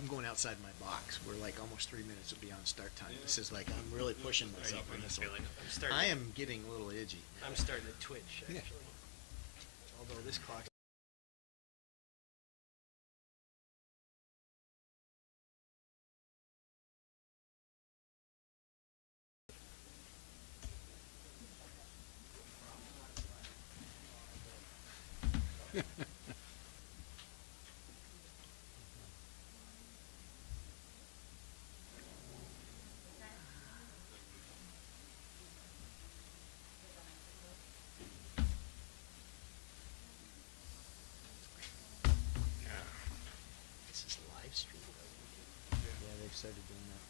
I'm going outside my box. We're like almost 3 minutes beyond start time. This is like, I'm really pushing myself on this one. I am getting a little itchy. I'm starting to twitch, Yeah. actually. Although this clock. This is live stream. Yeah, they've started doing that.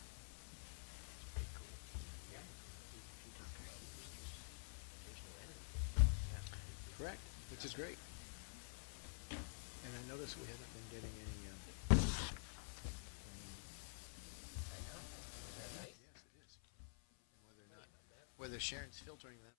Correct, which is great. And I notice we haven't been getting any. Yes, it is. And whether Sharon's filtering them.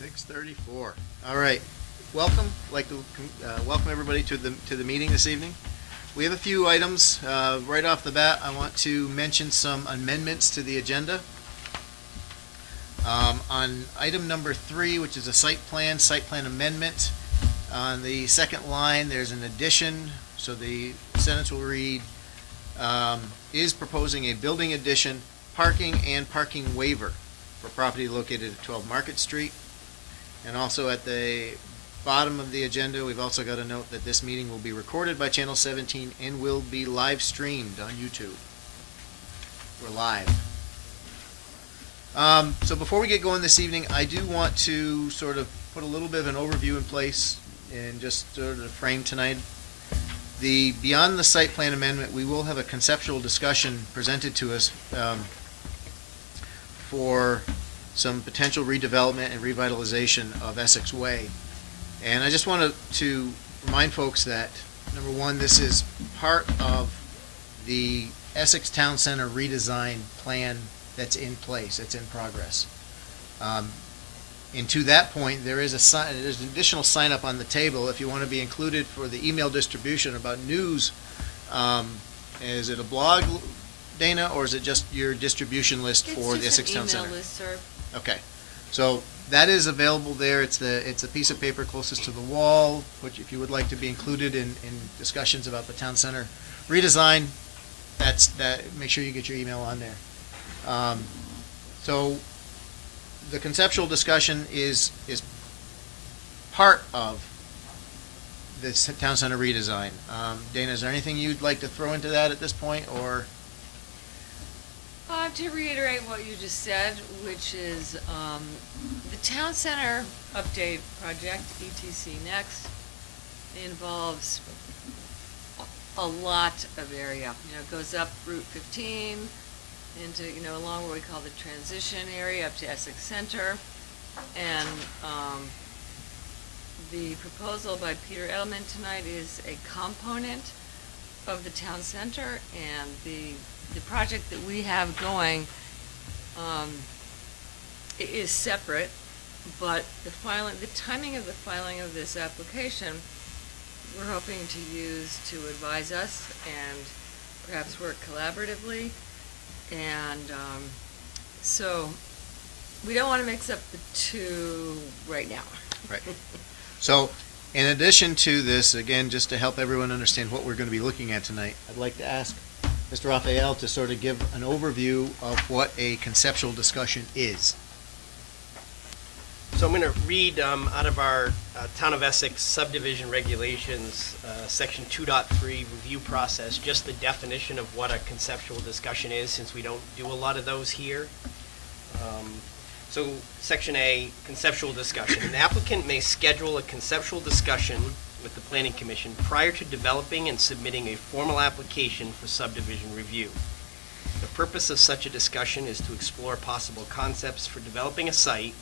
6:34. All right. Welcome. Like to welcome everybody to the meeting this evening. We have a few items. Right off the bat, I want to mention some amendments to the agenda. On item number 3, which is a site plan amendment, on the second line, there's an addition. So the sentence will read, is proposing a building addition, parking and parking waiver for property located at 12 Market Street. And also at the bottom of the agenda, we've also got a note that this meeting will be recorded by Channel 17 and will be live streamed on YouTube. We're live. So before we get going this evening, I do want to sort of put a little bit of an overview in place and just sort of frame tonight. Beyond the site plan amendment, we will have a conceptual discussion presented to us for some potential redevelopment and revitalization of Essex Way. And I just wanted to remind folks that, number one, this is part of the Essex Town Center redesign plan that's in place, that's in progress. And to that point, there's an additional sign up on the table if you want to be included for the email distribution about news. Is it a blog, Dana, or is it just your distribution list for the Essex Town Center? It's just an email listserv. Okay, so that is available there. It's a piece of paper closest to the wall, which if you would like to be included in discussions about the town center redesign, make sure you get your email on there. So the conceptual discussion is part of this town center redesign. Dana, is there anything you'd like to throw into that at this point, or? To reiterate what you just said, which is the town center update project, ETC Next, involves a lot of area. It goes up Route 15 into, along what we call the transition area up to Essex Center. And the proposal by Peter Edelman tonight is a component of the town center, and the project that we have going is separate, but the timing of the filing of this application, we're hoping to use to advise us and perhaps work collaboratively. And so we don't want to mix up the two right now. Right. So in addition to this, again, just to help everyone understand what we're going to be looking at tonight, I'd like to ask Mr. Raphael to sort of give an overview of what a conceptual discussion is. So I'm going to read out of our Town of Essex subdivision regulations, section 2.3 review process, just the definition of what a conceptual discussion is, since we don't do a lot of those here. So section A, conceptual discussion. An applicant may schedule a conceptual discussion with the Planning Commission prior to developing and submitting a formal application for subdivision review. The purpose of such a discussion is to explore possible concepts for developing a site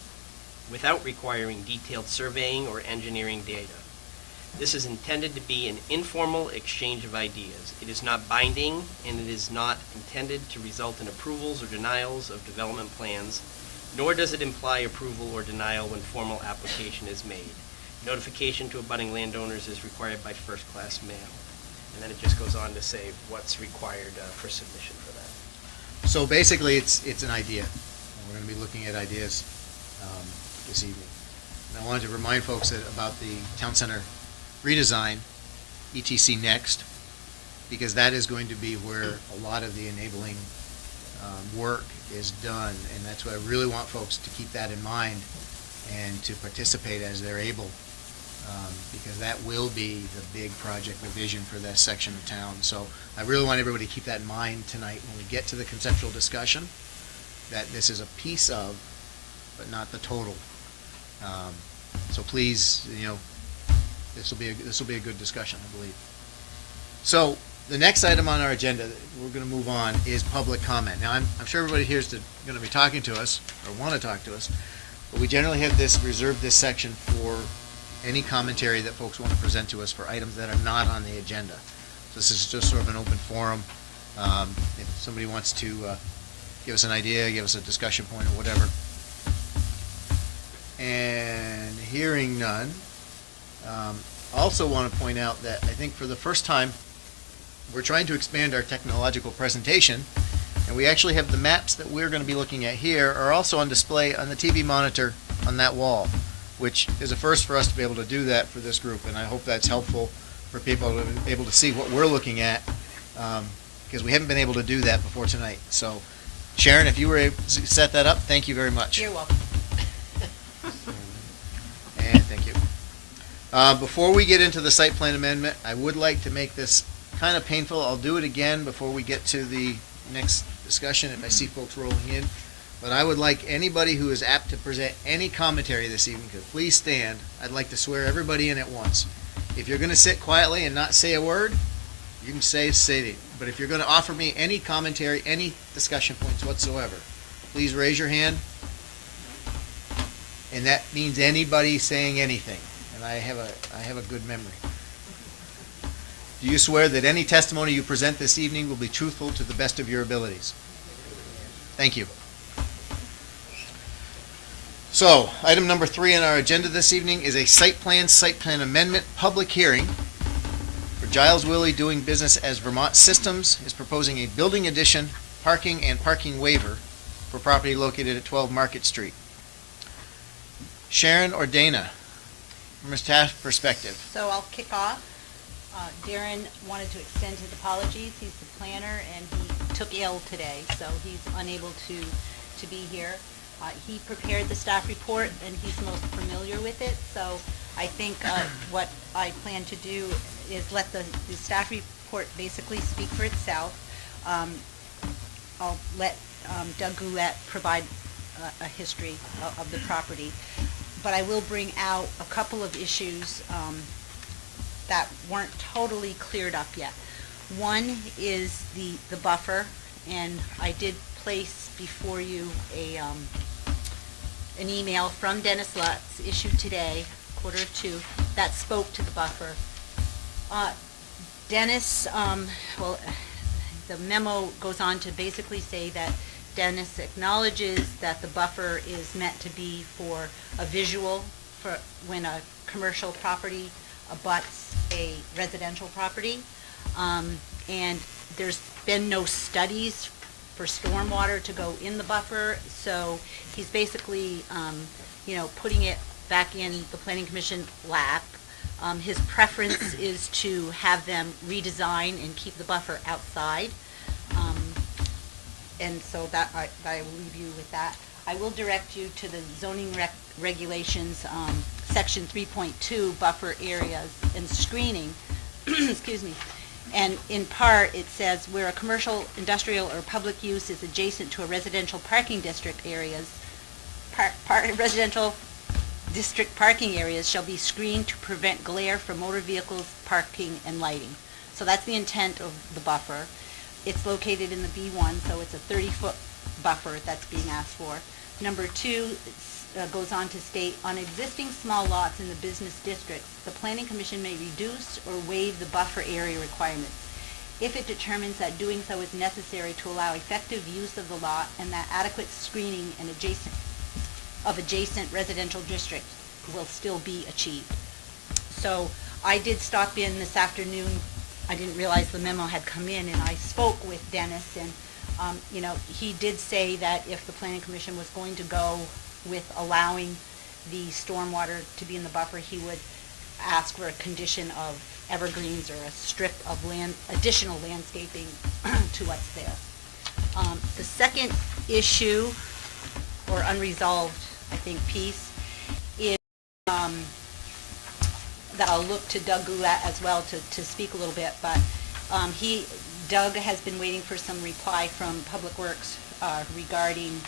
without requiring detailed surveying or engineering data. This is intended to be an informal exchange of ideas. It is not binding, and it is not intended to result in approvals or denials of development plans, nor does it imply approval or denial when formal application is made. Notification to abutting landowners is required by first-class mail. And then it just goes on to say what's required for submission for that. So basically, it's an idea. And we're going to be looking at ideas this evening. And I wanted to remind folks about the town center redesign, ETC Next, because that is going to be where a lot of the enabling work is done. And that's what I really want folks to keep that in mind and to participate as they're able, because that will be the big project, the vision for that section of town. So I really want everybody to keep that in mind tonight when we get to the conceptual discussion, that this is a piece of, but not the total. So please, this will be a good discussion, I believe. So the next item on our agenda, we're going to move on, is public comment. Now, I'm sure everybody here is going to be talking to us or want to talk to us, but we generally have reserve this section for any commentary that folks want to present to us for items that are not on the agenda. So this is just sort of an open forum. If somebody wants to give us an idea, give us a discussion point or whatever. And hearing none, also want to point out that I think for the first time, we're trying to expand our technological presentation, and we actually have the maps that we're going to be looking at here are also on display on the TV monitor on that wall, which is a first for us to be able to do that for this group, and I hope that's helpful for people to be able to see what we're looking at, because we haven't been able to do that before tonight. So, Sharon, if you were able to set that up, thank you very much. You're welcome. And thank you. Before we get into the site plan amendment, I would like to make this kind of painful. I'll do it again before we get to the next discussion if I see folks rolling in. But I would like anybody who is apt to present any commentary this evening to please stand. I'd like to swear everybody in at once. If you're going to sit quietly and not say a word, you can say it. But if you're going to offer me any commentary, any discussion points whatsoever, please raise your hand. And that means anybody saying anything. And I have a good memory. Do you swear that any testimony you present this evening will be truthful to the best of your abilities? Thank you. So, item number 3 on our agenda this evening is a site plan amendment public hearing for Giles Willie, doing business as Vermont Systems, is proposing a building addition, parking, and parking waiver for property located at 12 Market Street. Sharon or Dana, from a staff perspective? So I'll kick off. Darren wanted to extend his apologies. He's the planner, and he took ill today, so he's unable to be here. He prepared the staff report, and he's most familiar with it, so I think what I plan to do is let the staff report basically speak for itself. I'll let Doug Goulet provide a history of the property, but I will bring out a couple of issues that weren't totally cleared up yet. One is the buffer, and I did place before you an email from Dennis Lutz issued today, 1:45, that spoke to the buffer. Dennis, the memo goes on to basically say that Dennis acknowledges that the buffer is meant to be for a visual for when a commercial property abuts a residential property. And there's been no studies for stormwater to go in the buffer, so he's basically, putting it back in the Planning Commission lap. His preference is to have them redesign and keep the buffer outside. And so that I will leave you with that. I will direct you to the zoning regulations, section 3.2, buffer areas and screening. Excuse me. And in part, it says where a commercial, industrial, or public use is adjacent to a residential parking district areas, residential district parking areas shall be screened to prevent glare from motor vehicles, parking, and lighting. So that's the intent of the buffer. It's located in the B1, so it's a 30-foot buffer that's being asked for. Number 2 goes on to state, on existing small lots in the business districts, the Planning Commission may reduce or waive the buffer area requirements if it determines that doing so is necessary to allow effective use of the lot and that adequate screening and adjacent residential districts will still be achieved. So I did stop in this afternoon. I didn't realize the memo had come in, and I spoke with Dennis, and he did say that if the Planning Commission was going to go with allowing the stormwater to be in the buffer, he would ask for a condition of evergreens or a strip of additional landscaping to what's there. The second issue, or unresolved, I think, piece, is that I'll look to Doug Goulet as well to speak a little bit, but Doug has been waiting for some reply from Public Works regarding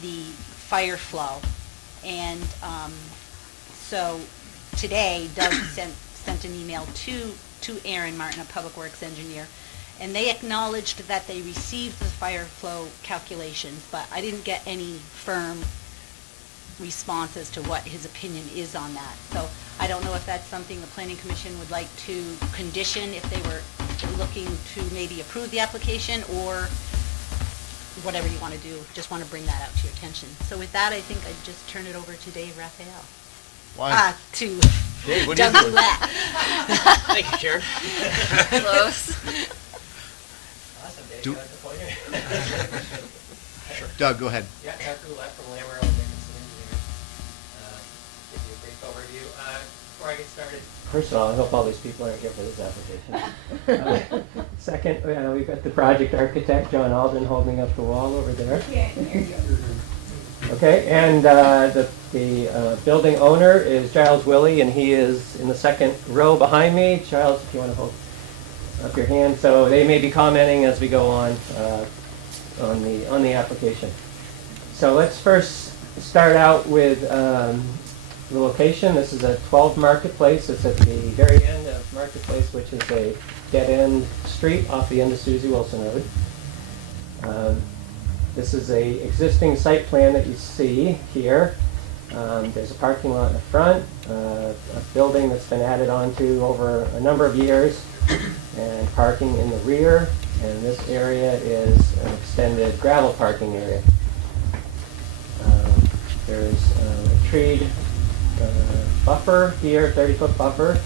the fire flow. And so today, Doug sent an email to Aaron Martin, a Public Works engineer, and they acknowledged that they received the fire flow calculations, but I didn't get any firm response as to what his opinion is on that. So I don't know if that's something the Planning Commission would like to condition if they were looking to maybe approve the application, or whatever you want to do. Just want to bring that out to your attention. So with that, I think I'd just turn it over to Dave Raphael. Why? To Dave, what are you Doug doing? Goulet. Thank you, Chair. Close. Awesome, Dave. Do- You like the pointer? Sure. Doug, go ahead. Yeah, Doug Goulet from Lamar Dickinson Engineering. Give you a brief overview. Before I get started. First of all, I hope all these people aren't here for this application. Second, we've got the project architect, John Alden, holding up the wall over there. Okay, and the building owner is Giles Willie, and he is in the second row behind me. Giles, if you want to hold up your hand. So they may be commenting as we go on the application. So let's first start out with the location. This is a 12 Marketplace. It's at the very end of Marketplace, which is a dead-end street off the end of Susie Wilson Road. This is a existing site plan that you see here. There's a parking lot in the front, a building that's been added onto over a number of years, and parking in the rear. And this area is an extended gravel parking area. There's a treed buffer here, 30-foot buffer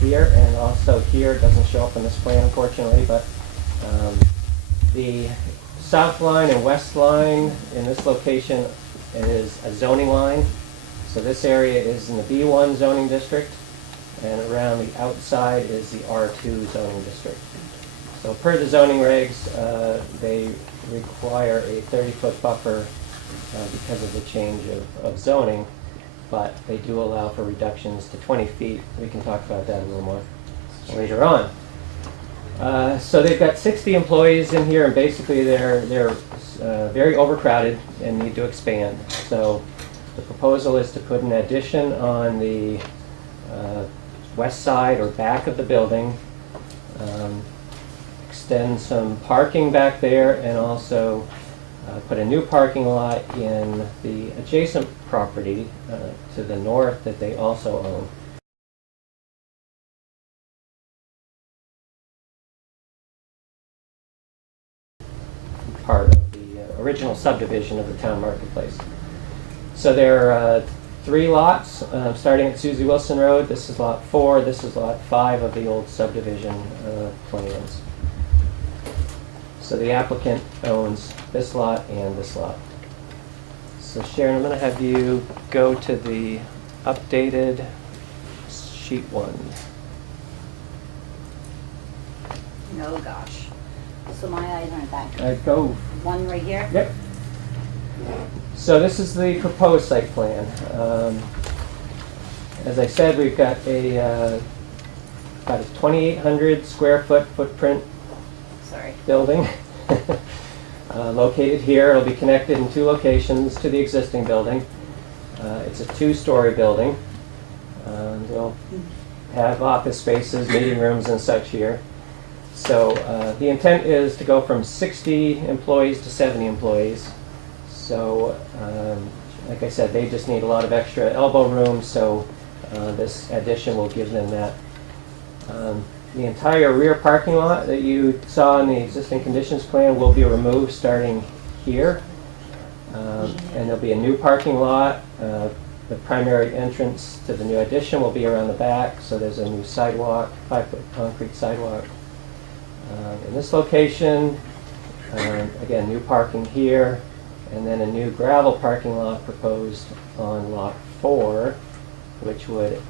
here, and also here. It doesn't show up on this plan, unfortunately, but the south line and west line in this location is a zoning line. So this area is in the B1 zoning district, and around the outside is the R2 zoning district. So per the zoning regs, they require a 30-foot buffer because of the change of zoning, but they do allow for reductions to 20 feet. We can talk about that a little more later on. So they've got 60 employees in here, and basically they're very overcrowded and need to expand. So the proposal is to put an addition on the west side or back of the building, extend some parking back there, and also put a new parking lot in the adjacent property to the north that they also own. Part of the original subdivision of the town marketplace. So there are 3 lots starting at Susie Wilson Road. This is lot 4, this is lot 5 of the old subdivision plans. So the applicant owns this lot and this lot. So Sharon, I'm going to have you go to the updated sheet 1. No, gosh. So my eyes aren't back. Go. One right here? Yep. So this is the proposed site plan. As I said, we've got about a 2,800 square foot footprint Sorry. building located here. It'll be connected in 2 locations to the existing building. It's a 2-story building. They'll have office spaces, meeting rooms, and such here. So the intent is to go from 60 employees to 70 employees. So like I said, they just need a lot of extra elbow room, so this addition will give them that. The entire rear parking lot that you saw in the existing conditions plan will be removed starting here. And there'll be a new parking lot. The primary entrance to the new addition will be around the back, so there's a new sidewalk, 5-foot concrete sidewalk. In this location, again, new parking here, and then a new gravel parking lot proposed on lot 4, which would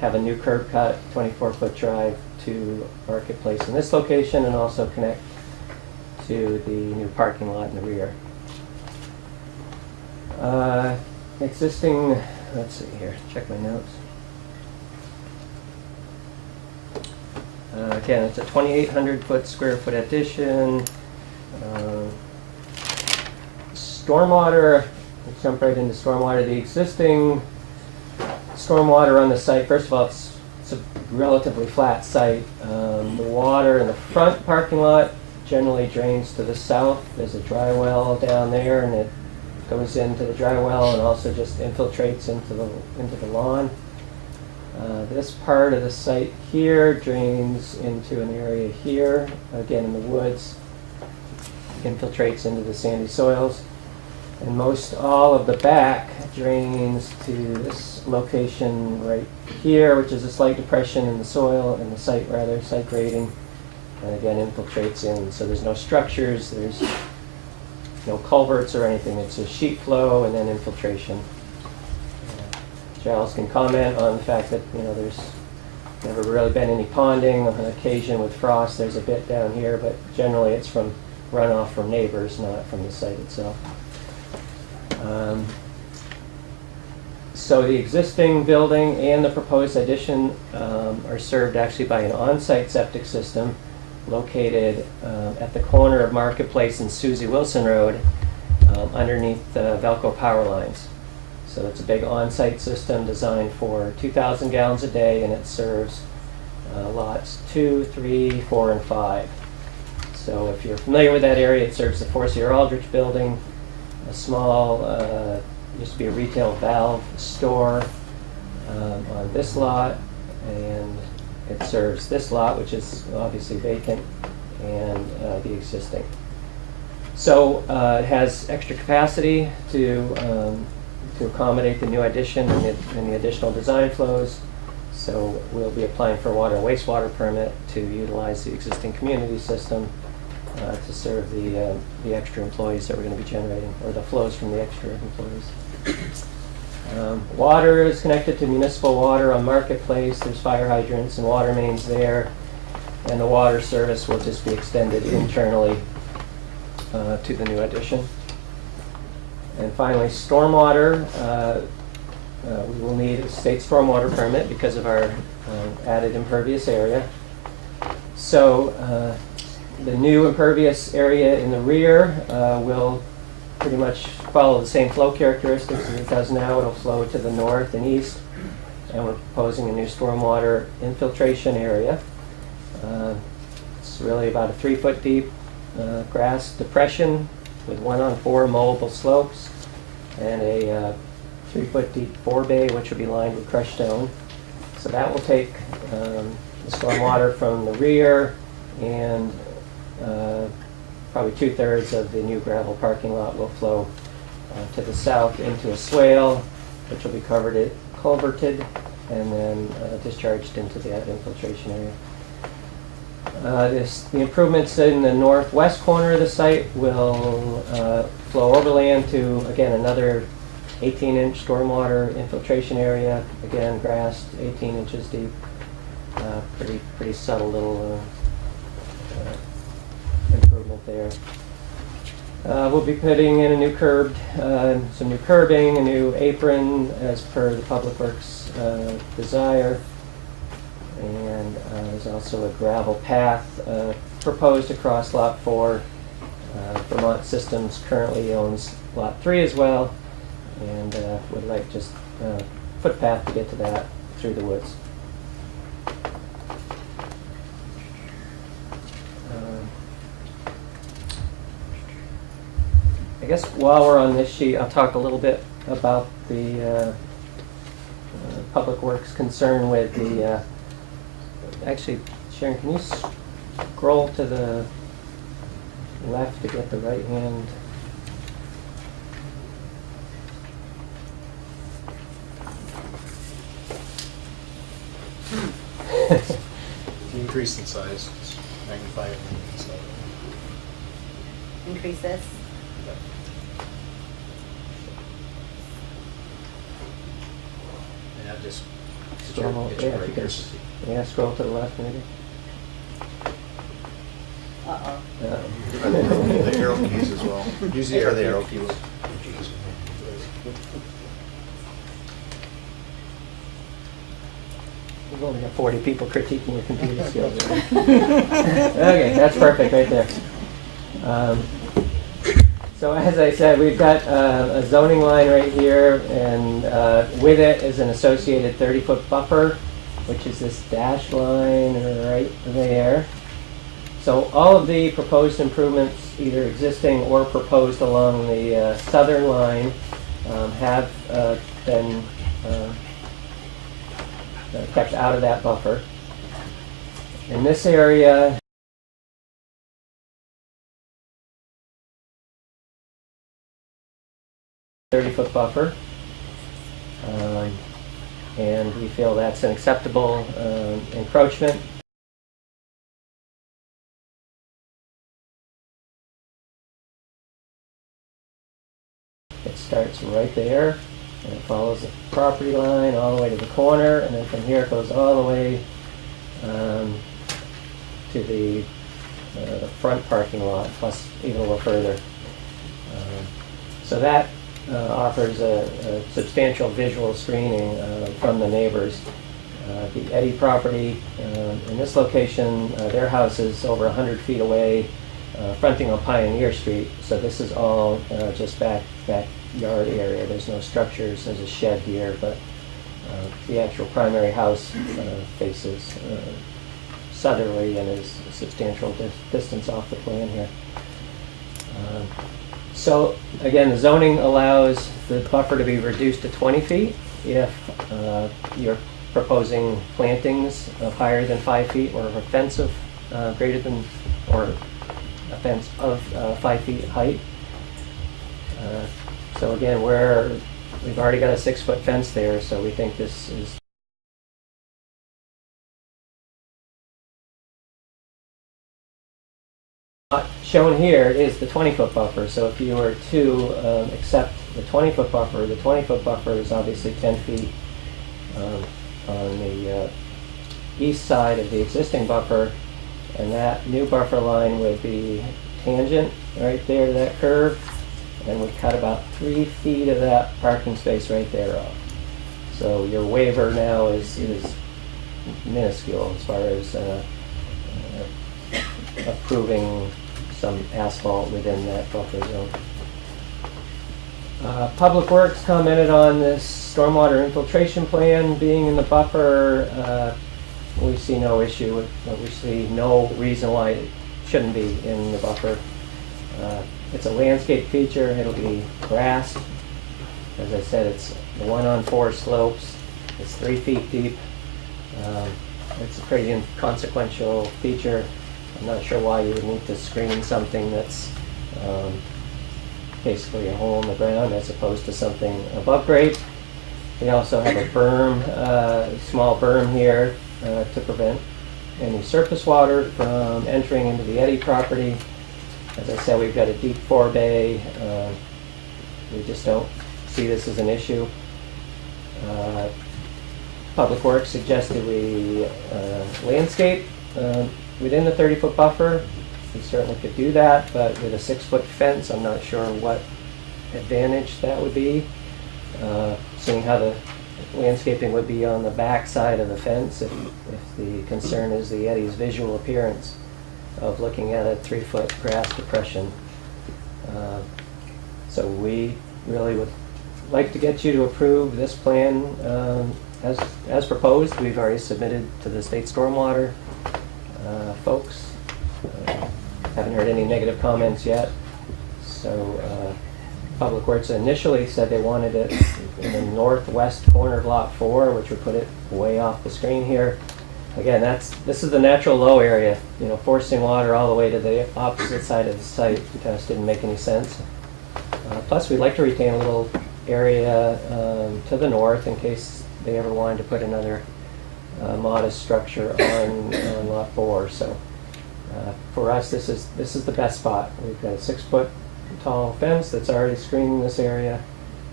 have a new curb cut, 24-foot drive to Marketplace in this location, and also connect to the new parking lot in the rear. Existing, let's see here, check my notes. Again, it's a 2,800 square foot addition. Stormwater, let's jump right into stormwater. The existing stormwater on the site, first of all, it's a relatively flat site. The water in the front parking lot generally drains to the south. There's a dry well down there, and it goes into the dry well and also just infiltrates into the lawn. This part of the site here drains into an area here, again in the woods, infiltrates into the sandy soils. And most all of the back drains to this location right here, which is a slight depression in the soil, in the site rather, site grading, and again infiltrates in. So there's no structures, there's no culverts or anything, it's a sheet flow and then infiltration. Giles can comment on the fact that there's never really been any ponding. On occasion with frost there's a bit down here, but generally it's from runoff from neighbors, not from the site itself. So the existing building and the proposed addition are served actually by an on-site septic system located at the corner of Marketplace and Susie Wilson Road underneath the Velco power lines. So it's a big on-site system designed for 2,000 gallons a day, and it serves lots 2, 3, 4, and 5. So if you're familiar with that area, it serves the Forcier Aldrich building, a small, used to be a retail valve store on this lot, and it serves this lot, which is obviously vacant, and the existing. So it has extra capacity to accommodate the new addition and the additional design flows. So we'll be applying for a water and wastewater permit to utilize the existing community system to serve the extra employees that we're going to be generating, or the flows from the extra employees. Water is connected to municipal water on Marketplace. There's fire hydrants and water mains there, and the water service will just be extended internally to the new addition. And finally, stormwater. We will need a state stormwater permit because of our added impervious area. So the new impervious area in the rear will pretty much follow the same flow characteristics as it does now. It'll flow to the north and east, and we're proposing a new stormwater infiltration area. It's really about a 3-foot deep grass depression with 1-on-4 mowable slopes, and a 3-foot deep forebay, which will be lined with crushed stone. So that will take the stormwater from the rear, and probably 2/3 of the new gravel parking lot will flow to the south into a swale, which will be culverted, and then discharged into that infiltration area. The improvements in the northwest corner of the site will flow overland to, again, another 18-inch stormwater infiltration area, again grassed, 18 inches deep. Pretty subtle little improvement there. We'll be putting in a new curb, some new curbing, a new apron as per the Public Works desire. And there's also a gravel path proposed across Lot 4. Vermont Systems currently owns Lot 3 as well, and would like just footpath to get to that through the woods. I guess while we're on this sheet, I'll talk a little bit about the Public Works concern with the, actually, Sharon, can you scroll to the left to get the right hand? Increase in size, magnify it, so. Increase this. And just. Scroll, get yeah, your if you right can, here. yeah, scroll to the left maybe. Uh-oh. The arrow keys as well. Use the arrow keys. We've only got 40 people critiquing your computer skills. Okay, that's perfect right there. So as I said, we've got a zoning line right here, and with it is an associated 30-foot buffer, which is this dashed line right there. So all of the proposed improvements, either existing or proposed along the southern line, have been kept out of that buffer. In this area, .30-foot buffer, and we feel that's an acceptable encroachment. It starts right there, and it follows the property line all the way to the corner, and then from here it goes all the way to the front parking lot, plus even a little further. So that offers a substantial visual screening from the neighbors. The Eddy property, in this location, their house is over 100 feet away, fronting on Pioneer Street, so this is all just backyard area. There's no structures. There's a shed here, but the actual primary house faces southerly and is a substantial distance off the plan here. So again, the zoning allows the buffer to be reduced to 20 feet if you're proposing plantings of higher than 5 feet, or a fence of greater than, or a fence of 5 feet height. So again, we've already got a 6-foot fence there, so we think this is shown here is the 20-foot buffer. So if you were to accept the 20-foot buffer, the 20-foot buffer is obviously 10 feet on the east side of the existing buffer, and that new buffer line would be tangent right there to that curve, and would cut about 3 feet of that parking space right there off. So your waiver now is minuscule as far as approving some asphalt within that buffer zone. Public Works commented on this stormwater infiltration plan being in the buffer. We see no issue with, we see no reason why it shouldn't be in the buffer. It's a landscape feature. It'll be grassed. As I said, it's the 1-on-4 slopes. It's 3 feet deep. It's a pretty inconsequential feature. I'm not sure why you would need to screen something that's basically a hole in the ground as opposed to something above grade. We also have a berm, small berm here to prevent any surface water from entering into the Eddy property. As I said, we've got a deep forebay. We just don't see this as an issue. Public Works suggested we landscape within the 30-foot buffer. We certainly could do that, but with a 6-foot fence, I'm not sure what advantage that would be. Seeing how the landscaping would be on the back side of the fence, if the concern is the Eddy's visual appearance of looking at a 3-foot grass depression. So we really would like to get you to approve this plan as proposed. We've already submitted to the state stormwater folks. Haven't heard any negative comments yet. So Public Works initially said they wanted it in the northwest corner of Lot 4, which would put it way off the screen here. Again, this is the natural low area. You know, forcing water all the way to the opposite side of the site just didn't make any sense. Plus, we'd like to retain a little area to the north in case they ever wanted to put another modest structure on Lot 4. So for us, this is the best spot. We've got a 6-foot tall fence that's already screening this area.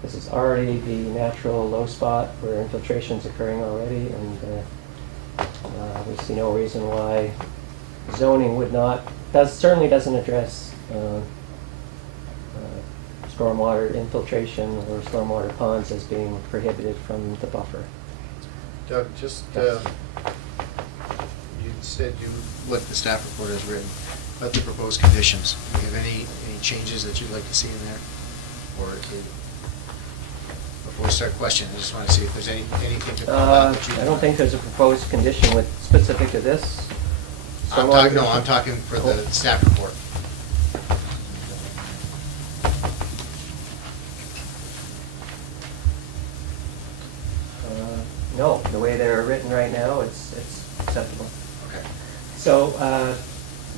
This is already the natural low spot where infiltration's occurring already, and we see no reason why zoning would not, certainly doesn't address stormwater infiltration or stormwater ponds as being prohibited from the buffer. Doug, just, Yes. you said you looked the staff report as written, about the proposed conditions. Do you have any changes that you'd like to see in there? Or before we start questioning, I just want to see if there's anything to call out that you... I don't think there's a proposed condition with specific to this. I'm talking for the staff report. No, the way they're written right now, it's acceptable. Okay. So,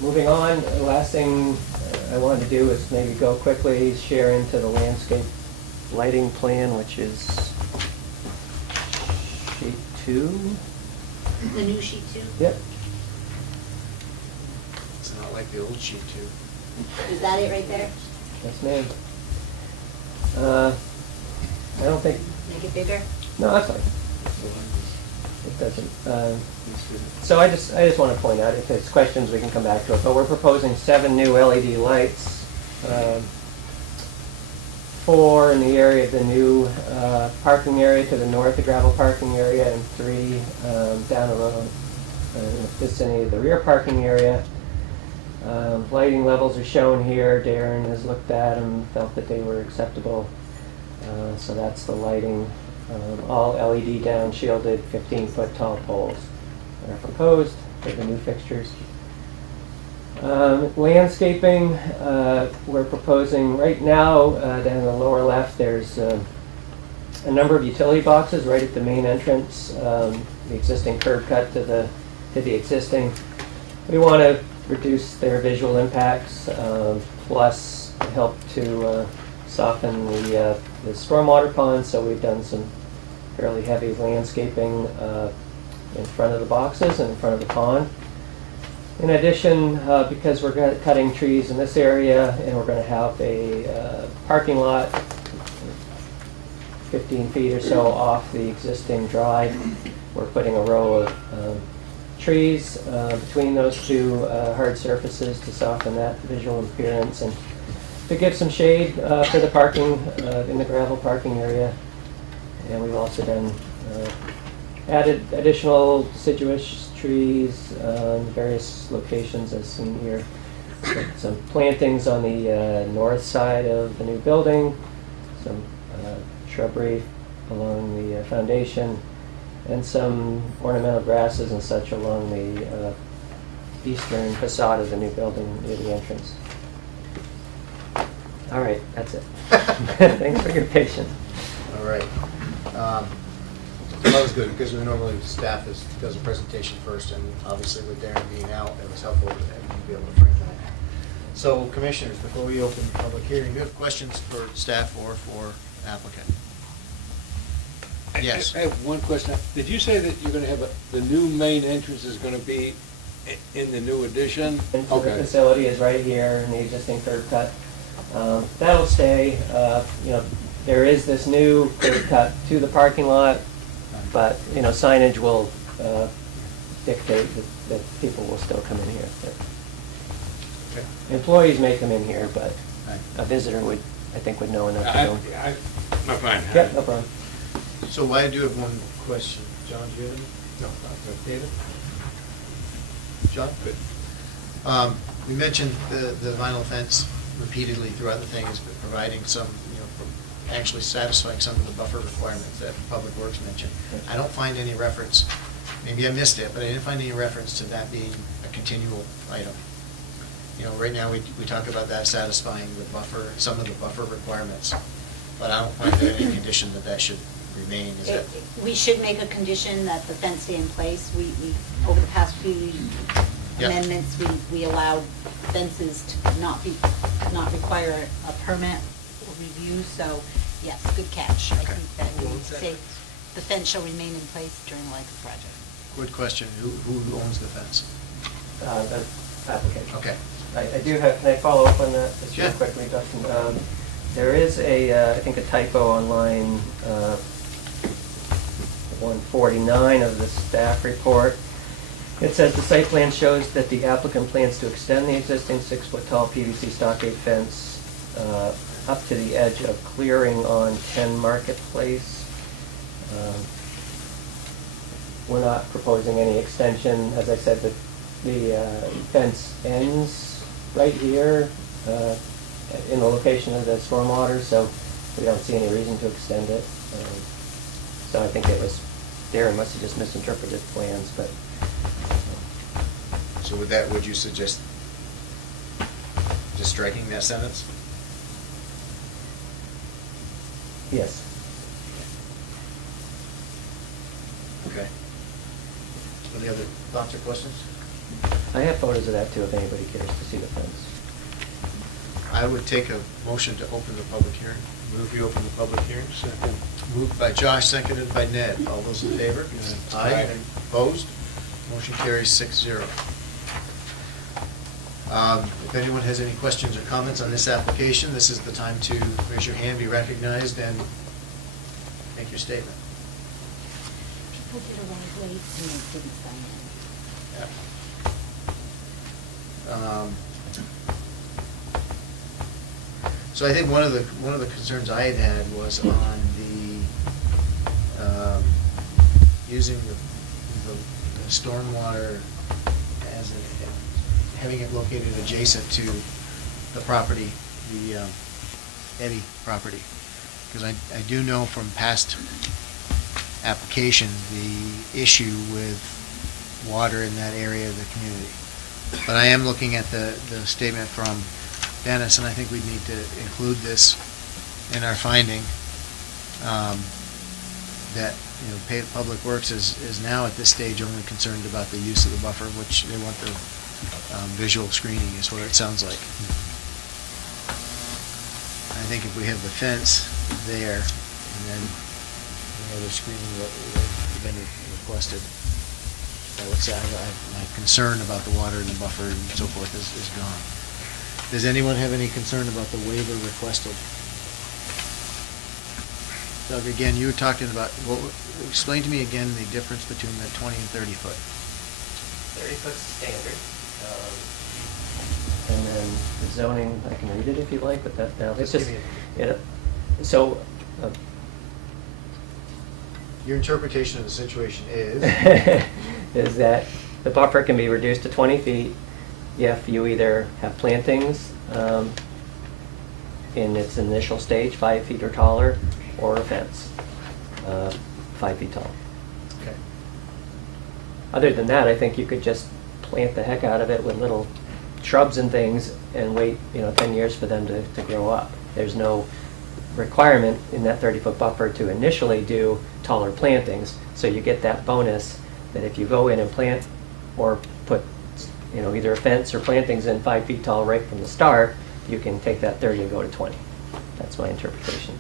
moving on, the last thing I wanted to do is maybe go quickly, share into the landscape lighting plan, which is sheet 2. The new sheet 2? Yep. It's not like the old sheet, too. Is that it right there? Yes, ma'am. I don't think, Make it bigger? no, that's fine. It doesn't. So I just want to point out, if there's questions, we can come back to it. But we're proposing 7 new LED lights, 4 in the area of the new parking area to the north, the gravel parking area, and 3 down around in the vicinity of the rear parking area. Lighting levels are shown here. Darren has looked at them, felt that they were acceptable. So that's the lighting. All LED down shielded 15-foot tall poles that are proposed for the new fixtures. Landscaping, we're proposing right now, down in the lower left, there's a number of utility boxes right at the main entrance, the existing curb cut to the existing. We want to reduce their visual impacts, plus help to soften the stormwater pond, so we've done some fairly heavy landscaping in front of the boxes and in front of the pond. In addition, because we're cutting trees in this area and we're going to have a parking lot 15 feet or so off the existing drive, we're putting a row of trees between those two hard surfaces to soften that visual appearance and to give some shade for the parking in the gravel parking area. And we've also done added additional deciduous trees in various locations as seen here. Some plantings on the north side of the new building, some shrubbery along the foundation, and some ornamental grasses and such along the eastern facade of the new building near the entrance. All right, that's it. Thanks for your patience. All right. That was good, because we normally, staff does a presentation first, and obviously with Darren being out, it was helpful to be able to frame that. So, commissioners, before we open the public hearing, do you have questions for staff or for applicant? Yes. I have one question. Did you say that you're going to have the new main entrance is going to be in the new addition? Into the facility is right here in the existing curb cut. That'll stay. There is this new curb cut to the parking lot, but signage will dictate that people will still come in here. Okay. Employees may come in here, but Right. a visitor would know enough to know. I'm fine. Yep, no problem. So I do have one question. John, do you have any? No. David? John? Good. We mentioned the vinyl fence repeatedly throughout the thing is providing some, actually satisfying some of the buffer requirements that Public Works mentioned. I don't find any reference, maybe I missed it, but I didn't find any reference to that being a continual item. you know, right now, we talk about that satisfying the buffer, some of the buffer requirements, but I don't find there any condition that that should remain, is that? We should make a condition that the fence stay in place. We, over the past few Yeah. amendments, we allowed fences to not require a permit or review, so yes, good catch. I Okay. think that Who we owns that say fence? the fence shall remain in place during the life of the project. Good question, who owns the fence? The application. Okay. I do have, can I follow up on that just real Yeah. quickly, Dustin? There is I think a typo on line 149 of the staff report. It says the site plan shows that the applicant plans to extend the existing 6-foot tall PVC stockade fence up to the edge of clearing on 10 Marketplace. We're not proposing any extension. As I said, the fence ends right here in the location of the stormwater, so we don't see any reason to extend it. So I think Darren must have just misinterpreted plans, but So would you suggest just striking that sentence? yes. Okay. Any other thoughts or questions? I have photos of that too, if anybody cares to see the fence. I would take a motion to open the public hearing. Move we open the public hearing. Second. Moved by Josh, seconded by Ned. All those in favor? Aye. Opposed? Motion carries 6-0. If anyone has any questions or comments on this application, this is the time to raise your hand, be recognized, and make your statement. People did a lot of wait and they didn't sign in. So I think one of the concerns I had was on the using the stormwater as having it located adjacent to the property, the Eddy property, because I do know from past applications the issue with water in that area of the community. But I am looking at the statement from Dennis, and I think we need to include this in our finding, that, you know, Public Works is now at this stage only concerned about the use of the buffer, which they want the visual screening is what it sounds like. I think if we have the fence there, and then the other screening that we've been requested, I would say my concern about the water and the buffer and so forth is gone. Does anyone have any concern about the waiver requested? Doug, again, you were talking about, explain to me again the difference between the 20 and 30 foot. 30 foot standard. And then the zoning, I can read it if you like, but that, now, it's Just just, give me so, Your interpretation of the situation is? is that the buffer can be reduced to 20 feet if you either have plantings in its initial stage, 5 feet or taller, or a fence, 5 feet tall. Okay. Other than that, I think you could just plant the heck out of it with little shrubs and things and wait, 10 years for them to grow up. There's no requirement in that 30-foot buffer to initially do taller plantings, so you get that bonus that if you go in and plant or put, either a fence or plantings in 5 feet tall right from the start, you can take that 30 and go to 20. That's my interpretation.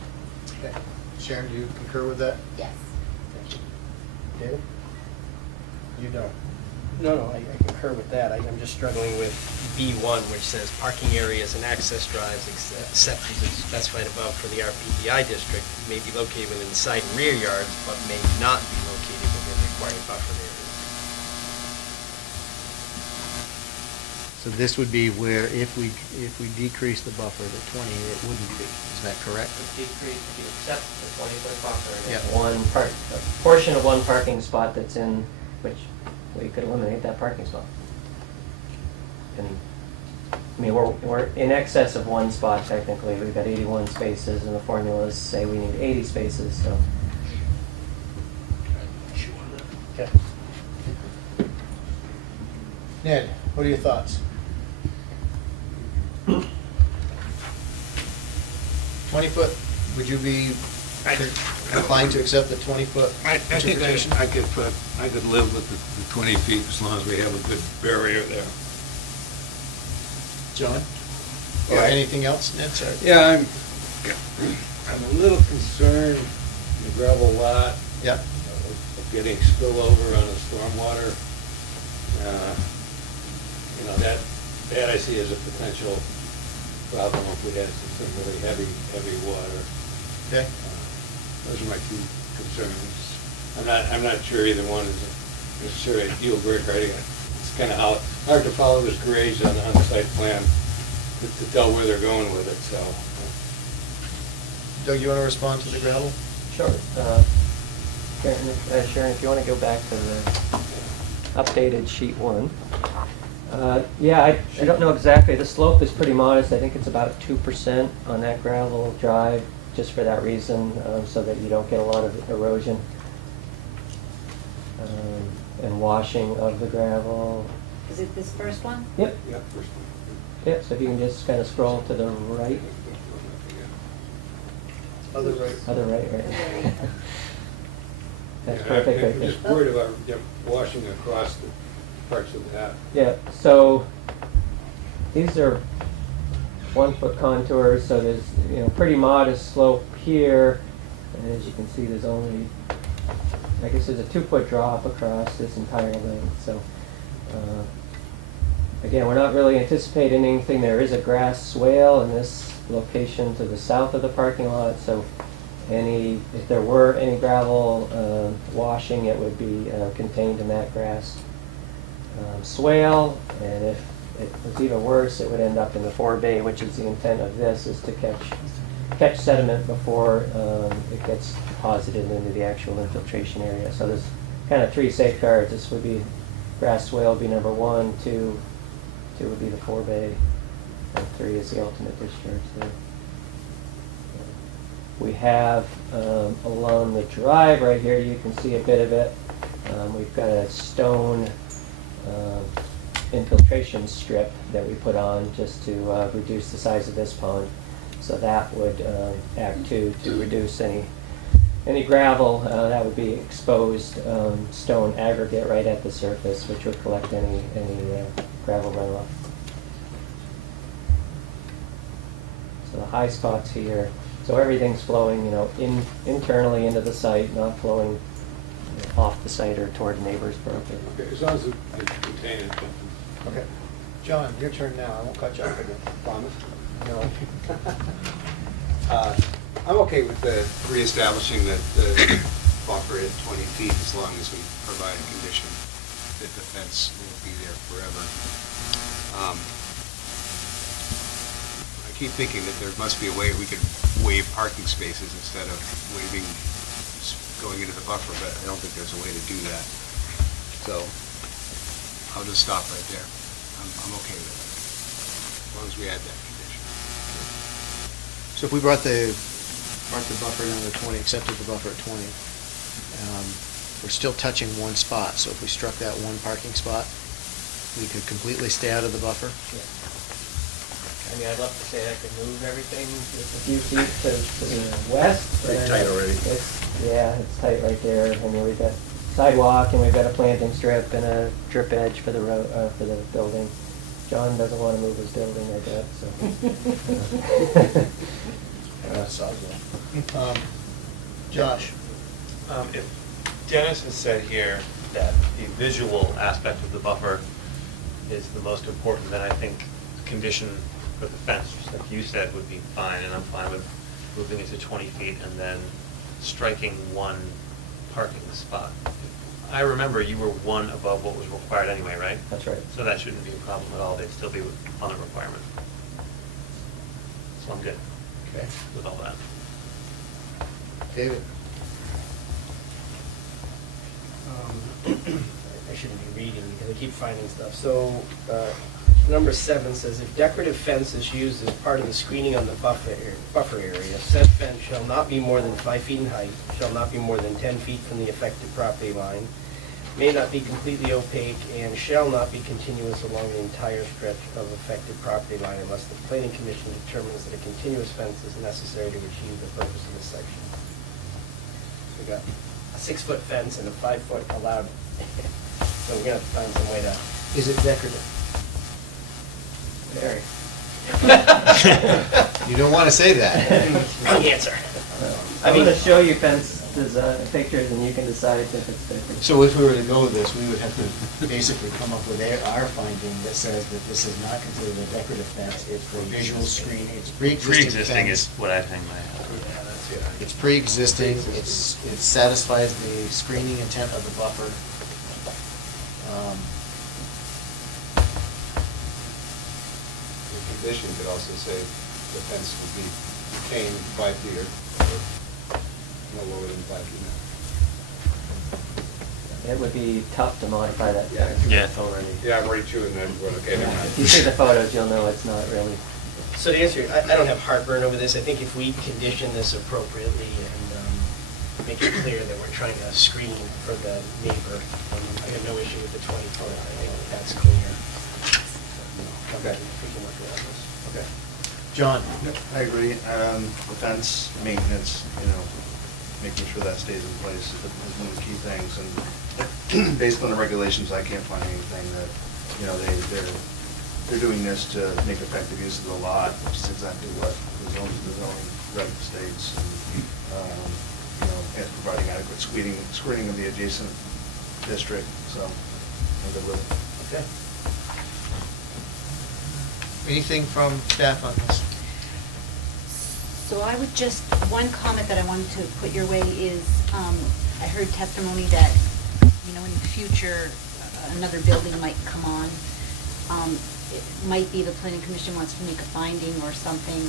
Okay. Sharon, do you concur with that? Yes. David? You don't? No, I concur with that. I'm just struggling with B1, which says parking areas and access drives except as specified above for the RPDI district may be located within the side and rear yards, but may not be located within required buffer areas. So this would be where if we decrease the buffer to 20, it wouldn't be. Is that correct? Decrease if you accept the 20-foot buffer. Yeah. A portion of one parking spot that's in, which, well, you could eliminate that parking spot. And, we're in excess of one spot technically. We've got 81 spaces, and the formulas say we need 80 spaces, so. Okay. Ned, what are your thoughts? 20-foot, would you be inclined to accept the 20-foot I think interpretation? I could live with the 20 feet as long as we have a good barrier there. John? Or Yeah. anything else, Ned, sorry? Yeah, I'm a little concerned, the gravel lot, Yeah, of getting spillover on the stormwater. You know, that I see as a potential problem if we had some really heavy water. okay. Those are my two concerns. I'm not sure either one is necessarily a deal breaker. I think it's kind of hard to follow this grades on the site plan to tell where they're going with it, so. Doug, you want to respond to the gravel? Sure. Sharon, if you want to go back to the updated sheet 1. Yeah, I don't know exactly. The slope is pretty modest. I think it's about 2% on that gravel drive, just for that reason, so that you don't get a lot of erosion and washing of the gravel. Is it this first one? Yep. Yeah, first one. Yep, so if you can just kind of scroll to the right. Other right. Other right, right. That's Yeah, perfect right I'm there. just worried about washing across the parts of that. Yeah, so these are 1-foot contours, so there's, pretty modest slope here. And as you can see, there's only, I guess there's a 2-foot drop across this entire length. So, again, we're not really anticipating anything. There is a grass swale in this location to the south of the parking lot, so if there were any gravel washing, it would be contained in that grass swale, and if it was even worse, it would end up in the forebay, which is the intent of this, is to catch sediment before it gets deposited into the actual infiltration area. So there's kind of 3 safeguards. This would be grass swale would be number 1, 2 would be the forebay, and 3 is the ultimate discharge there. We have along the drive right here, you can see a bit of it. We've got a stone infiltration strip that we put on just to reduce the size of this pond. So that would act to reduce any gravel that would be exposed stone aggregate right at the surface, which would collect any gravel runoff. So the high spots here. So everything's flowing, internally into the site, not flowing off the site or toward neighbors' property. Okay, as long as it's contained. Okay. John, your turn now. I won't cut you off again. Promise? No. I'm okay with the reestablishing the buffer at 20 feet as long as we provide a condition that the fence will be there forever. I keep thinking that there must be a way we could waive parking spaces instead of waiving going into the buffer, but I don't think there's a way to do that. So I'll just stop right there. I'm okay with it, as long as we add that condition. So if we brought the buffer down to 20, accepted the buffer at 20, we're still touching one spot. So if we struck that one parking spot, we could completely stay out of the buffer? I mean, I'd love to say I could move everything just a few feet to the west. Pretty tight already. It's tight right there. I mean, we've got sidewalk and we've got a planting strip and a drip edge for the road, for the building. John doesn't want to move his building, I bet, so. Josh? If Dennis has said here that the visual aspect of the buffer is the most important, then I think the condition for the fence, like you said, would be fine, and I'm fine with moving it to 20 feet and then striking one parking spot. I remember you were one above what was required anyway, right? That's right. So that shouldn't be a problem at all. They'd still be on the requirement. So I'm good Okay. with all that. David? I shouldn't be reading because I keep finding stuff. So, number 7 says, if decorative fence is used as part of the screening on the buffer area, said fence shall not be more than 5 feet in height, shall not be more than 10 feet from the affected property line, may not be completely opaque and shall not be continuous along the entire stretch of affected property line unless the planning commission determines that a continuous fence is necessary to achieve the purpose of this section. We got a 6-foot fence and a 5-foot allowed, so we're gonna have to find some way to. Is it decorative? Very. You don't want to say that. Wrong answer. I'm gonna show you fence design pictures and you can decide if it's different. So if we were to go with this, we would have to basically come up with our finding that says that this is not considered a decorative fence, it's for visual screening, it's pre-existing Pre-existing is fence. what I think might Yeah, that's it. It's pre-existing, it satisfies the screening intent of the buffer. The condition could also say the fence would be retained 5 feet or no lower than 5 feet. It would be tough to modify that. Yeah. Yeah, it's already. Yeah, I'm already chewing that, but okay, never mind. If you see the photos, you'll know it's not really. So to answer, I don't have heartburn over this. I think if we condition this appropriately and make it clear that we're trying to screen for the neighbor, I have no issue with the 20-foot. I think that's clear. Okay. We can work around this. Okay. John? I agree. The fence, maintenance, making sure that stays in place is one of the key things. And based on the regulations, I can't find anything that, they're doing this to make effective use of the lot, which is exactly what the zoning reg states. And providing adequate screening of the adjacent district, so I'm good with it. Okay. Anything from staff on this? So I would just, one comment that I wanted to put your way is, I heard testimony that, in the future, another building might come on. It might be the planning commission wants to make a finding or something,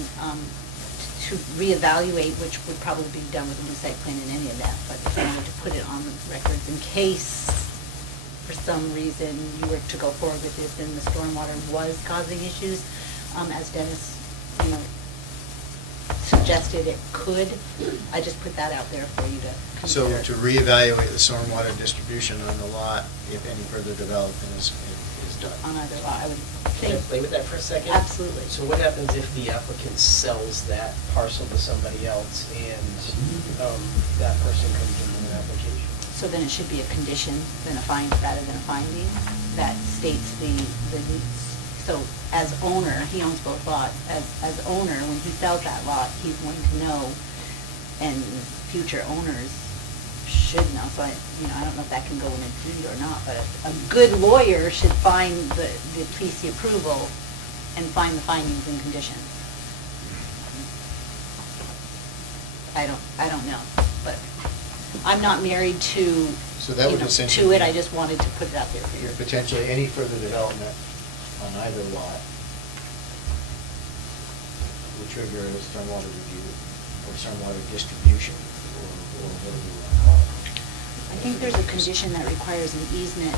to reevaluate, which would probably be done with a new site plan and any of that, but if I wanted to put it on the records in case, for some reason, you were to go forward with this and the stormwater was causing issues, as Dennis, suggested it could. I just put that out there for you to So consider. to reevaluate the stormwater distribution on the lot, if any further development is done. On either lot, I would Can I think, play with that for a second? absolutely. So what happens if the applicant sells that parcel to somebody else and that person comes in with an application? So then it should be a condition than a find, rather than a finding, that states so as owner, he owns both lots, as owner, when he sells that lot, he's going to know, and future owners should know, so I don't know if that can go in a deed or not, but a good lawyer should find the PC approval and find the findings and conditions. I don't know, but I'm not married to, So that would essentially to it, be- I just wanted to put it out there for you. Potentially any further development on either lot would trigger a stormwater review or stormwater distribution, or whatever you want to call it. I think there's a condition that requires an easement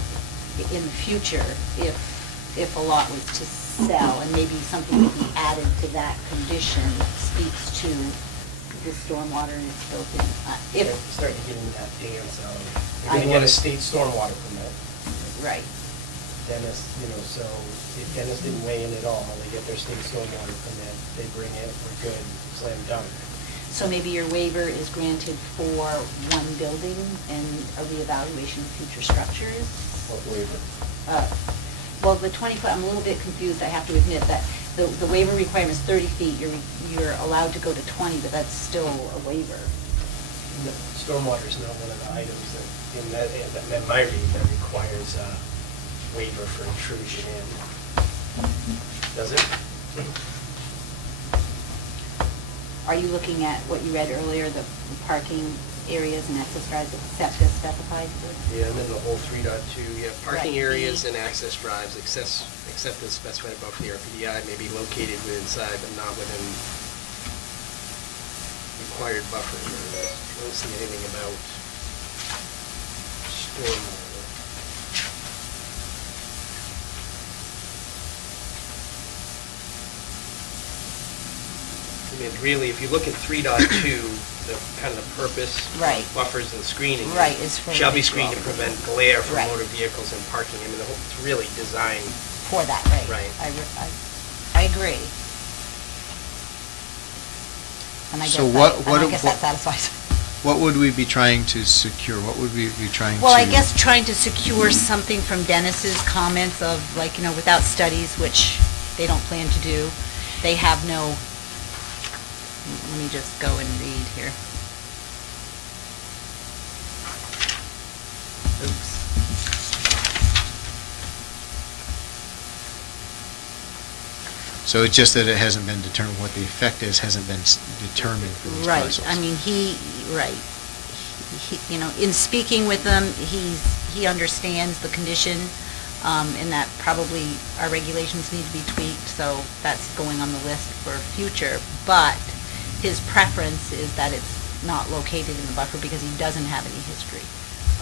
in the future if a lot was to sell, and maybe something would be added to that condition that speaks to the stormwater is built in. If, Starting to get into that dance of, I- they're gonna get a state stormwater permit. right, Dennis, so if Dennis didn't weigh in at all, they get their state stormwater permit, they bring it, we're good, slam dunk. so maybe your waiver is granted for one building and a reevaluation of future structures? What waiver? Well, the 20-foot, I'm a little bit confused, I have to admit that the waiver requirement is 30 feet, you're allowed to go to 20, but that's still a waiver. The stormwater is not one of the items that, in my read, that requires a waiver for intrusion in. Does it? Are you looking at what you read earlier, the parking areas and access drives except as specified? Yeah, and then the whole 3.2, parking Right. areas and access drives, except as specified above the RPDI, may be located within side but not within required buffer areas. I don't see anything about stormwater. I mean, really, if you look at 3.2, the kind of the purpose Right. of buffers and screening. Right, is for Shall be visual. screened to prevent glare from Right. motor vehicles and parking. I mean, it's really designed. For that, right. Right. I agree. And I guess So that, what- and what- I guess what- that satisfies. What would we be trying to secure? What would we be trying to? Well, I guess trying to secure something from Dennis's comments of like, without studies, which they don't plan to do, they have no, let me just go and read here. Oops. So it's just that it hasn't been determined, what the effect is, hasn't been determined for these Right, parcels. I mean, right. In speaking with them, he understands the condition, and that probably our regulations need to be tweaked, so that's going on the list for future. But his preference is that it's not located in the buffer because he doesn't have any history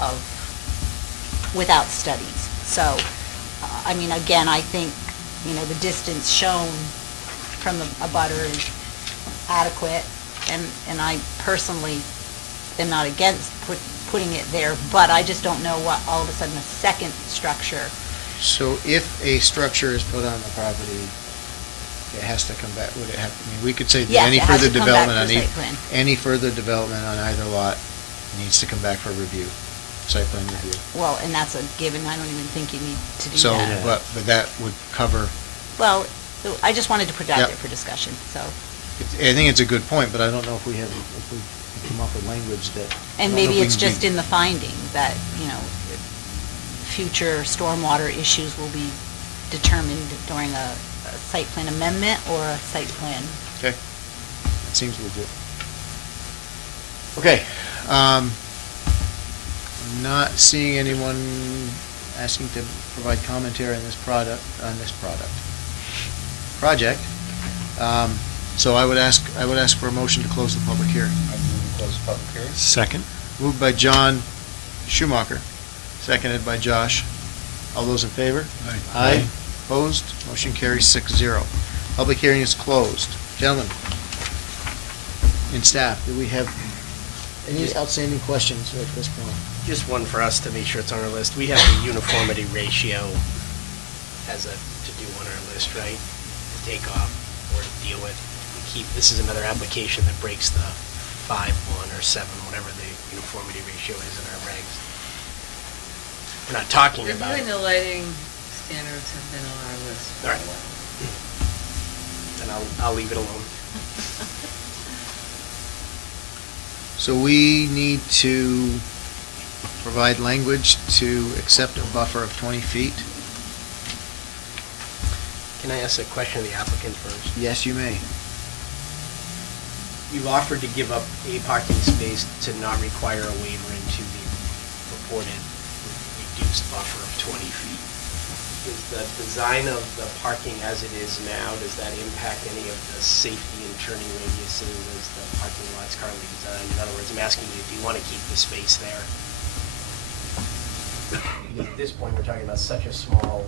of, without studies. So, I mean, again, I think, the distance shown from the abutter is adequate, and I personally am not against putting it there, but I just don't know what, all of a sudden, a second structure. So if a structure is put on the property, it has to come back, would it have, I mean, we could say that Yes, any it has further to come back development for on site plan. any further development on either lot needs to come back for review, site plan review. Well, and that's a given, I don't even think you need to do So, that. but that would cover, Well, I just wanted to put it out Yep. there for discussion, so. I think it's a good point, but I don't know if we come up with language that. I And don't know maybe if we it's can just be- in the finding that, future stormwater issues will be determined during a site plan amendment or a site plan. Okay, that seems legit. Okay, not seeing anyone asking to provide commentary on this project. So I would ask for a motion to close the public hearing. I move to close the public hearing. Second. Moved by John Schumacher, seconded by Josh. All those in favor? Aye. Opposed? Motion carries 6-0. Public hearing is closed. Gentlemen, and staff, do we have any outstanding questions at this point? Just one for us to make sure it's on our list. We have the uniformity ratio as a to-do on our list, right? To take off or to deal with. This is another application that breaks the 5, 1, or 7, whatever the uniformity ratio is in our regs. We're not talking about it. Reviewing the lighting standards have been on our list for All a right. while. And I'll leave it alone. So we need to provide language to accept a buffer of 20 feet. Can I ask a question of the applicant first? Yes, you may. You've offered to give up a parking space to not require a waiver into the purported reduced buffer of 20 feet. Is the design of the parking as it is now, does that impact any of the safety and turning radiuses as the parking lot's currently designed? In other words, I'm asking you, do you want to keep the space there? Because at this point, we're talking about such a small,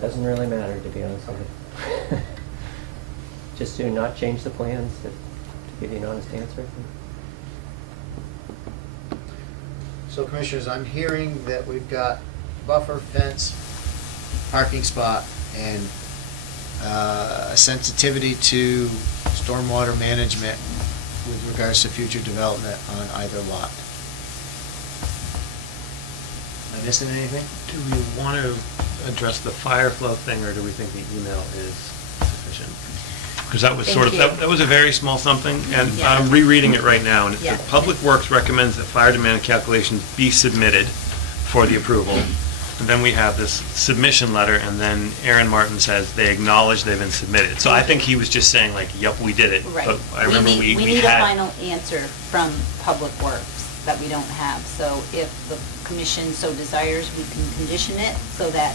Doesn't really matter, to be honest with you. Just do not change the plans to give you an honest answer. So Commissioners, I'm hearing that we've got buffer, fence, parking spot, and a sensitivity to stormwater management with regards to future development on either lot. Am I missing anything? Do we want to address the fire flow thing, or do we think the email is sufficient? Because that was sort of, Thank you. that was a very small something, and Yeah. I'm rereading it right now, and it Yeah. said, Public Works recommends that fire demand calculations be submitted for the approval. And then we have this submission letter, and then Aaron Martin says they acknowledge they've been submitted. So I think he was just saying like, yep, we did it. Right. But I remember we We need a had. final answer from Public Works that we don't have. So if the commission so desires, we can condition it so that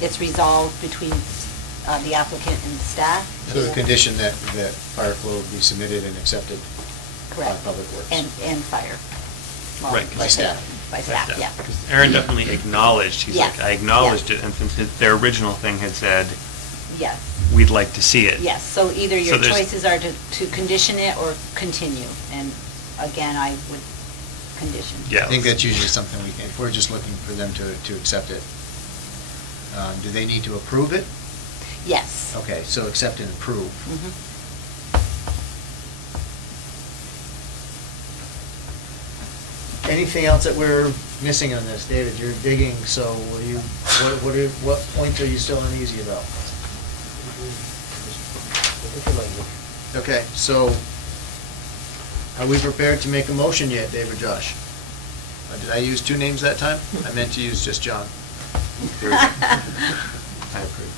it's resolved between the applicant and staff. So the condition that fire flow be submitted and accepted by Correct. Public Works. And fire. Well, Right, 'cause- By staff. By staff, yeah. Because Aaron definitely acknowledged, he's Yes, like, I acknowledged yes. it, and since their original thing had said, Yes. we'd like to see it. Yes, so either your So there's- choices are to condition it or continue, and again, I would condition. Yeah. I think that's usually something we can, if we're just looking for them to accept it. Do they need to approve it? Yes. Okay, so accept and approve. Mhm. Anything else that we're missing on this? David, you're digging, so what points are you still uneasy about? Okay, so are we prepared to make a motion yet, Dave or Josh? Did I use two names that time? I meant to use just John. I approve.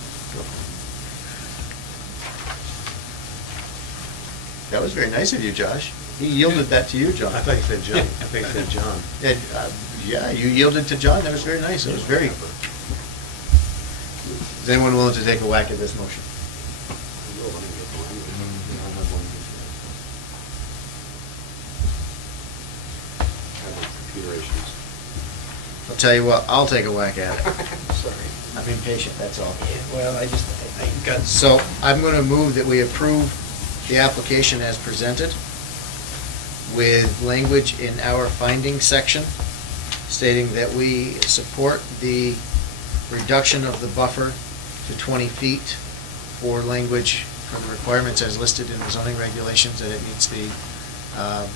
That was very nice of you, Josh. He yielded that to you, John. I thought you said John. I thought you said John. Yeah, you yielded to John. That was very nice. It was very. Is anyone willing to take a whack at this motion? Computer issues. I'll tell you what, I'll take a whack at it. Sorry. I'm impatient, that's all. Well, I got So I'm gonna move that we approve the application as presented with language in our findings section stating that we support the reduction of the buffer to 20 feet for language for the requirements as listed in the zoning regulations, that it meets the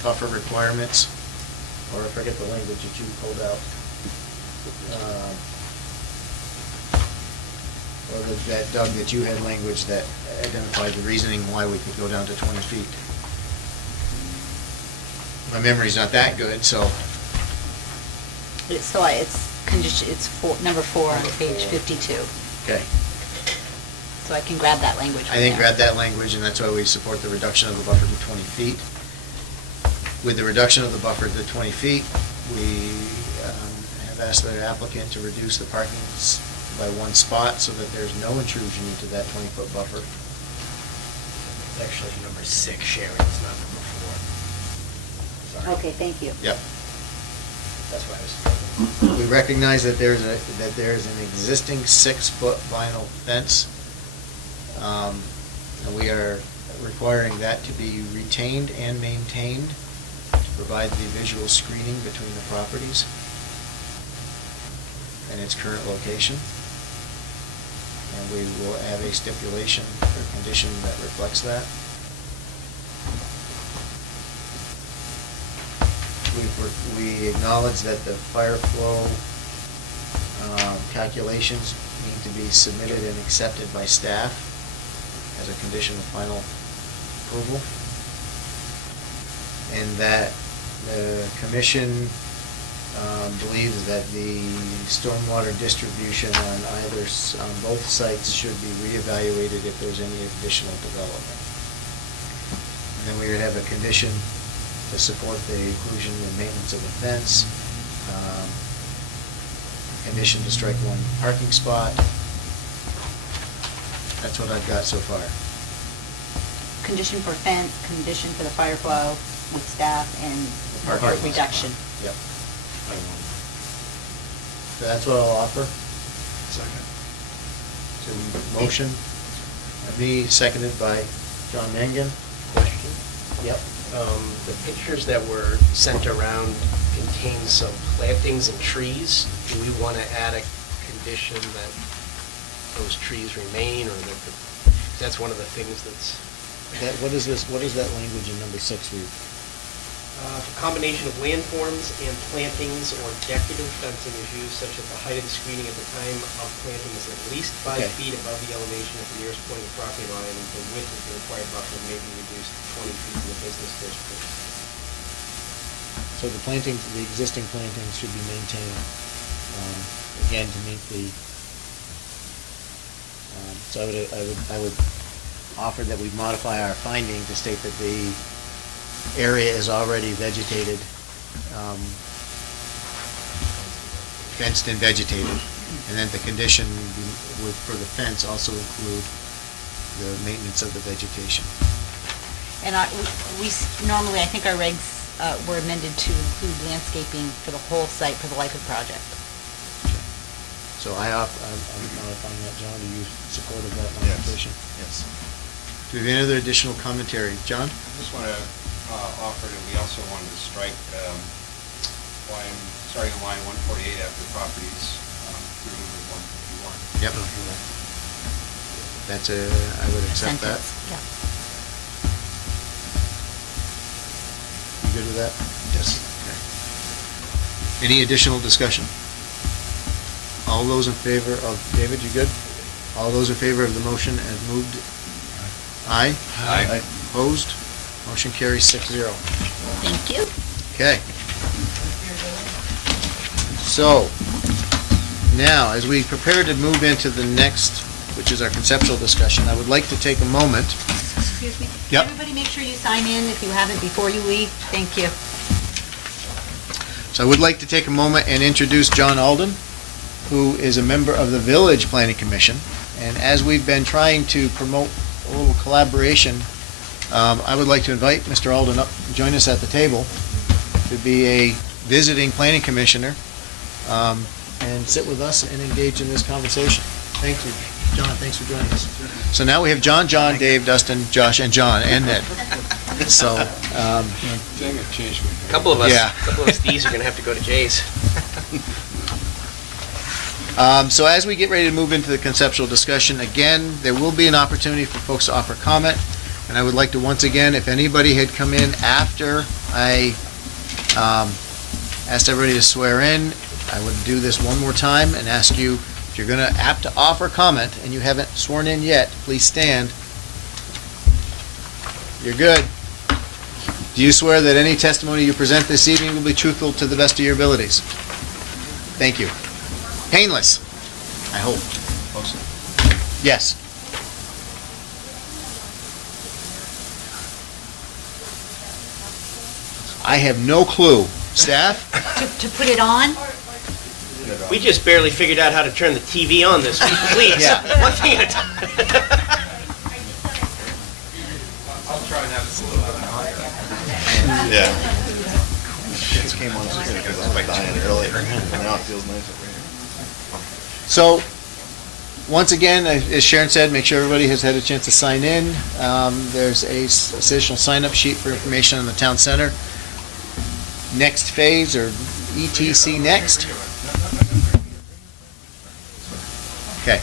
buffer requirements, or I forget the language that you pulled out. Or that, Doug, that you had language that identified the reasoning why we could go down to 20 feet. My memory's not that good, so, It's condition, number 4 on page 52, okay. so I can grab that language I from think there. grab that language, and that's why we support the reduction of the buffer to 20 feet. With the reduction of the buffer to 20 feet, we have asked the applicant to reduce the parking by one spot so that there's no intrusion into that 20-foot buffer. It's actually number 6, Sharon, it's not number 4. Sorry. Okay, thank you. Yep. That's why I was. We recognize that there's an existing 6-foot vinyl fence. And we are requiring that to be retained and maintained to provide the visual screening between the properties and its current location. And we will add a stipulation or condition that reflects that. We acknowledge that the fire flow calculations need to be submitted and accepted by staff as a condition of final approval. And that the commission believes that the stormwater distribution on both sites should be reevaluated if there's any additional development. And then we would have a condition to support the inclusion and maintenance of the fence, condition to strike one parking spot. That's what I've got so far. Condition for fence, condition for the fire flow with staff, and Parking. reduction. Yep. So that's what I'll offer. Second. So motion, me, seconded by John Mangan. Question? Yep. The pictures that were sent around contain some plantings and trees. Do we want to add a condition that those trees remain, or that that's one of the things that's, What is that language in number 6 read? a combination of landforms and plantings or decorative fencing is used such that the height of the screening at the time of planting is at least 5 Okay. feet above the elevation at the nearest point of the property line, and the width of the required buffer may be reduced to 20 feet in the business district. So the plantings, the existing plantings should be maintained, again, to meet the, so I would offer that we modify our finding to state that the area is already vegetated, fenced and vegetated, and then the condition for the fence also include the maintenance of the vegetation. And normally, I think our regs were amended to include landscaping for the whole site for the life of the project. So I'm modifying that, John, are you supportive of that Yes. modification? Yes. Do we have any other additional commentary? John? I just want to offer that we also wanted to strike starting on line 148 after properties through to 151. Yep. That's I would accept that. Sentence, yeah. You good with that? Yes. Okay. Any additional discussion? All those in favor of, David, you good? All those in favor of the motion as moved? Aye? Aye. Opposed? Motion carries 6-0. Thank you. Okay. So, now, as we prepare to move into the next, which is our conceptual discussion, I would like to take a moment. Excuse me. Yep. Everybody make sure you sign in if you haven't before you leave. Thank you. So I would like to take a moment and introduce John Alden, who is a member of the Village Planning Commission. And as we've been trying to promote a little collaboration, I would like to invite Mr. Alden up and join us at the table to be a visiting planning commissioner and sit with us and engage in this conversation. Thank you. John, thanks for joining us. So now we have John, Dave, Dustin, Josh, and John, and Ned. So, Dang it, changed me. A couple of us, Yeah. these are gonna have to go to Jay's. so as we get ready to move into the conceptual discussion, again, there will be an opportunity for folks to offer comment. And I would like to once again, if anybody had come in after I asked everybody to swear in, I would do this one more time and ask you, if you're going to have to offer comment and you haven't sworn in yet, please stand. You're good. Do you swear that any testimony you present this evening will be truthful to the best of your abilities? Thank you. Painless, I hope. Yes. I have no clue. Staff? To put it on, We just barely figured out how to turn the TV on this week, please. Yeah. One thing at a time. I'll try and have this a little bit longer. Yeah. This came on because I was dying earlier, and now it feels nice over here. So, once again, as Sharon said, make sure everybody has had a chance to sign in. There's a additional sign-up sheet for information on the town center. Next phase, or ETC next. Okay.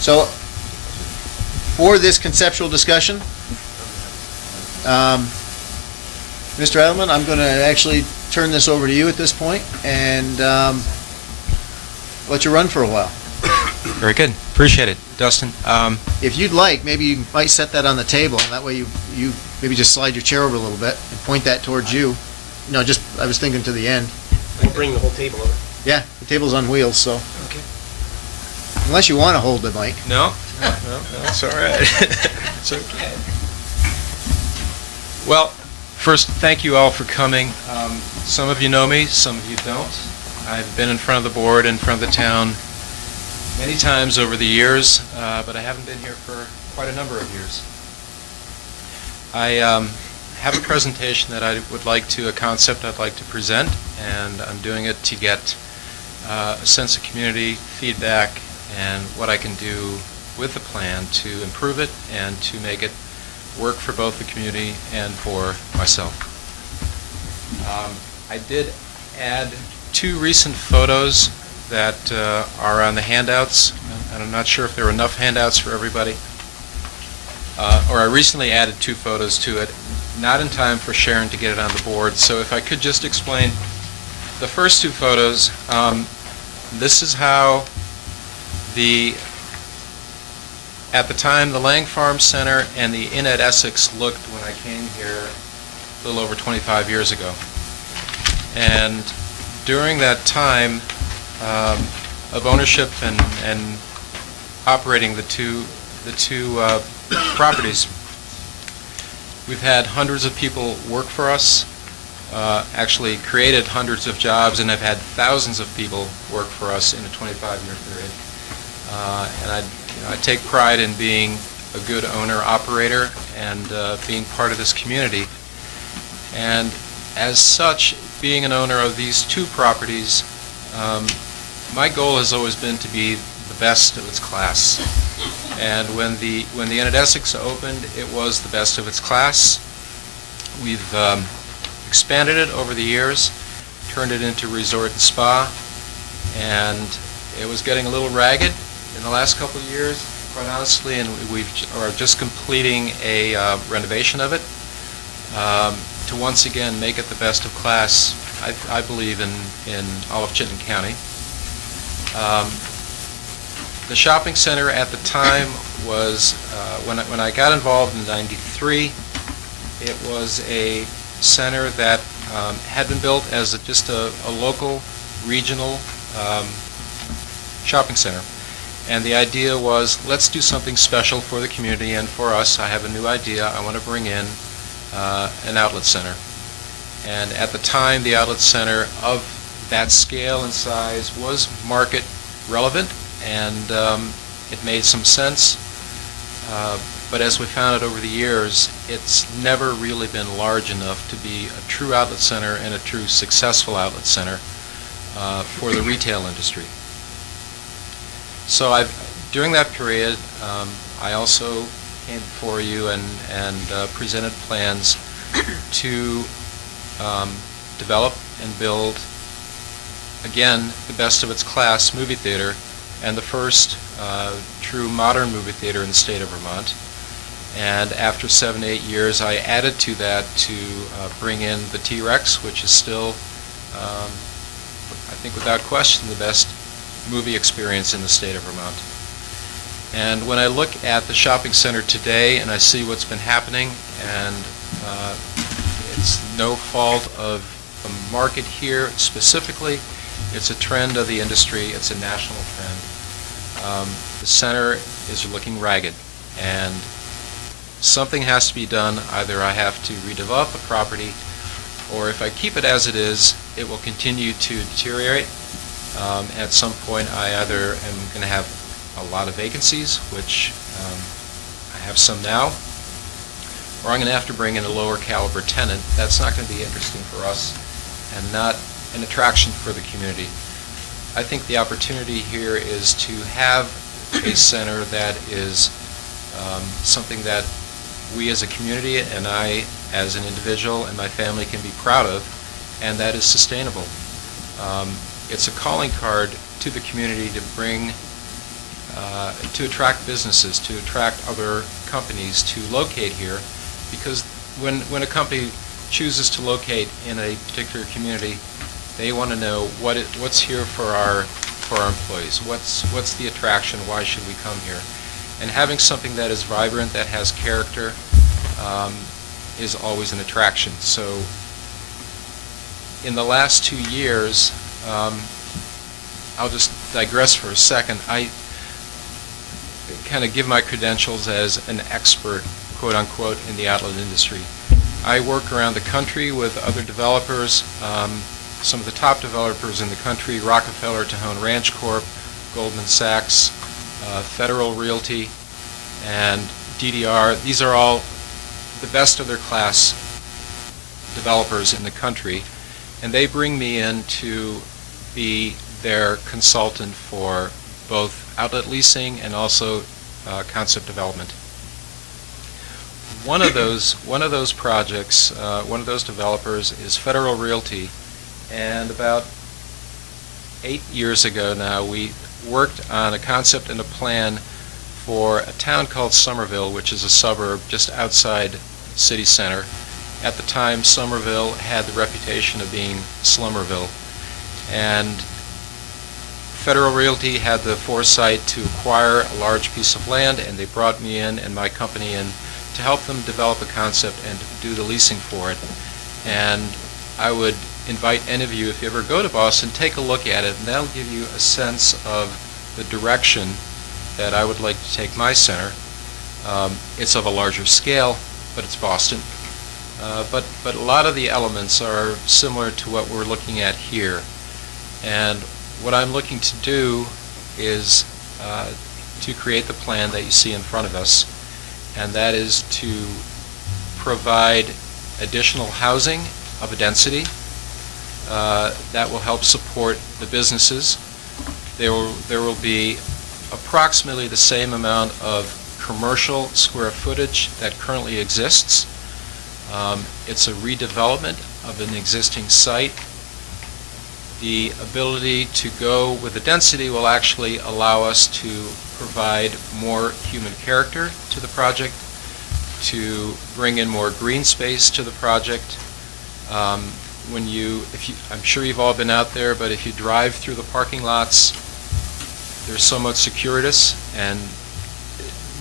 So, for this conceptual discussion, Mr. Edelman, I'm going to actually turn this over to you at this point and let you run for a while. Very good. Appreciate it, Dustin. If you'd like, maybe you might set that on the table, and that way you maybe just slide your chair over a little bit and point that towards you. No, just, I was thinking to the end. We'll bring the whole table over. Yeah, the table's on wheels, so. Okay. Unless you want to hold the mic. No, it's all right. It's okay. Well, first, thank you all for coming. Some of you know me, some of you don't. I've been in front of the board, in front of the town many times over the years, but I haven't been here for quite a number of years. I have a presentation that I would like to, a concept I'd like to present, and I'm doing it to get a sense of community feedback and what I can do with the plan to improve it and to make it work for both the community and for myself. I did add 2 recent photos that are on the handouts, and I'm not sure if there are enough handouts for everybody. Or I recently added 2 photos to it, not in time for Sharon to get it on the board. So if I could just explain the first 2 photos, this is how at the time, the Lang Farm Center and the Inn at Essex looked when I came here a little over 25 years ago. And during that time of ownership and operating the two properties, we've had hundreds of people work for us, actually created hundreds of jobs, and have had thousands of people work for us in a 25-year period. And I take pride in being a good owner-operator and being part of this community. And as such, being an owner of these 2 properties my goal has always been to be the best of its class. And when the Inn at Essex opened, it was the best of its class. We've expanded it over the years, turned it into resort and spa, and it was getting a little ragged in the last couple of years, quite honestly, and we are just completing a renovation of it to once again make it the best of class, I believe, in all of Chittenden County. The shopping center at the time was, when I got involved in '93, it was a center that had been built as just a local, regional shopping center. And the idea was, let's do something special for the community and for us. I have a new idea. I want to bring in an outlet center. And at the time, the outlet center of that scale and size was market relevant, and it made some sense. But as we found out over the years, it's never really been large enough to be a true outlet center and a true successful outlet center for the retail industry. So during that period, I also came before you and presented plans to develop and build, again, the best of its class movie theater, and the first true modern movie theater in the state of Vermont. And after 7-8 years, I added to that to bring in the T-Rex, which is still, I think without question, the best movie experience in the state of Vermont. And when I look at the shopping center today and I see what's been happening, and it's no fault of the market here specifically, it's a trend of the industry, it's a national trend. The center is looking ragged, and something has to be done. Either I have to redevelop the property, or if I keep it as it is, it will continue to deteriorate. At some point, I either am going to have a lot of vacancies, which I have some now, or I'm going to have to bring in a lower caliber tenant. That's not going to be interesting for us and not an attraction for the community. I think the opportunity here is to have a center that is something that we as a community and I as an individual and my family can be proud of, and that is sustainable. It's a calling card to the community to bring, to attract businesses, to attract other companies to locate here, because when a company chooses to locate in a particular community, they want to know what's here for our employees. What's the attraction? Why should we come here? And having something that is vibrant, that has character, is always an attraction. So in the last 2 years, I'll just digress for a second. I kind of give my credentials as an expert, quote unquote, in the outlet industry. I work around the country with other developers, some of the top developers in the country: Rockefeller, Tahone Ranch Corp., Goldman Sachs, Federal Realty, and DDR. These are all the best of their class developers in the country, and they bring me in to be their consultant for both outlet leasing and also concept development. One of those projects, one of those developers is Federal Realty, and about 8 years ago now, we worked on a concept and a plan for a town called Somerville, which is a suburb just outside the city center. At the time, Somerville had the reputation of being Slummerville, and Federal Realty had the foresight to acquire a large piece of land, and they brought me in and my company in to help them develop a concept and to do the leasing for it. And I would invite any of you, if you ever go to Boston, take a look at it, and that'll give you a sense of the direction that I would like to take my center. It's of a larger scale, but it's Boston. But a lot of the elements are similar to what we're looking at here. And what I'm looking to do is to create the plan that you see in front of us, and that is to provide additional housing of a density that will help support the businesses, There will be approximately the same amount of commercial square footage that currently exists. It's a redevelopment of an existing site. The ability to go with the density will actually allow us to provide more human character to the project, to bring in more green space to the project. I'm sure you've all been out there, but if you drive through the parking lots, they're somewhat circuitous and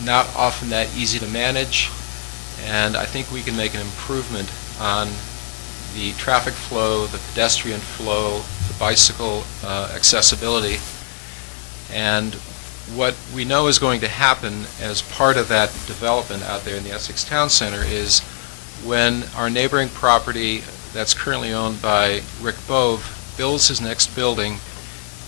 not often that easy to manage. And I think we can make an improvement on the traffic flow, the pedestrian flow, the bicycle accessibility. And what we know is going to happen as part of that development out there in the Essex Town Center is when our neighboring property that's currently owned by Rick Bove builds his next building,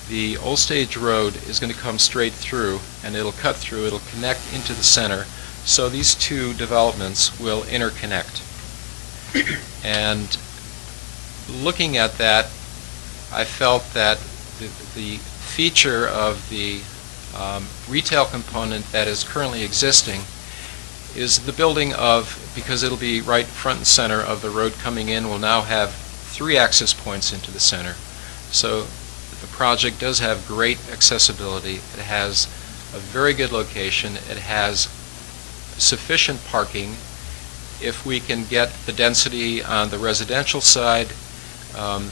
the Old Stage Road is going to come straight through, and it'll cut through, it'll connect into the center. So these two developments will interconnect. And looking at that, I felt that the feature of the retail component that is currently existing is the building of, because it'll be right front and center of the road coming in, will now have 3 access points into the center. So the project does have great accessibility. It has a very good location. It has sufficient parking. If we can get the density on the residential side,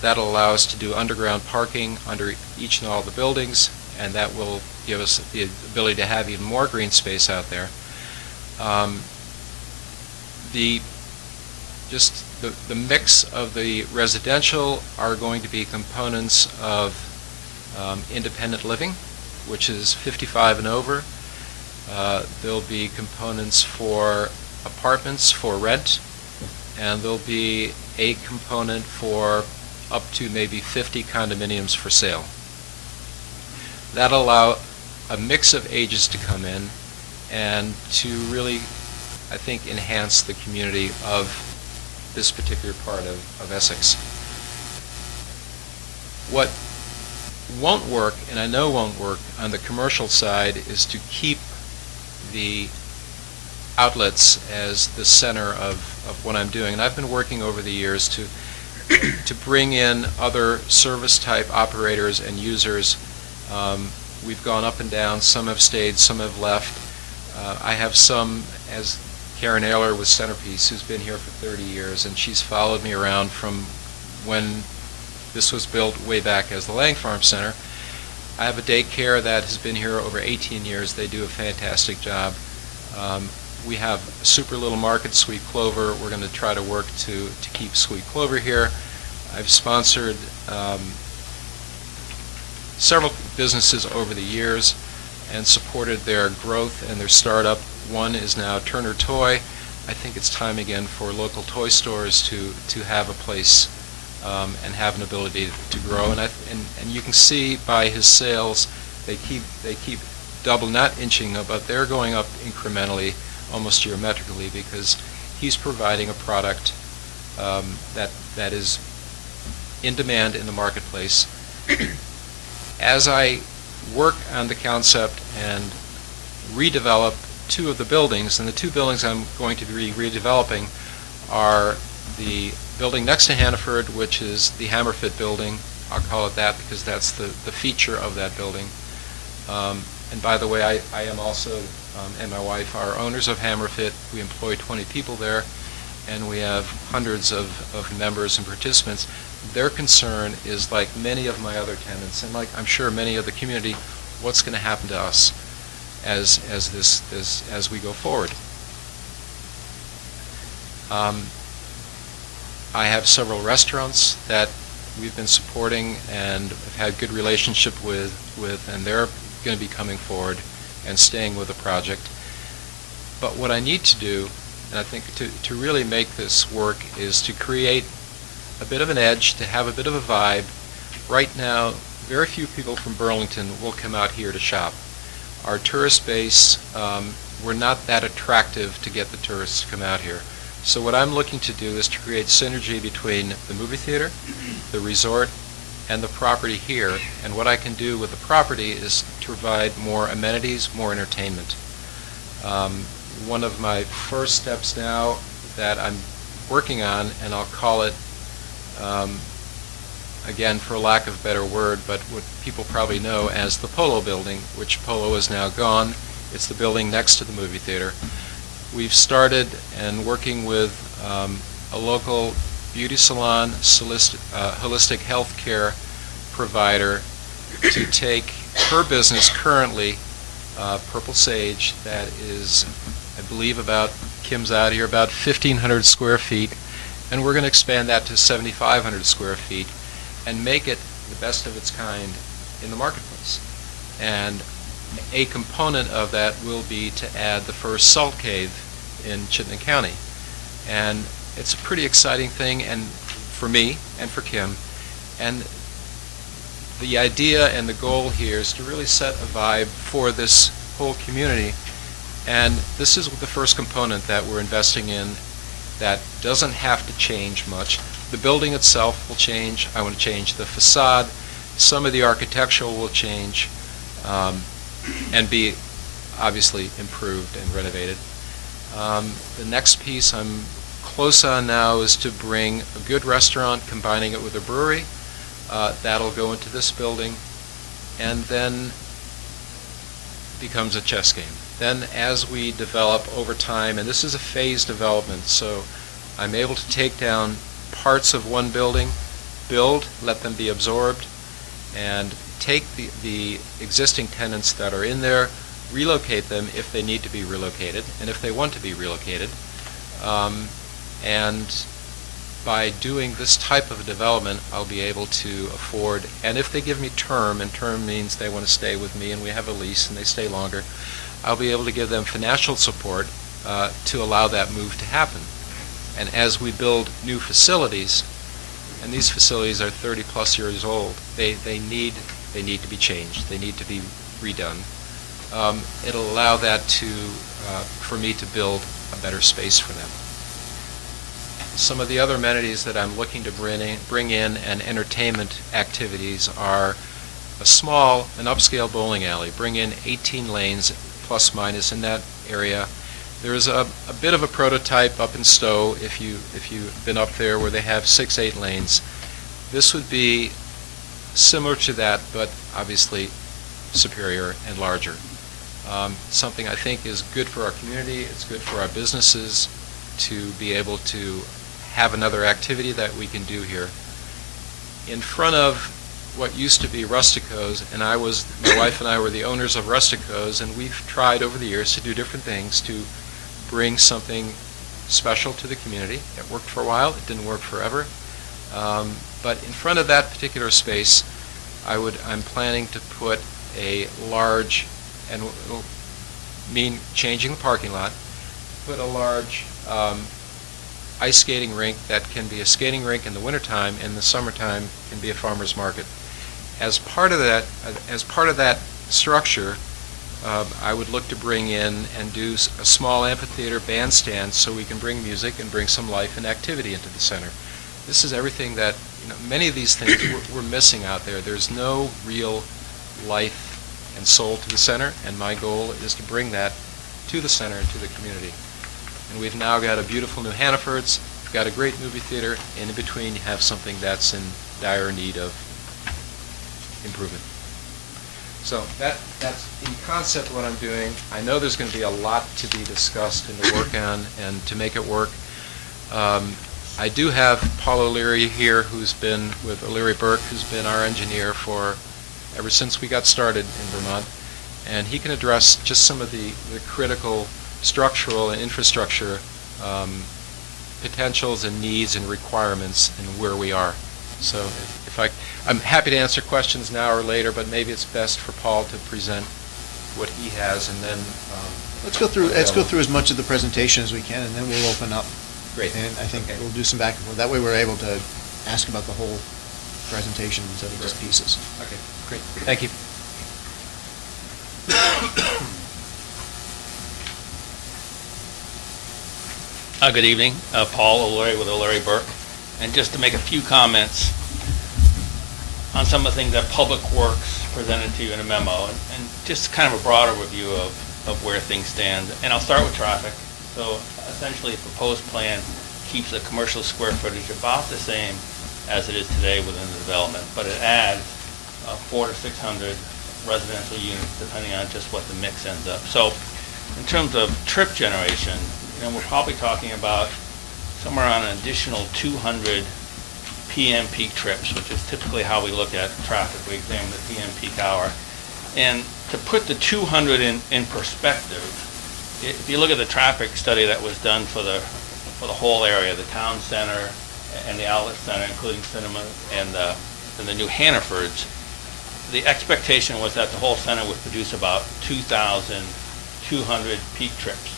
that'll allow us to do underground parking under each and all the buildings, and that will give us the ability to have even more green space out there. The mix of the residential are going to be components of independent living, which is 55 and over. There'll be components for apartments for rent, and there'll be a component for up to maybe 50 condominiums for sale. That'll allow a mix of ages to come in and to really, I think, enhance the community of this particular part of Essex. What won't work, and I know won't work, on the commercial side is to keep the outlets as the center of what I'm doing. And I've been working over the years to bring in other service type operators and users. We've gone up and down. Some have stayed, some have left. I have some, as Karen Ayler with Centerpiece, who's been here for 30 years, and she's followed me around from when this was built way back as the Lang Farm Center. I have a daycare that has been here over 18 years. They do a fantastic job. We have a super little market, Sweet Clover. We're going to try to work to keep Sweet Clover here. I've sponsored several businesses over the years and supported their growth and their startup. One is now Turner Toy. I think it's time again for local toy stores to have a place and have an ability to grow. And you can see by his sales, they keep double, not inching up, but they're going up incrementally, almost geometrically, because he's providing a product that is in demand in the marketplace. As I work on the concept and redevelop 2 of the buildings, and the 2 buildings I'm going to be redeveloping are the building next to Hannaford, which is the Hammerfit building. I'll call it that because that's the feature of that building. And by the way, I am also, and my wife, are owners of Hammerfit. We employ 20 people there, and we have hundreds of members and participants. Their concern is, like many of my other tenants, and like I'm sure many of the community, what's going to happen to us as we go forward. I have several restaurants that we've been supporting and have had good relationship with, and they're going to be coming forward and staying with the project. But what I need to do, and I think to really make this work, is to create a bit of an edge, to have a bit of a vibe. Right now, very few people from Burlington will come out here to shop. Our tourist base, we're not that attractive to get the tourists to come out here. So what I'm looking to do is to create synergy between the movie theater, the resort, and the property here. And what I can do with the property is to provide more amenities, more entertainment. One of my first steps now that I'm working on, and I'll call it, again, for lack of a better word, but what people probably know as the Polo Building, which Polo is now gone. It's the building next to the movie theater. We've started and working with a local beauty salon, holistic health care provider to take her business currently, Purple Sage, that is, I believe Kim's out here, about 1,500 square feet, and we're going to expand that to 7,500 square feet and make it the best of its kind in the marketplace. And a component of that will be to add the first salt cave in Chittenden County. And it's a pretty exciting thing, and for me and for Kim. And the idea and the goal here is to really set a vibe for this whole community. And this is the first component that we're investing in that doesn't have to change much. The building itself will change. I want to change the facade. Some of the architectural will change and be obviously improved and renovated. The next piece I'm close on now is to bring a good restaurant, combining it with a brewery. That'll go into this building, and then becomes a chess game. Then as we develop over time, and this is a phased development, so I'm able to take down parts of one building, build, let them be absorbed, and take the existing tenants that are in there, relocate them if they need to be relocated, and if they want to be relocated. And by doing this type of a development, I'll be able to afford, and if they give me term, and term means they want to stay with me and we have a lease and they stay longer, I'll be able to give them financial support to allow that move to happen. And as we build new facilities, and these facilities are 30 plus years old, they need to be changed, they need to be redone. It'll allow that for me to build a better space for them. Some of the other amenities that I'm looking to bring in and entertainment activities are an upscale bowling alley. Bring in 18 lanes plus minus in that area. There's a bit of a prototype up in Stowe, if you've been up there, where they have 6-8 lanes. This would be similar to that, but obviously superior and larger. Something I think is good for our community, it's good for our businesses to be able to have another activity that we can do here. In front of what used to be Rustico's, and my wife and I were the owners of Rustico's, and we've tried over the years to do different things to bring something special to the community. It worked for a while, it didn't work forever. But in front of that particular space, I'm planning to put a large, and it'll mean changing the parking lot, put a large ice skating rink that can be a skating rink in the wintertime, in the summertime can be a farmer's market. As part of that structure, I would look to bring in and do a small amphitheater bandstand so we can bring music and bring some life and activity into the center. This is everything that, many of these things we're missing out there. There's no real life and soul to the center, and my goal is to bring that to the center and to the community. And we've now got a beautiful new Hannaford's, we've got a great movie theater, and in between you have something that's in dire need of improvement. So that's in concept what I'm doing. I know there's going to be a lot to be discussed and to work on and to make it work. I do have Paul O'Leary here, who's been with O'Leary Burke, who's been our engineer ever since we got started in Vermont, and he can address just some of the critical structural and infrastructure potentials and needs and requirements and where we are. So I'm happy to answer questions now or later, but maybe it's best for Paul to present what he has, and then Let's go through as much of the presentation as we can, and then we'll open up. Great. And I think Okay. we'll do some back and forth. That way we're able to ask about the whole presentation instead of just pieces. Okay, great. Thank you. Good evening, Paul O'Leary with O'Leary Burke. And just to make a few comments, on some of the things that Public Works presented to you in a memo, and just kind of a broader review of where things stand. And I'll start with traffic. So essentially, the proposed plan keeps the commercial square footage about the same as it is today within the development, but it adds 400 to 600 residential units, depending on just what the mix ends up. So in terms of trip generation, we're probably talking about somewhere around an additional 200 PM peak trips, which is typically how we look at traffic. We examine the PM peak hour. And to put the 200 in perspective, if you look at the traffic study that was done for the whole area, the town center and the outlet center, including cinema and the new Hannafords, the expectation was that the whole center would produce about 2,200 peak trips.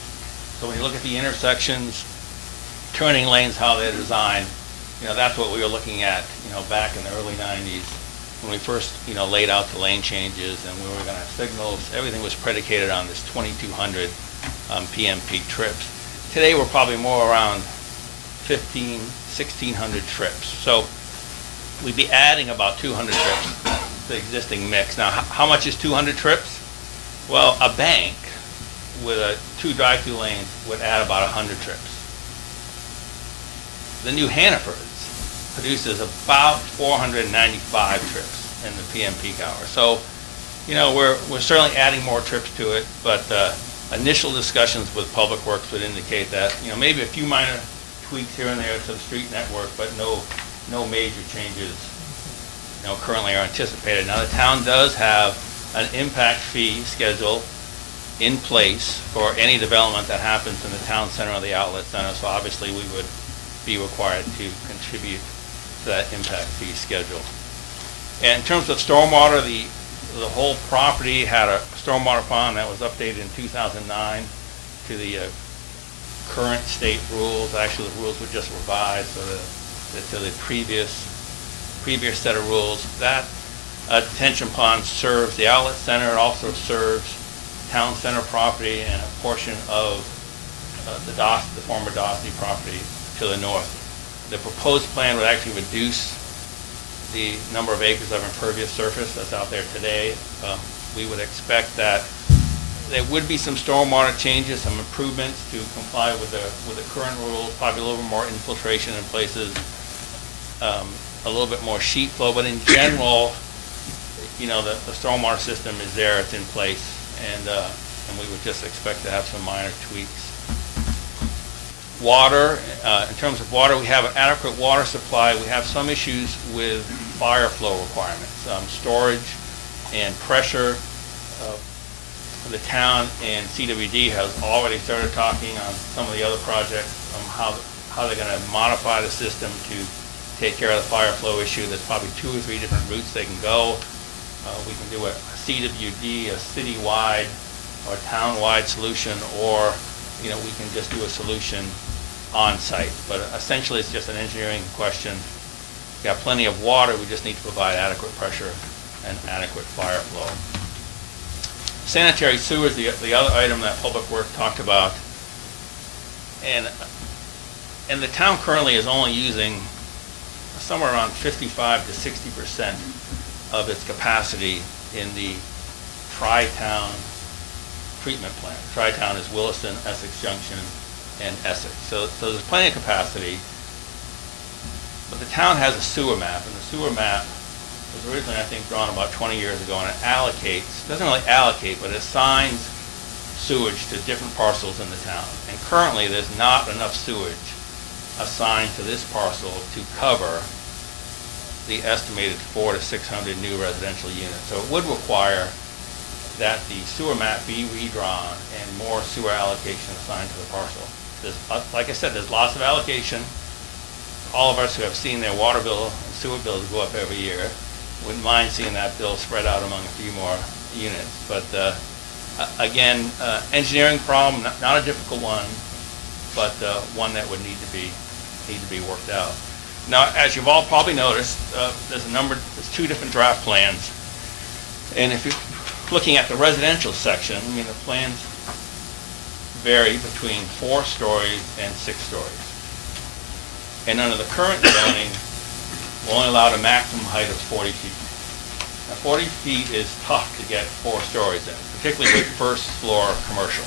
So when you look at the intersections, turning lanes, how they're designed, that's what we were looking at, back in the early 90s when we first, laid out the lane changes and we were going to have signals. Everything was predicated on this 2,200 PM peak trips. Today we're probably more around 1,600 trips. So we'd be adding about 200 trips to the existing mix. Now, how much is 200 trips? Well, a bank with 2 drive-through lanes would add about 100 trips. The new Hannafords produces about 495 trips in the PM peak hour. So, we're certainly adding more trips to it, but initial discussions with Public Works would indicate that, maybe a few minor tweaks here and there to the street network, but no major changes, currently are anticipated. Now, the town does have an impact fee schedule in place for any development that happens in the town center or the outlet center, so obviously we would be required to contribute to that impact fee schedule. And in terms of stormwater, the whole property had a stormwater pond that was updated in 2009 to the current state rules. Actually, the rules were just revised to the previous set of rules. That detention pond serves the outlet center. It also serves town center property and a portion of the former Dossey property to the north. The proposed plan would actually reduce the number of acres of impervious surface that's out there today. We would expect that there would be some stormwater changes, some improvements to comply with the current rules, probably a little bit more infiltration in places, a little bit more sheet flow, but in general, the stormwater system is there, it's in place, and we would just expect to have some minor tweaks. Water, in terms of water, we have an adequate water supply. We have some issues with fire flow requirements, storage and pressure. The town and CWD has already started talking on some of the other projects, how they're going to modify the system to take care of the fire flow issue. There's probably 2 or 3 different routes they can go. We can do a CWD, a citywide or town-wide solution, or we can just do a solution on-site. But essentially, it's just an engineering question. We've got plenty of water. We just need to provide adequate pressure and adequate fire flow. Sanitary sewer is the other item that Public Works talked about. And the town currently is only using somewhere around 55 to 60% of its capacity in the Tri-Town treatment plant. Tri-Town is Williston, Essex Junction, and Essex. So there's plenty of capacity. But the town has a sewer map, and the sewer map was originally, I think, drawn about 20 years ago, and it doesn't really allocate, but it assigns sewage to different parcels in the town. And currently, there's not enough sewage assigned to this parcel to cover the estimated 400 to 600 new residential units. So it would require that the sewer map be redrawn and more sewer allocation assigned to the parcel. Like I said, there's lots of allocation. All of us who have seen their water bill and sewer bills go up every year wouldn't mind seeing that bill spread out among a few more units. But again, engineering problem, not a difficult one, but one that would need to be worked out. Now, as you've all probably noticed, there's 2 different draft plans. And if you're looking at the residential section, the plans vary between 4 stories and 6 stories. And under the current zoning, we're only allowed a maximum height of 40 feet. 40 feet is tough to get 4 stories in, particularly with first floor commercial,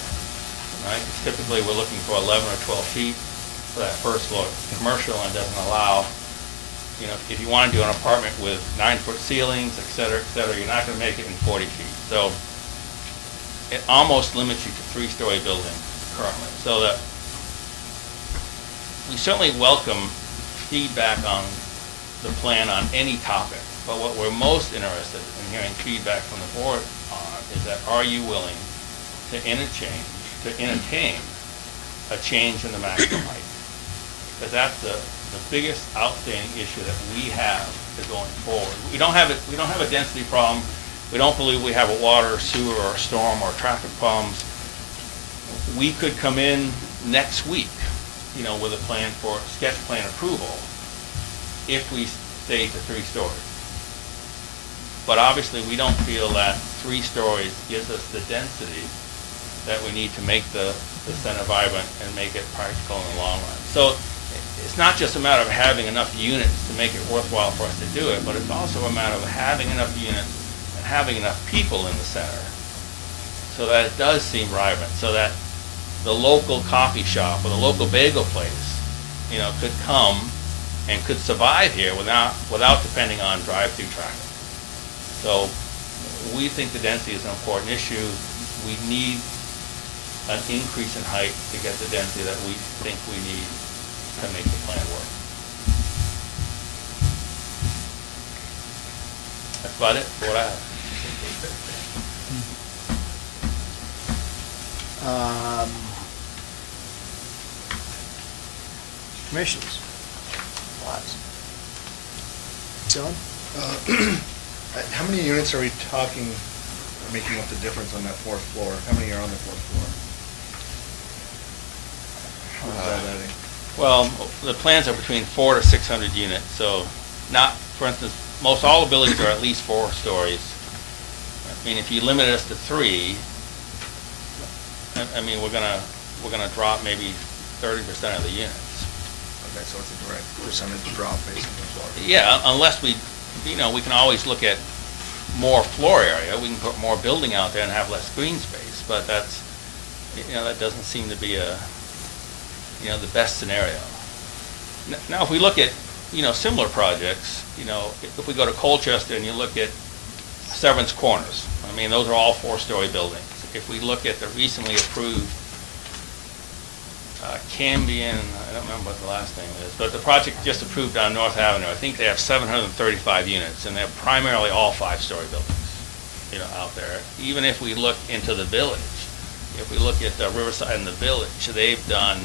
right? 'Cause typically, we're looking for 11 or 12 feet for that first floor commercial, and doesn't allow, you know, if you want to do an apartment with 9-foot ceilings, et cetera, you're not going to make it in 40 feet. So it almost limits you to 3-story building currently. So that we certainly welcome feedback on the plan on any topic, but what we're most interested in hearing feedback from the board on is that, are you willing to entertain a change in the maximum height? Because that's the biggest outstanding issue that we have going forward. We don't have a density problem. We don't believe we have a water, sewer, or storm or traffic problems. We could come in next week, you know, with a plan for sketch plan approval if we stay to 3 stories. But obviously, we don't feel that 3 stories gives us the density that we need to make the center vibrant and make it practical in the long run. So it's not just a matter of having enough units to make it worthwhile for us to do it, but it's also a matter of having enough units and having enough people in the center so that it does seem vibrant, so that the local coffee shop or the local bagel place, you know, could come and could survive here without depending on drive-through traffic. So we think the density is an important issue. We need an increase in height to get the density that we think we need to make the plan work. That's about it for what I have. Commissioners? Lots. John? How many units are we talking are making up the difference on that 4th floor? How many are on the 4th floor? How is that adding? Well, the plans are between 400 to 600 units, so not, for instance, most all the buildings are at least 4 stories. I mean, if you limit us to 3, I mean, we're gonna drop maybe 30% of the units. Okay, so it's a direct percentage drop basically. Yeah, unless we, you know, we can always look at more floor area. We can put more building out there and have less green space, but that's, you know, that doesn't seem to be you know, the best scenario. Now, if we look at, you know, similar projects, you know, if we go to Colchester and you look at Severance Corners, I mean, those are all 4-story buildings. If we look at the recently approved Cambian, I don't remember what the last name is, but the project just approved on North Avenue, I think they have 735 units, and they're primarily all 5-story buildings, you know, out there. Even if we look into the village, if we look at the Riverside and the village, they've done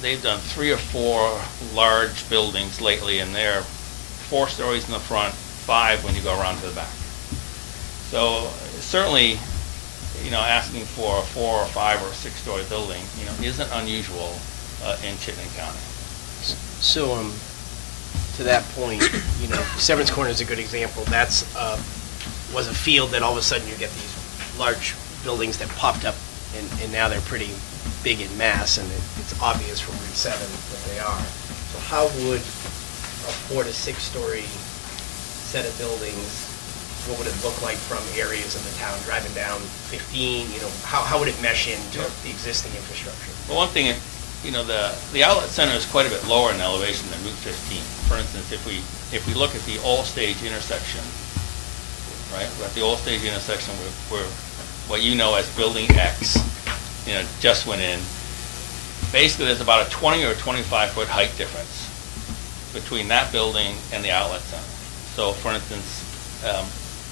3 or 4 large buildings lately, and they're 4 stories in the front, 5 when you go around to the back. So certainly, you know, asking for a 4 or 5 or 6-story building, you know, isn't unusual in Chittenden County. So, to that point, you know, Severance Corner is a good example. That's, was a field that all of a sudden you get these large buildings that popped up, and now they're pretty big in mass, and it's obvious from Route 7 that they are. So how would a 4 to 6-story set of buildings, what would it look like from areas in the town, driving down 15, you know, how would it mesh into the existing infrastructure? Well, one thing, you know, the outlet center is quite a bit lower in elevation than Route 15. For instance, if we look at the All-Stage intersection, right, we're at the All-Stage intersection where what you know as Building X, you know, just went in. Basically, there's about a 20 or 25-foot height difference between that building and the outlet center. So, for instance,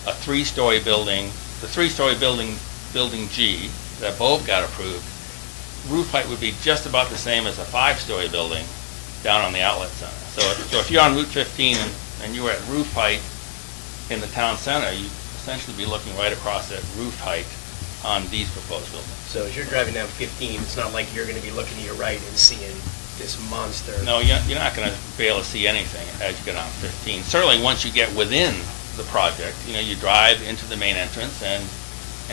a 3-story building, the 3-story building G that both got approved, roof height would be just about the same as a 5-story building down on the outlet center. So if you're on Route 15 and you were at roof height in the town center, you'd essentially be looking right across at roof height on these proposed buildings. So as you're driving down 15, it's not like you're going to be looking to your right and seeing this monster. No, you're not going to be able to see anything as you get on 15. Certainly, once you get within the project, you know, you drive into the main entrance and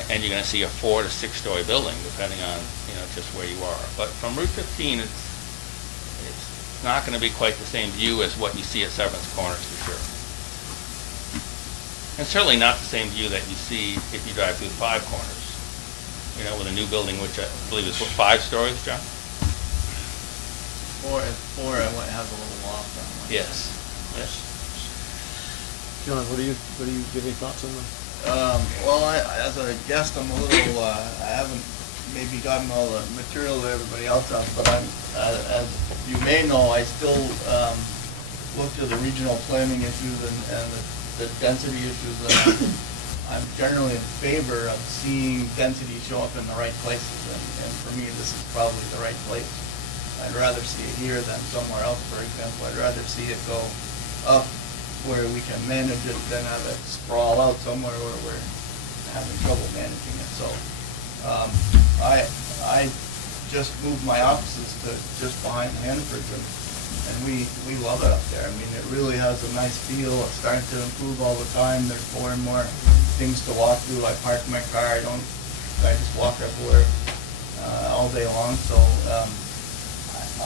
you're going to see a 4 to 6-story building, depending on, you know, just where you are. But from Route 15, it's not going to be quite the same view as what you see at Severance Corners, for sure. And certainly not the same view that you see if you drive through the Five Corners, you know, with a new building, which I believe is, what, 5 stories, John? Or it has a little loft on it. Yes, yes. John, what do you give any thoughts on that? Well, as a guest, I'm a little, I haven't maybe gotten all the material that everybody else has, but I'm, as you may know, I still, looked at the regional planning issues and the density issues, and I'm generally in favor of seeing density show up in the right places, and for me, this is probably the right place. I'd rather see it here than somewhere else, for example. I'd rather see it go up where we can manage it than have it sprawl out somewhere where we're having trouble managing it. So, I just moved my offices to just behind Hannaford, and we love it up there. I mean, it really has a nice feel. It's starting to improve all the time. There's more and more things to walk through. I park my car. I just walk everywhere all day long. So,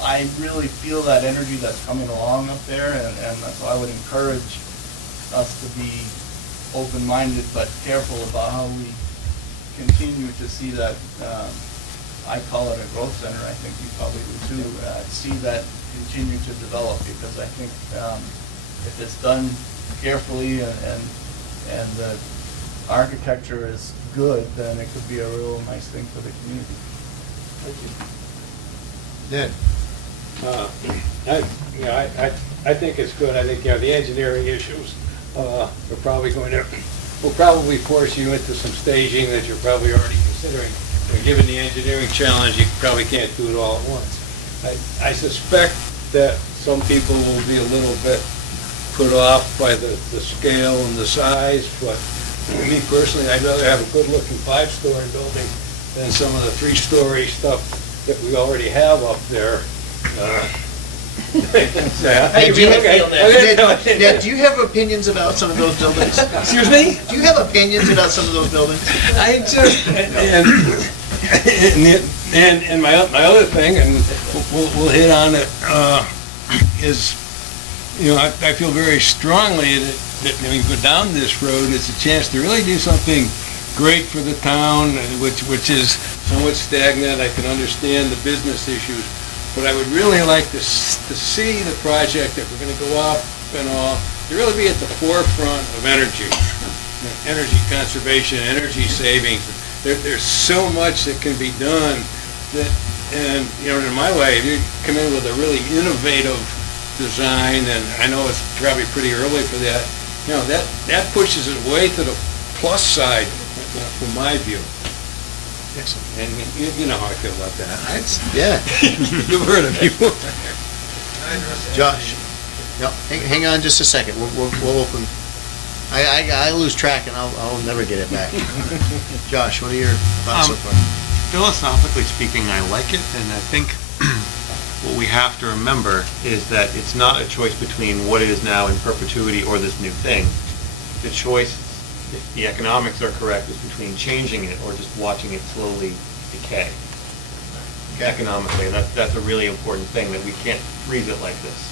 I really feel that energy that's coming along up there, and so I would encourage us to be open-minded but careful about how we continue to see that, I call it a growth center, I think you probably would too, see that continue to develop, because I think if it's done carefully and the architecture is good, then it could be a real nice thing for the community. Thank you. Ned? I think it's good. I think, the engineering issues are probably will probably force you into some staging that you're probably already considering. Given the engineering challenge, you probably can't do it all at once. I suspect that some people will be a little bit put off by the scale and the size, but me personally, I'd rather have a good-looking 5-story building than some of the 3-story stuff that we already have up there. How you really feel, Ned? Ned, do you have opinions about some of those buildings? Excuse me? Do you have opinions about some of those buildings? I just, and my other thing, and we'll hit on it, is, I feel very strongly that when we go down this road, it's a chance to really do something great for the town, which is somewhat stagnant. I can understand the business issues, but I would really like to see the project, if we're going to go up and all, to really be at the forefront of energy conservation, energy savings. There's so much that can be done that, and in my way, if you come in with a really innovative design, and I know it's probably pretty early for that, that pushes it way to the plus side, from my view. Excellent. And you know how I feel about that. Yeah. You've heard of people. Josh? No, hang on just a second. We'll open. I lose track and I'll never get it back. Josh, what are your thoughts so far? Philosophically speaking, I like it, and I think what we have to remember is that it's not a choice between what it is now in perpetuity or this new thing. The choice, if the economics are correct, is between changing it or just watching it slowly decay economically. And that's a really important thing, that we can't freeze it like this.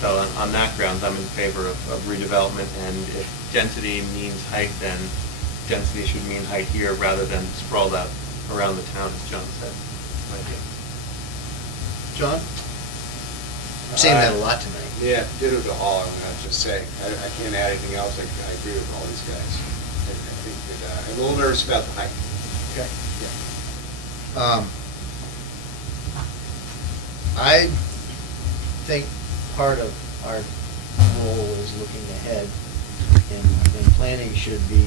So on that grounds, I'm in favor of redevelopment, and if density means height, then density should mean height here rather than sprawled out around the town, as John said. John? I'm saying that a lot tonight. Yeah, ditto to all, I'm gonna just say. I can't add anything else. I agree with all these guys. I think that, I'm a little nervous about the height. Okay. Yeah. I think part of our role is looking ahead, and planning should be,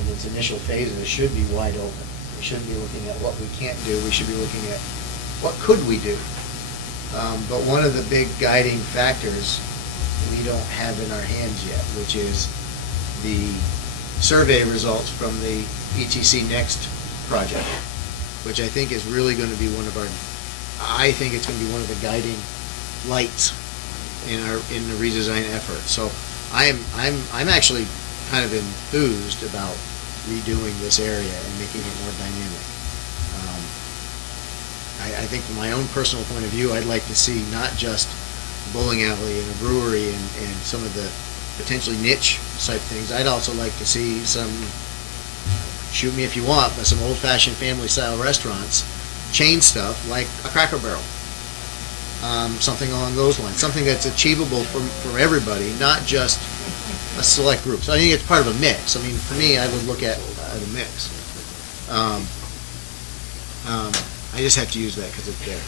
in its initial phases, it should be wide open. We shouldn't be looking at what we can't do, we should be looking at what could we do. But one of the big guiding factors we don't have in our hands yet, which is the survey results from the ETC Next project, which I think is really going to be I think it's going to be one of the guiding lights in the redesign effort. So I'm actually kind of enthused about redoing this area and making it more dynamic. I think from my own personal point of view, I'd like to see not just a bowling alley and a brewery and some of the potentially niche type things. I'd also like to see some, shoot me if you want, but some old-fashioned family-style restaurants, chain stuff like a Cracker Barrel. Something along those lines, something that's achievable for everybody, not just a select group. So I think it's part of a mix. I mean, for me, I would look at a mix. I just have to use that because it's there.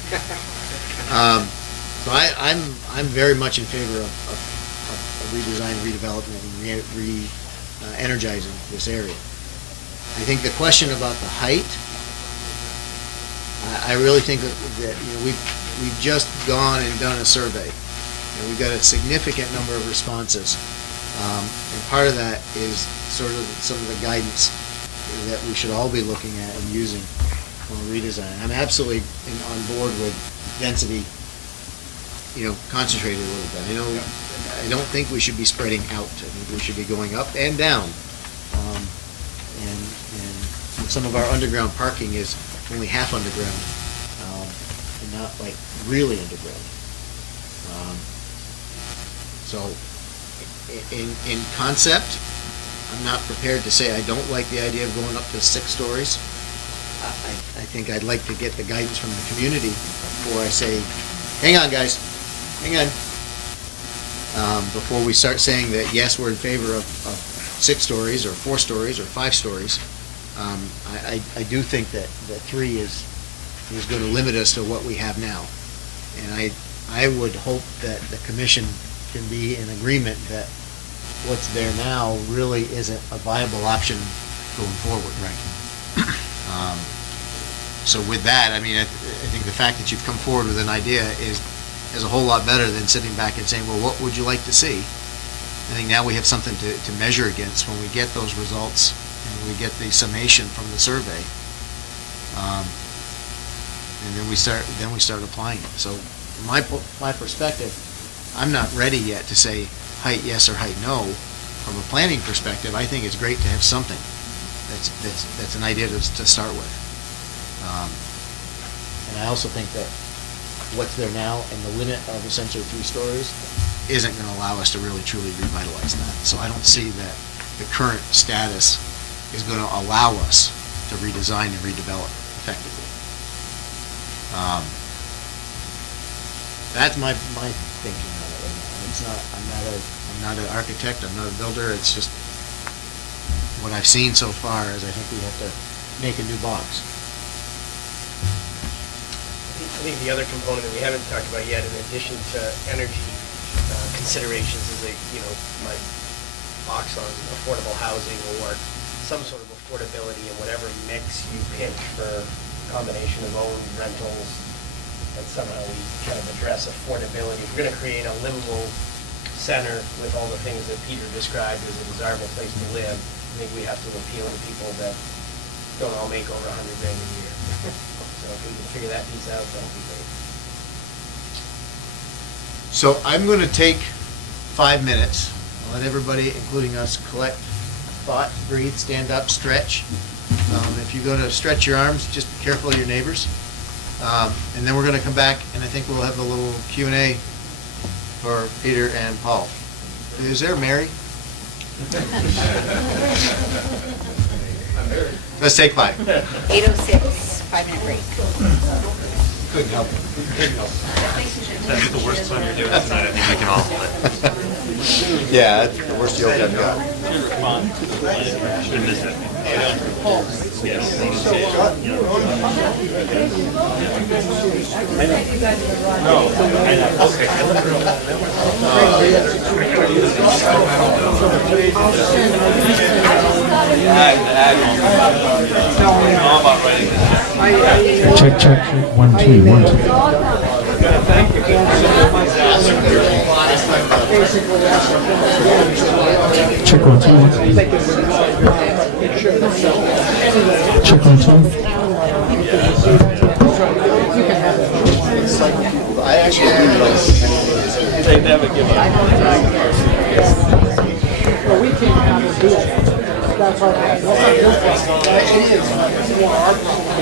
So I'm very much in favor of redesign, redevelopment, and energizing this area. I think the question about the height, I really think that we've just gone and done a survey, and we've got a significant number of responses, and part of that is sort of some of the guidance that we should all be looking at and using on redesign. I'm absolutely on board with density, concentrated a little bit. I don't think we should be spreading out. I think we should be going up and down. And some of our underground parking is only half underground, and not like really underground. So, in concept, I'm not prepared to say I don't like the idea of going up to 6 stories. I think I'd like to get the guidance from the community before I say, hang on guys, hang on. Before we start saying that, yes, we're in favor of 6 stories or 4 stories or 5 stories. I do think that 3 is going to limit us to what we have now. And I would hope that the commission can be in agreement that what's there now really isn't a viable option going forward. Right. So with that, I mean, I think the fact that you've come forward with an idea is a whole lot better than sitting back and saying, well, what would you like to see? I think now we have something to measure against when we get those results and we get the summation from the survey. And then we start applying it. So from my perspective, I'm not ready yet to say height yes or height no. From a planning perspective, I think it's great to have something that's an idea to start with. And I also think that what's there now and the limit of essentially 3 stories isn't going to allow us to really truly revitalize that. So I don't see that the current status is going to allow us to redesign and redevelop effectively. That's my thinking on it right now. It's not. I'm not an architect. I'm not a builder. It's just what I've seen so far is I think we have to make a new box. I think the other component that we haven't talked about yet, in addition to energy considerations, is my box on affordable housing or some sort of affordability in whatever mix you pinch for a combination of owned rentals, and somehow we kind of address affordability. If we're going to create a livable center with all the things that Peter described as a desirable place to live, I think we have to appeal to people that don't all make over $100,000 a year. So if we can figure that piece out, that'll be great. So I'm going to take 5 minutes. I'll let everybody, including us, collect thought, breathe, stand up, stretch. If you're going to stretch your arms, just be careful of your neighbors. And then we're going to come back, and I think we'll have a little Q&A for Peter and Paul. Is there Mary? Let's take 5. 8:06, 5-minute break. Couldn't help it. Couldn't help it. That's the worst one you're doing tonight. I think we can all hold it. Yeah, that's the worst joke I've got. Should miss it. Check, check, 1, 2, 1, 2. Check 1, 2, 1. Check 1, 2. I actually do like. They never give up. Well, we can't have it do it. That's our problem. That's not your problem. It is. It's more our problem.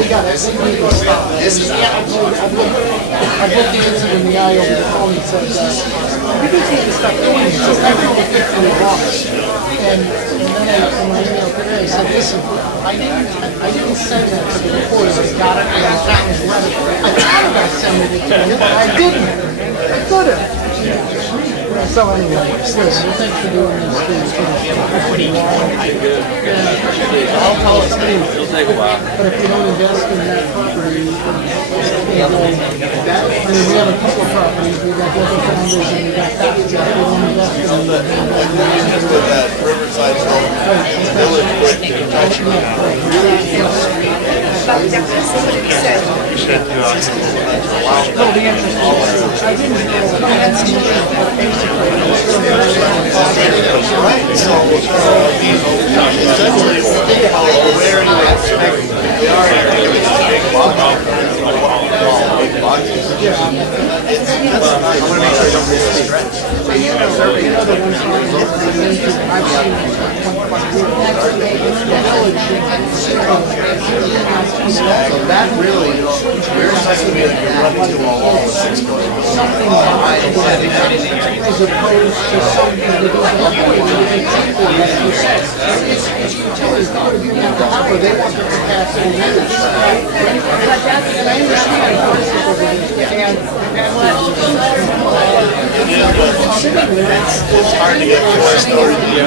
We got it. We need to stop this. Yeah, I've looked Nancy in the eye over the phone and said, we can take the stuff going, it's just I think it's really wrong. And then in my email today, I said, listen, I didn't send that to the reporter, I got it, and I got his letter. I thought about sending it to him, but I didn't. I could have. So anyway, listen, thanks for doing this thing. I'll tell it to you. It'll take a while. But if you don't invest in that property, I mean, we have a couple of properties, we got Local Foundation, we got that, we don't invest in them. Just with that Riverside Road, Village Brick, they're touching on It'll be interesting. I didn't know that's but basically, right, so, where do they expect, they are big boxes. I want to make sure I don't miss a stretch. you know the ones I've seen, So that really, we're estimating you're running to a wall with 6 going on. as opposed to something that it's utilities, they want to be able to cover, they want the capacity managed. And I understand how this is over there. It's hard to get to our story. The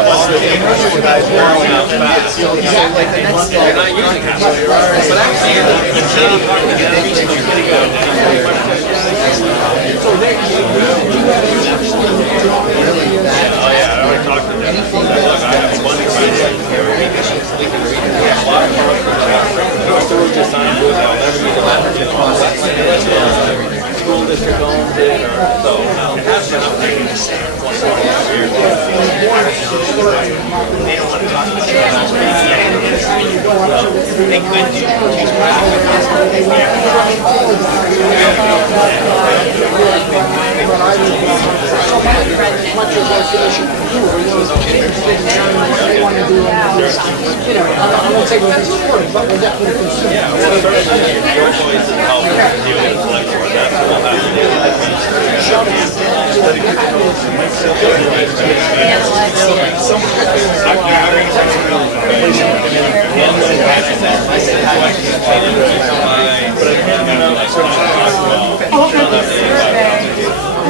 commercial guys are out fast. Exactly. They're not using it. But actually, School district owns it, or so. That's been updating the same. They don't want to talk about it. They could do. Much as association can do, or they want to do, you know, I won't say we'll be supportive, but we'll definitely consider. Your choice is how we deal with the select board. That's what we'll have to do.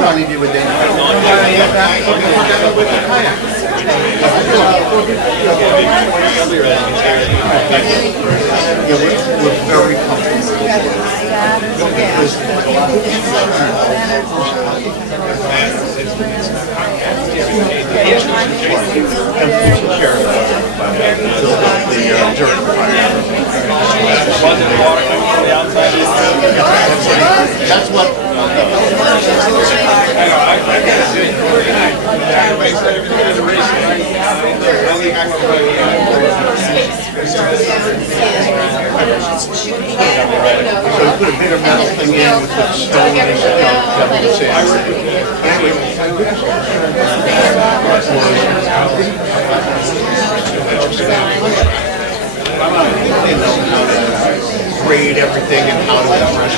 I'll leave you with Dan. We're very That's what. So you put a bigger metal thing in with the stone and the grade everything and how to brush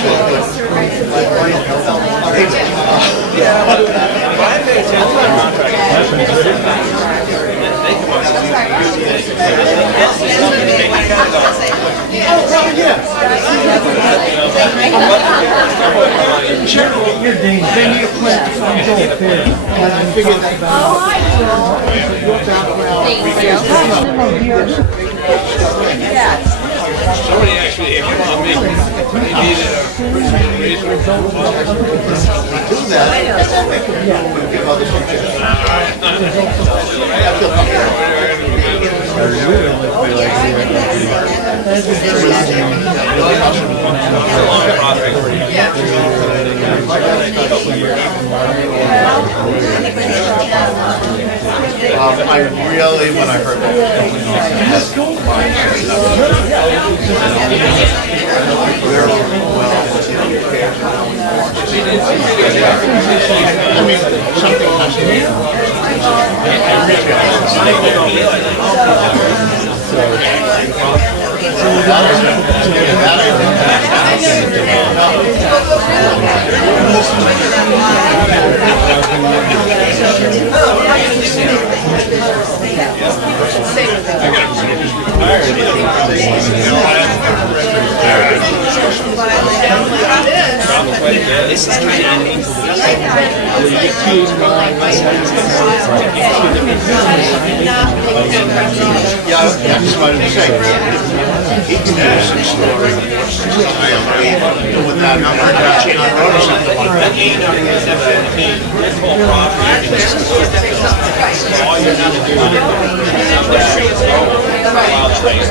You're Dane. They need a plan from Joel Fair. And I figured that your background. Somebody actually, if you want me, they needed a razor. do that. We give other I really, when I heard I mean, something has to be. This is kind of unusual. Yeah, I just wanted to say, he's there, 6-story. With that number, on the road or something like that. This whole property is all you have to do is allow trees.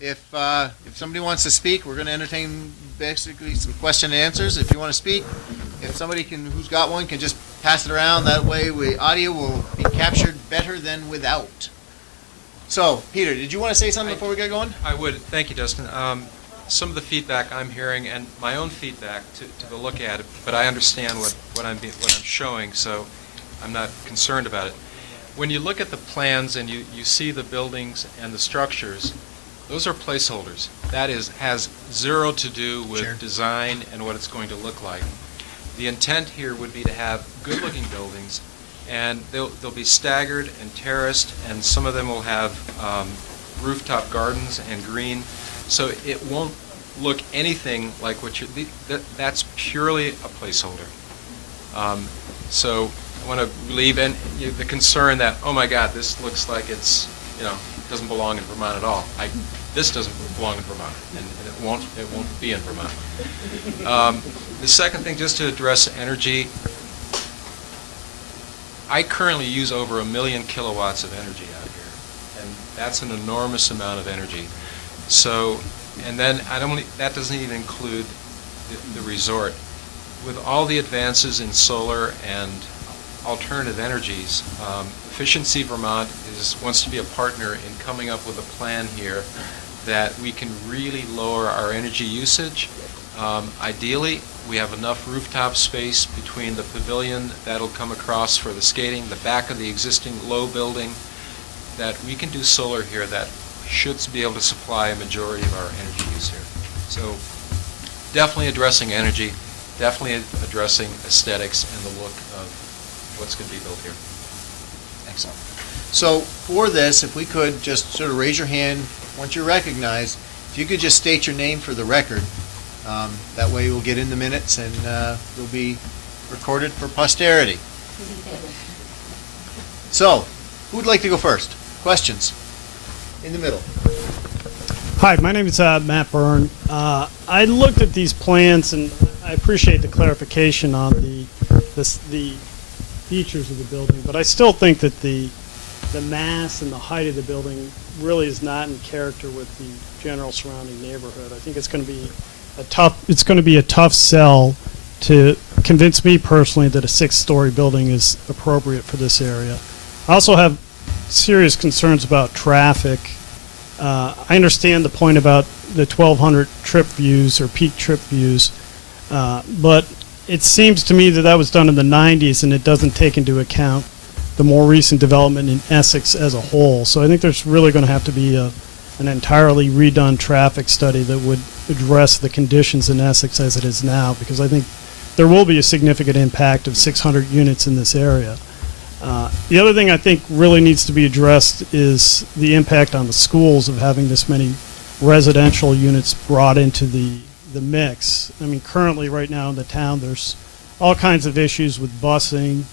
If somebody wants to speak, we're going to entertain basically some question and answers. If you want to speak, if somebody who's got one can just pass it around. That way, audio will be captured better than without. So, Peter, did you want to say something before we get going? I would. Thank you, Dustin. Some of the feedback I'm hearing, and my own feedback to go look at it, but I understand what I'm showing, so I'm not concerned about it. When you look at the plans and you see the buildings and the structures, those are placeholders. That has zero to do with design and what it's going to look like. The intent here would be to have good-looking buildings, and they'll be staggered and terraced, and some of them will have rooftop gardens and green. So it won't look anything like what that's purely a placeholder. So I want to relieve the concern that, oh my God, this looks like it's, doesn't belong in Vermont at all. This doesn't belong in Vermont, and it won't be in Vermont. The second thing, just to address energy, I currently use over 1 million kilowatts of energy out here, and that's an enormous amount of energy. So, and then that doesn't even include the resort. With all the advances in solar and alternative energies, Efficiency Vermont wants to be a partner in coming up with a plan here that we can really lower our energy usage. Ideally, we have enough rooftop space between the pavilion that'll come across for the skating, the back of the existing low building, that we can do solar here that should be able to supply a majority of our energy use here. So definitely addressing energy, definitely addressing aesthetics and the look of what's going to be built here. Excellent. So for this, if we could just sort of raise your hand once you're recognized, if you could just state your name for the record, that way we'll get in the minutes and you'll be recorded for posterity. So, who would like to go first? Questions? In the middle. Hi, my name is Matt Byrne. I looked at these plans and I appreciate the clarification on the features of the building, but I still think that the mass and the height of the building really is not in character with the general surrounding neighborhood. I think it's going to be a tough sell to convince me personally that a 6-story building is appropriate for this area. I also have serious concerns about traffic. I understand the point about the 1,200 trip views or peak trip views, but it seems to me that that was done in the 90s and it doesn't take into account the more recent development in Essex as a whole. So I think there's really going to have to be an entirely redone traffic study that would address the conditions in Essex as it is now, because I think there will be a significant impact of 600 units in this area. The other thing I think really needs to be addressed is the impact on the schools of having this many residential units brought into the mix. I mean, currently right now in the town, there's all kinds of issues with busing.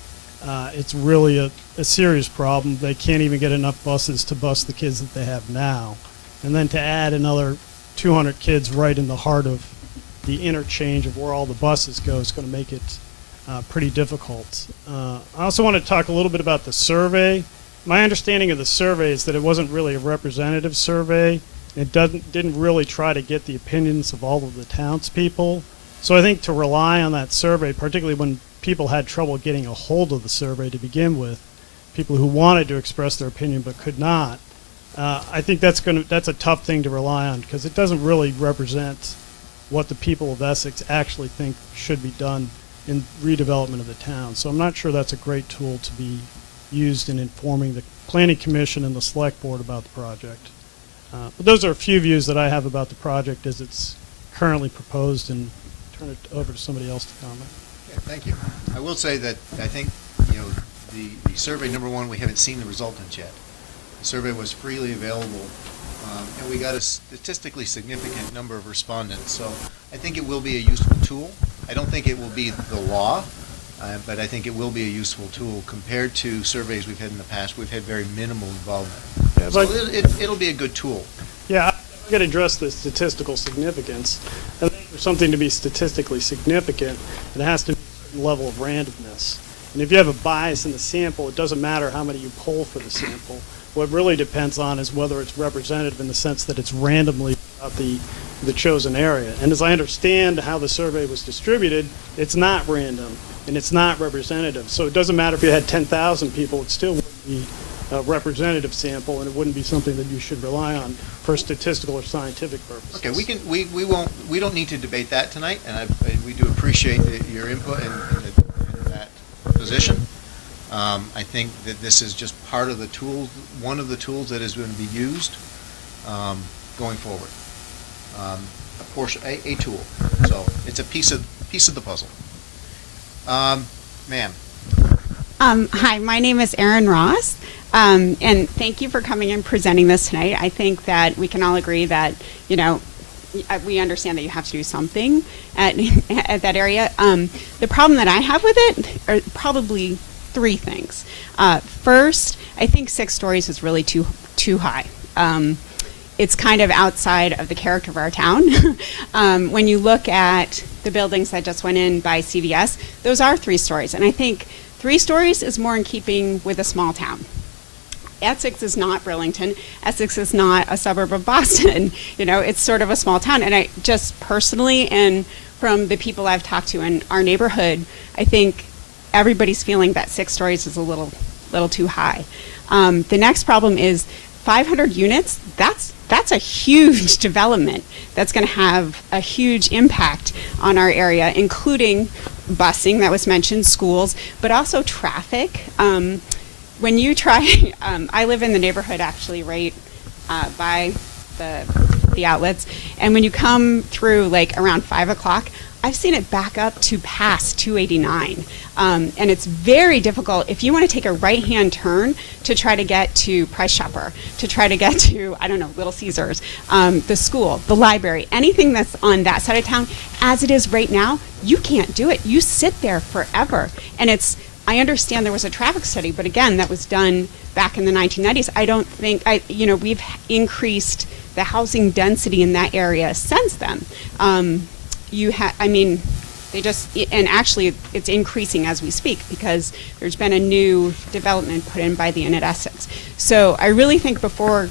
It's really a serious problem. They can't even get enough buses to bus the kids that they have now. And then to add another 200 kids right in the heart of the interchange of where all the buses go is going to make it pretty difficult. I also want to talk a little bit about the survey. My understanding of the survey is that it wasn't really a representative survey. It didn't really try to get the opinions of all of the townspeople. So I think to rely on that survey, particularly when people had trouble getting a hold of the survey to begin with, people who wanted to express their opinion but could not, I think that's a tough thing to rely on, because it doesn't really represent what the people of Essex actually think should be done in redevelopment of the town. So I'm not sure that's a great tool to be used in informing the Planning Commission and the Select Board about the project. But those are a few views that I have about the project as it's currently proposed, and turn it over to somebody else to comment. Okay, thank you. I will say that I think, the survey, number one, we haven't seen the resultant yet. The survey was freely available, and we got a statistically significant number of respondents. So I think it will be a useful tool. I don't think it will be the law, but I think it will be a useful tool compared to surveys we've had in the past. We've had very minimal involvement. Yeah, so it'll be a good tool. Yeah, I've got to address the statistical significance. I think for something to be statistically significant, it has to be a certain level of randomness. And if you have a bias in the sample, it doesn't matter how many you poll for the sample. What really depends on is whether it's representative in the sense that it's randomly throughout the chosen area. And as I understand how the survey was distributed, it's not random and it's not representative. So it doesn't matter if you had 10,000 people, it still wouldn't be a representative sample, and it wouldn't be something that you should rely on for statistical or scientific purposes. Okay, we don't need to debate that tonight, and we do appreciate your input in that position. I think that this is just part of the tool, one of the tools that is going to be used going forward. A tool. So it's a piece of the puzzle. Ma'am. Hi, my name is Erin Ross, and thank you for coming and presenting this tonight. I think that we can all agree that, we understand that you have to do something at, at that area. The problem that I have with it are probably three things. First, I think 6 stories is really too high. It's kind of outside of the character of our town. When you look at the buildings that just went in by CVS, those are 3 stories. And I think 3 stories is more in keeping with a small town. Essex is not Burlington. Essex is not a suburb of Boston. You know, it's sort of a small town. And I just personally, and from the people I've talked to in our neighborhood, I think everybody's feeling that 6 stories is a little too high. The next problem is 500 units. That's a huge development that's going to have a huge impact on our area, including busing that was mentioned, schools, but also traffic. When you try, I live in the neighborhood actually right by the outlets, and when you come through like around 5 o'clock, I've seen it back up to past 289. And it's very difficult if you want to take a right-hand turn to try to get to Price Chopper, to try to get to, I don't know, Little Caesars, the school, the library, anything that's on that side of town. As it is right now, you can't do it. You sit there forever. And I understand there was a traffic study, but again, that was done back in the 1990s. I don't think, we've increased the housing density in that area since then. And actually it's increasing as we speak because there's been a new development put in by the Inn at Essex. So I really think before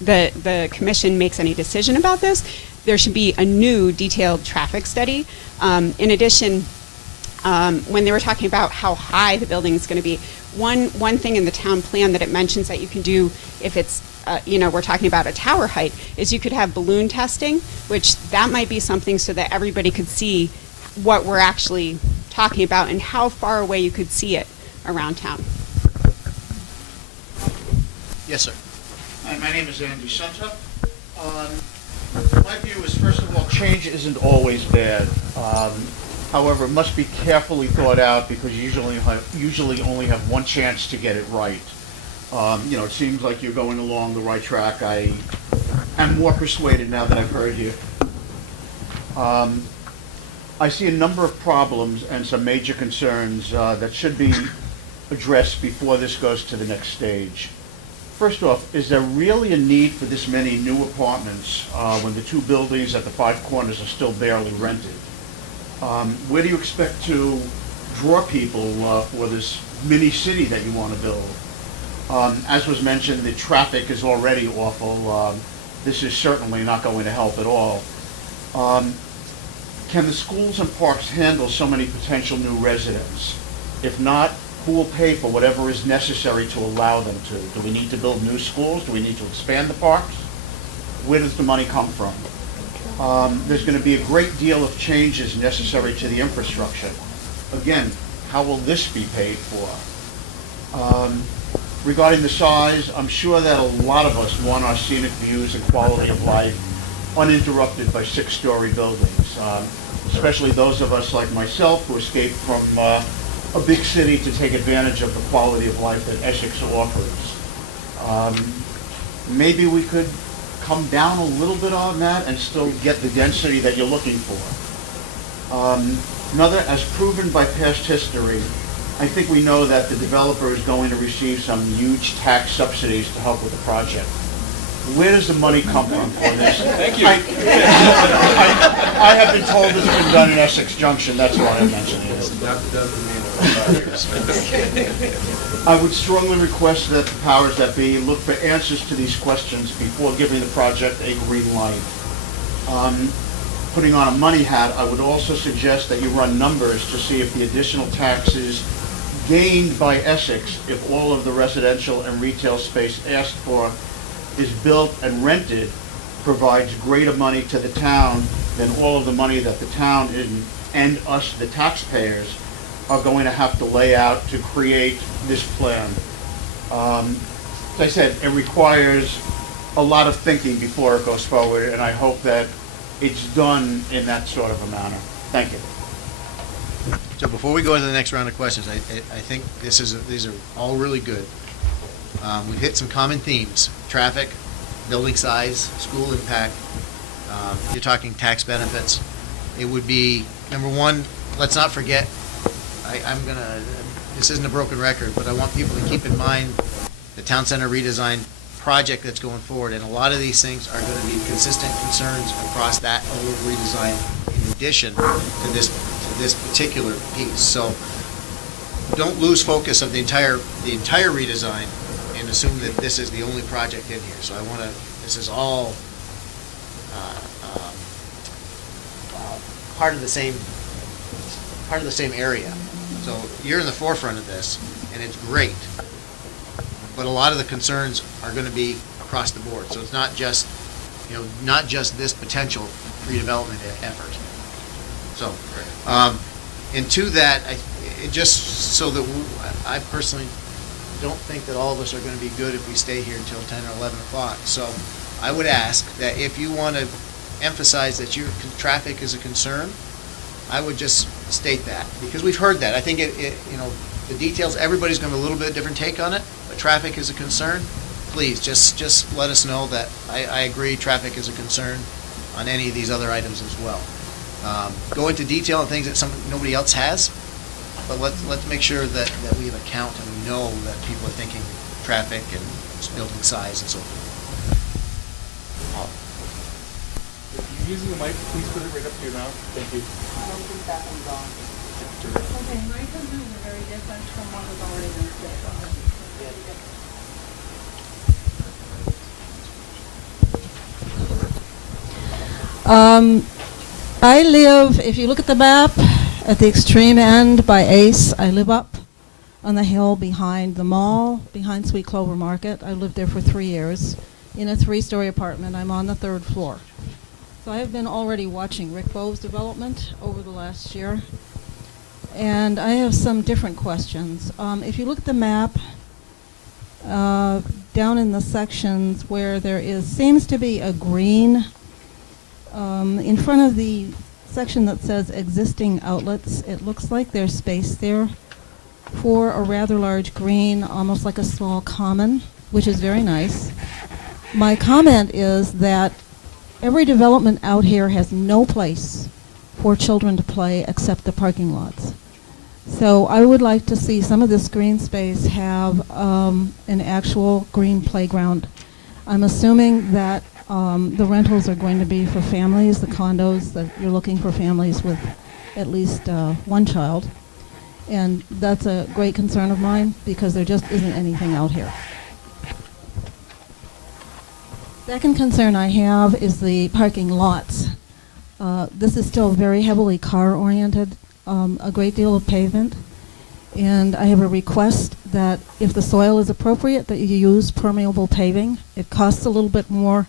the commission makes any decision about this, there should be a new detailed traffic study. In addition, when they were talking about how high the building is going to be, one thing in the town plan that it mentions that you can do if it's we're talking about a tower height, is you could have balloon testing, which that might be something so that everybody could see what we're actually talking about and how far away you could see it around town. Yes, sir. Hi, my name is Andy Senta. My view is, first of all, change isn't always bad. However, it must be carefully thought out because you usually only have one chance to get it right. It seems like you're going along the right track. I am more persuaded now that I've heard you. I see a number of problems and some major concerns that should be addressed before this goes to the next stage. First off, is there really a need for this many new apartments when the 2 buildings at the 5 corners are still barely rented? Where do you expect to draw people for this mini city that you want to build? As was mentioned, the traffic is already awful. This is certainly not going to help at all. Can the schools and parks handle so many potential new residents? If not, who will pay for whatever is necessary to allow them to? Do we need to build new schools? Do we need to expand the parks? Where does the money come from? There's going to be a great deal of changes necessary to the infrastructure. Again, how will this be paid for? Regarding the size, I'm sure that a lot of us want our scenic views and quality of life uninterrupted by 6-story buildings, especially those of us like myself who escaped from a big city to take advantage of the quality of life that Essex offers. Maybe we could come down a little bit on that and still get the density that you're looking for. Another, as proven by past history, I think we know that the developer is going to receive some huge tax subsidies to help with the project. Where does the money come from for this? Thank you. I have been told it's been done in Essex Junction, that's why I'm mentioning it. I would strongly request that the powers that be look for answers to these questions before giving the project a green light. Putting on a money hat, I would also suggest that you run numbers to see if the additional taxes gained by Essex, if all of the residential and retail space asked for is built and rented, provides greater money to the town than all of the money that the town and us, the taxpayers, are going to have to lay out to create this plan. As I said, it requires a lot of thinking before it goes forward, and I hope that it's done in that sort of a manner. Thank you. So before we go to the next round of questions, I think these are all really good. We've hit some common themes: traffic, building size, school impact. You're talking tax benefits. It would be, number one, let's not forget, this isn't a broken record, but I want people to keep in mind the town center redesign project that's going forward, and a lot of these things are going to be consistent concerns across that whole redesign in addition to this particular piece. So don't lose focus of the entire redesign and assume that this is the only project in here. So this is all part of the same area. So you're in the forefront of this, and it's great. But a lot of the concerns are going to be across the board. So it's not just this potential redevelopment effort. So, and to that, just so that I personally don't think that all of us are going to be good if we stay here until 10 or 11 o'clock. So I would ask that if you want to emphasize that your traffic is a concern, I would just state that, because we've heard that. I think the details, everybody's going to have a little bit different take on it, but traffic is a concern. Please, just let us know that I agree traffic is a concern on any of these other items as well. Go into detail on things that nobody else has, but let's make sure that we have a count and we know that people are thinking traffic and building size and so forth. If you're using the mic, please put it right up to your mouth. Thank you. Okay, my concerns are very different from what was already been said. I live, if you look at the map, at the extreme end by Ace. I live up on the hill behind the mall, behind Sweet Clover Market. I lived there for 3 years in a 3-story apartment. I'm on the 3rd floor. So I have been already watching Rick Bove's development over the last year. And I have some different questions. If you look at the map, down in the sections where there seems to be a green, in front of the section that says existing outlets, it looks like there's space there for a rather large green, almost like a small common, which is very nice. My comment is that every development out here has no place for children to play except the parking lots. So I would like to see some of this green space have an actual green playground. I'm assuming that the rentals are going to be for families, the condos, that you're looking for families with at least one child. And that's a great concern of mine because there just isn't anything out here. Second concern I have is the parking lots. This is still very heavily car-oriented, a great deal of pavement. And I have a request that if the soil is appropriate, that you use permeable paving. It costs a little bit more.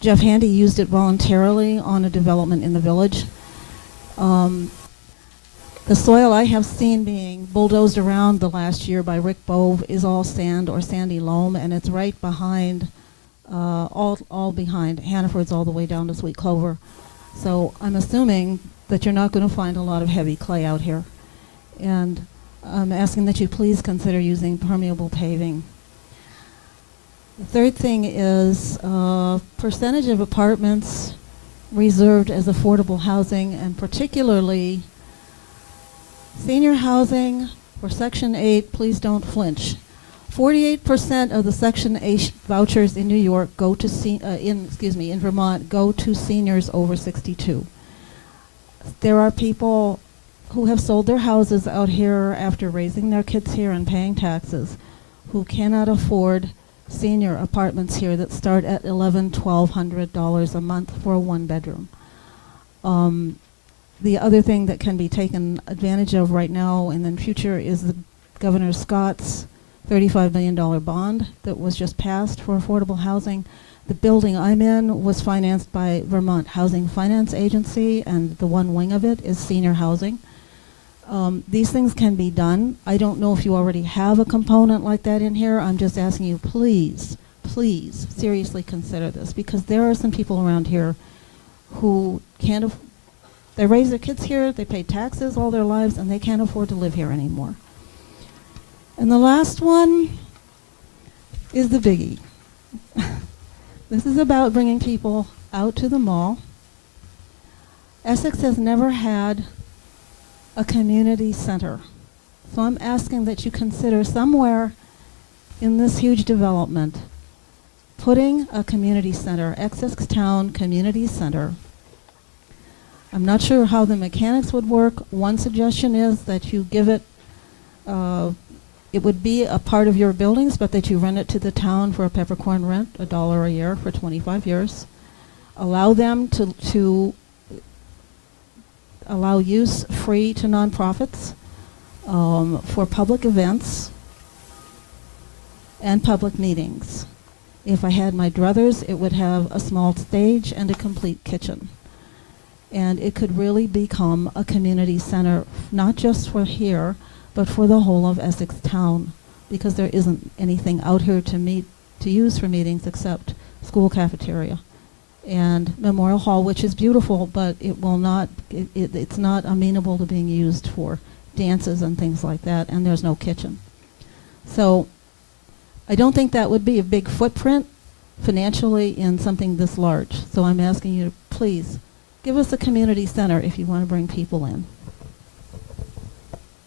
Jeff Handy used it voluntarily on a development in the village. The soil I have seen being bulldozed around the last year by Rick Bove is all sand or sandy loam, and it's right behind, all behind Hannaford's all the way down to Sweet Clover. So I'm assuming that you're not going to find a lot of heavy clay out here. And I'm asking that you please consider using permeable paving. The third thing is percentage of apartments reserved as affordable housing, and particularly senior housing for Section 8, please don't flinch. 48% of the Section 8 vouchers in New York go to in Vermont go to seniors over 62. There are people who have sold their houses out here after raising their kids here and paying taxes who cannot afford senior apartments here that start at $1,100-$1,200 a month for a 1-bedroom. The other thing that can be taken advantage of right now and in future is the Governor Scott's $35 million bond that was just passed for affordable housing. The building I'm in was financed by Vermont Housing Finance Agency, and the one wing of it is senior housing. These things can be done. I don't know if you already have a component like that in here. I'm just asking you, please, please, seriously consider this, because there are some people around here who can't they raise their kids here, they pay taxes all their lives, and they can't afford to live here anymore. And the last one is the biggie. This is about bringing people out to the mall Essex has never had a community center. So I'm asking that you consider somewhere in this huge development putting a community center, Essex Town Community Center. I'm not sure how the mechanics would work. One suggestion is that you give it, it would be a part of your buildings, but that you rent it to the town for a peppercorn rent, $1 a year for 25 years. Allow them to allow use free to nonprofits for public events and public meetings. If I had my druthers, it would have a small stage and a complete kitchen. And it could really become a community center, not just for here, but for the whole of Essex Town, because there isn't anything out here to use for meetings except school cafeteria and Memorial Hall, which is beautiful, but it will not, it's not amenable to being used for dances and things like that, and there's no kitchen. So I don't think that would be a big footprint financially in something this large. So I'm asking you to please give us a community center if you want to bring people in.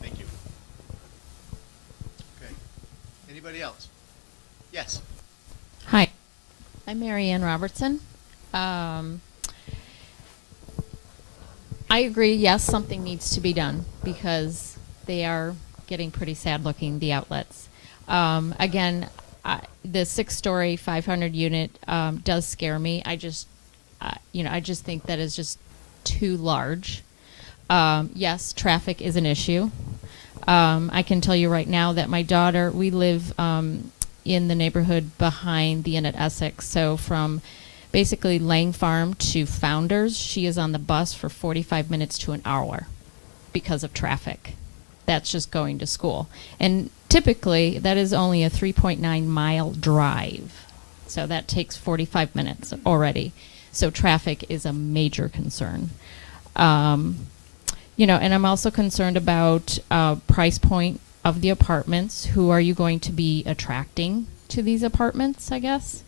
Thank you. Okay. Anybody else? Yes. Hi, I'm Mary Ann Robertson. I agree, yes, something needs to be done because they are getting pretty sad looking, the outlets. Again, the 6-story, 500 unit does scare me. I just think that is just too large. Yes, traffic is an issue. I can tell you right now that my daughter, we live in the neighborhood behind the inn at Essex, so from basically Lang Farm to Founders, she is on the bus for 45 minutes to an hour because of traffic. That's just going to school. And typically, that is only a 3.9 mile drive. So that takes 45 minutes already. So traffic is a major concern. And I'm also concerned about price point of the apartments. Who are you going to be attracting to these apartments, I guess?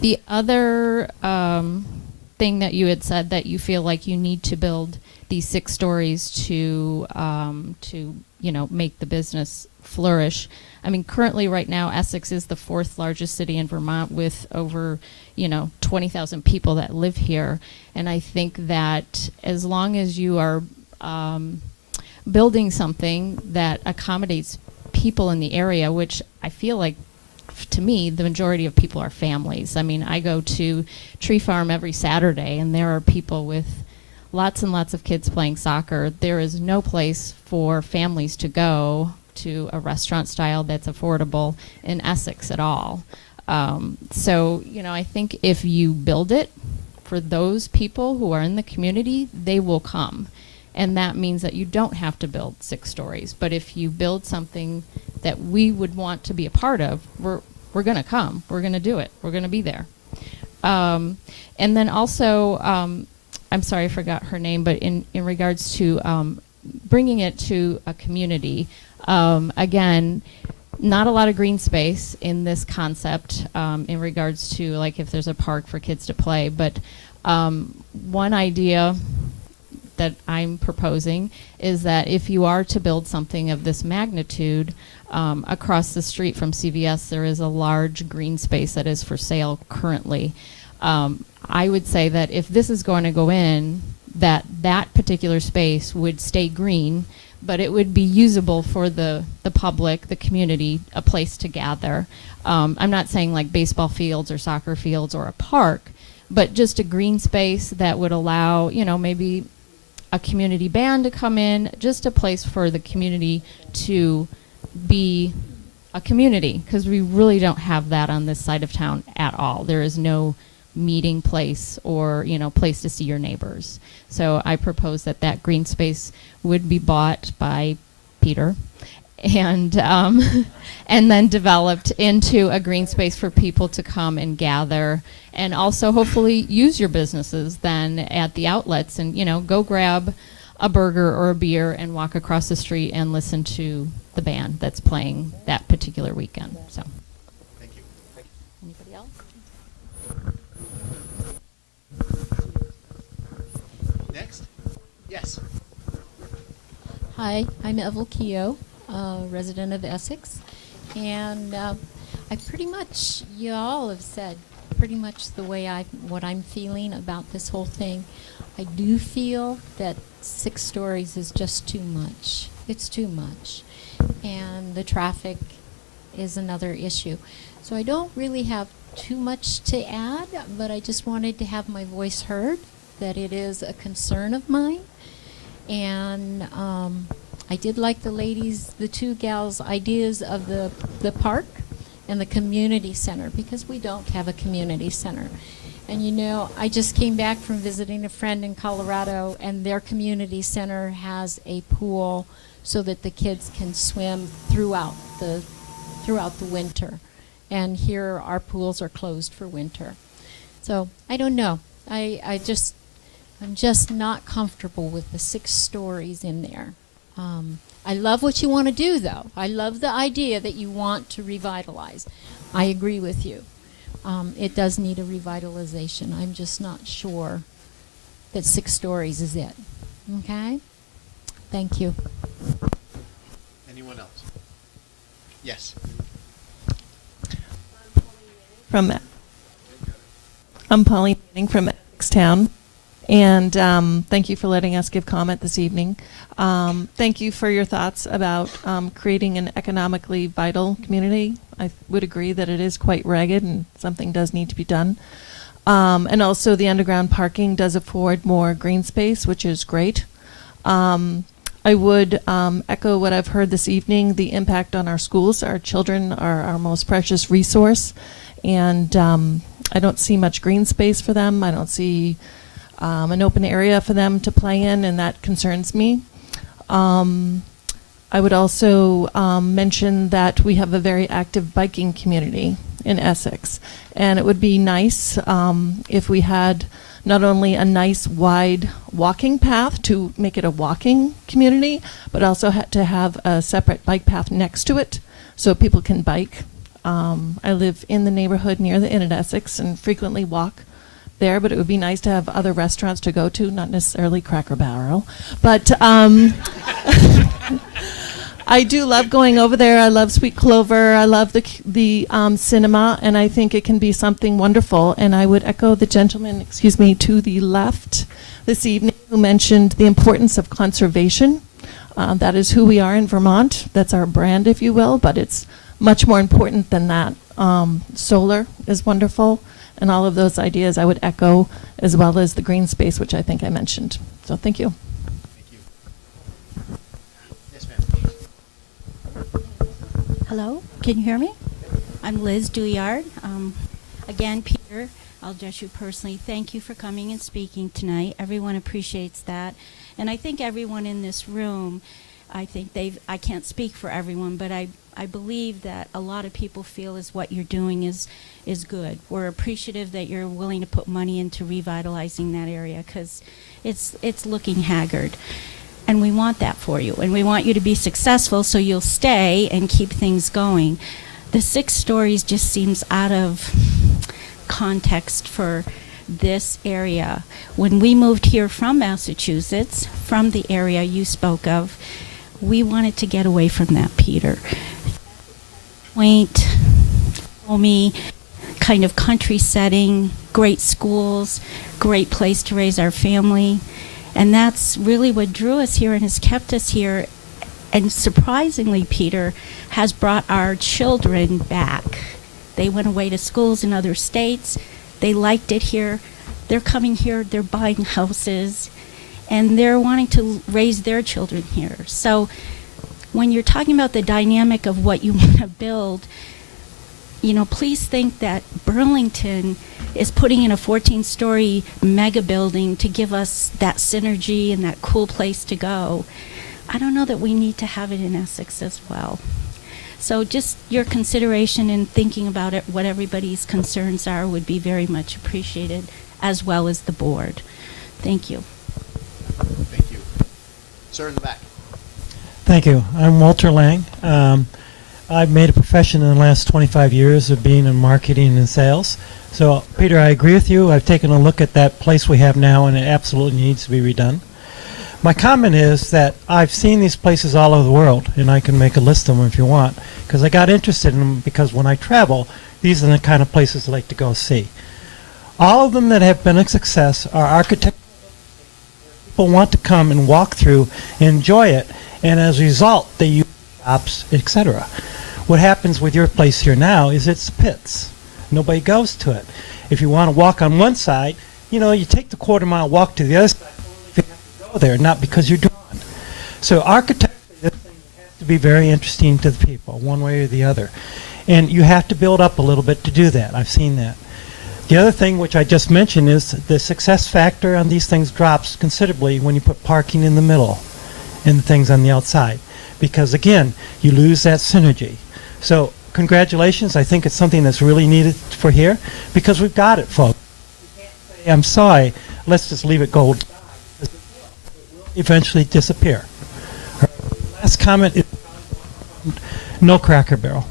The other thing that you had said that you feel like you need to build these 6 stories to make the business flourish. I mean, currently right now, Essex is the 4th largest city in Vermont with over, 20,000 people that live here. And I think that as long as you are building something that accommodates people in the area, which I feel like, to me, the majority of people are families. I mean, I go to Tree Farm every Saturday, and there are people with lots and lots of kids playing soccer. There is no place for families to go to a restaurant style that's affordable in Essex at all. So, I think if you build it for those people who are in the community, they will come. And that means that you don't have to build 6 stories. But if you build something that we would want to be a part of, we're going to come. We're going to do it. We're going to be there. And then also, I'm sorry I forgot her name, but in regards to bringing it to a community, again, not a lot of green space in this concept in regards to like if there's a park for kids to play. But one idea that I'm proposing is that if you are to build something of this magnitude, across the street from CVS there is a large green space that is for sale currently. I would say that if this is going to go in, that particular space would stay green, but it would be usable for the public, the community, a place to gather. I'm not saying like baseball fields or soccer fields or a park, but just a green space that would allow, maybe a community band to come in, just a place for the community to be a community, because we really don't have that on this side of town at all. There is no meeting place or place to see your neighbors. So I propose that green space would be bought by Peter and and then developed into a green space for people to come and gather, and also hopefully use your businesses then at the outlets and go grab a burger or a beer and walk across the street and listen to the band that's playing that particular weekend. So Thank you. anybody else? Yes. Hi, I'm Evel Keogh, resident of Essex, and I pretty much, you all have said pretty much the way what I'm feeling about this whole thing. I do feel that 6 stories is just too much. It's too much, and the traffic is another issue. So I don't really have too much to add, but I just wanted to have my voice heard, that it is a concern of mine. And I did like the 2 gals' ideas of the park and the community center, because we don't have a community center. And you know, I just came back from visiting a friend in Colorado, and their community center has a pool so that the kids can swim throughout the winter. And here our pools are closed for winter. So I don't know. I'm just not comfortable with the 6 stories in there. I love what you want to do, though. I love the idea that you want to revitalize. I agree with you. It does need a revitalization. I'm just not sure that 6 stories is it. Okay? Thank you. Anyone else? Yes. I'm Polly Manning from Essex Town, and thank you for letting us give comment this evening. Thank you for your thoughts about creating an economically vital community. I would agree that it is quite ragged and something does need to be done. And also the underground parking does afford more green space, which is great. I would echo what I've heard this evening, the impact on our schools. Our children are our most precious resource, and I don't see much green space for them. I don't see an open area for them to play in, and that concerns me. I would also mention that we have a very active biking community in Essex, and it would be nice if we had not only a nice wide walking path to make it a walking community, but also to have a separate bike path next to it so people can bike. I live in the neighborhood near the Inn at Essex and frequently walk there, but it would be nice to have other restaurants to go to, not necessarily Cracker Barrel. But I do love going over there. I love Sweet Clover. I love the cinema, and I think it can be something wonderful. And I would echo the gentleman, to the left this evening who mentioned the importance of conservation. That is who we are in Vermont. That's our brand, if you will, but it's much more important than that. Solar is wonderful, and all of those ideas I would echo, as well as the green space, which I think I mentioned. So thank you. Hello, can you hear me? I'm Liz Douillard. Again, Peter, I'll address you personally. Thank you for coming and speaking tonight. Everyone appreciates that. And I think everyone in this room, I can't speak for everyone, but I believe that a lot of people feel is what you're doing is good. We're appreciative that you're willing to put money into revitalizing that area, because it's looking haggard. And we want that for you. And we want you to be successful so you'll stay and keep things going. The 6 stories just seems out of context for this area. When we moved here from Massachusetts, from the area you spoke of, we wanted to get away from that, Peter. Quaint, homey, kind of country setting, great schools, great place to raise our family. And that's really what drew us here and has kept us here. And surprisingly, Peter, has brought our children back. They went away to schools in other states. They liked it here. They're coming here. They're buying houses. And they're wanting to raise their children here. So when you're talking about the dynamic of what you want to build, please think that Burlington is putting in a 14-story mega building to give us that synergy and that cool place to go. I don't know that we need to have it in Essex as well. So just your consideration in thinking about it, what everybody's concerns are, would be very much appreciated, as well as the board. Thank you. Thank you. Sir in the back. Thank you. I'm Walter Lang. I've made a profession in the last 25 years of being in marketing and sales. So, Peter, I agree with you. I've taken a look at that place we have now, and it absolutely needs to be redone. My comment is that I've seen these places all over the world, and I can make a list of them if you want, because I got interested in them because when I travel, these are the kind of places I like to go see. All of them that have been a success are architectural. People want to come and walk through, enjoy it, and as a result, they use shops, etc. What happens with your place here now is it's pits. Nobody goes to it. If you want to walk on one side, you take the quarter-mile walk to the other side if you have to go there, not because you're drawn. So architecturally, this thing has to be very interesting to the people, one way or the other. And you have to build up a little bit to do that. I've seen that. The other thing which I just mentioned is the success factor on these things drops considerably when you put parking in the middle and the things on the outside. Because again, you lose that synergy. So congratulations. I think it's something that's really needed for here because we've got it, folks. You can't say, I'm sorry, let's just leave it gold. It will eventually disappear. Last comment is no Cracker Barrel.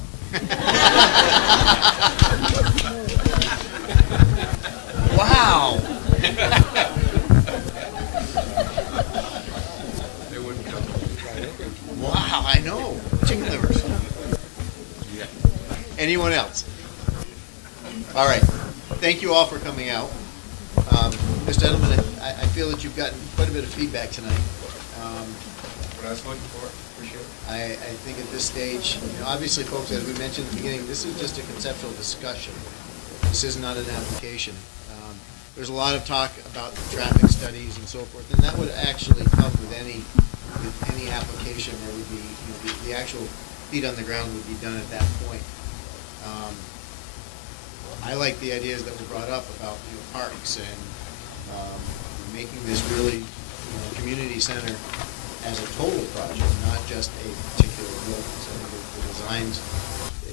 Wow. Wow, I know. Chicken livers. Anyone else? All right. Thank you all for coming out. Mr. Edelman, I feel that you've gotten quite a bit of feedback tonight. What I was looking for, appreciate it. I think at this stage, obviously, folks, as we mentioned at the beginning, this is just a conceptual discussion. This is not an application. There's a lot of talk about traffic studies and so forth, and that would actually come with any application. There would be, the actual feet on the ground would be done at that point. I like the ideas that were brought up about parks and making this really community center as a total project, not just a particular building. So I think the designs,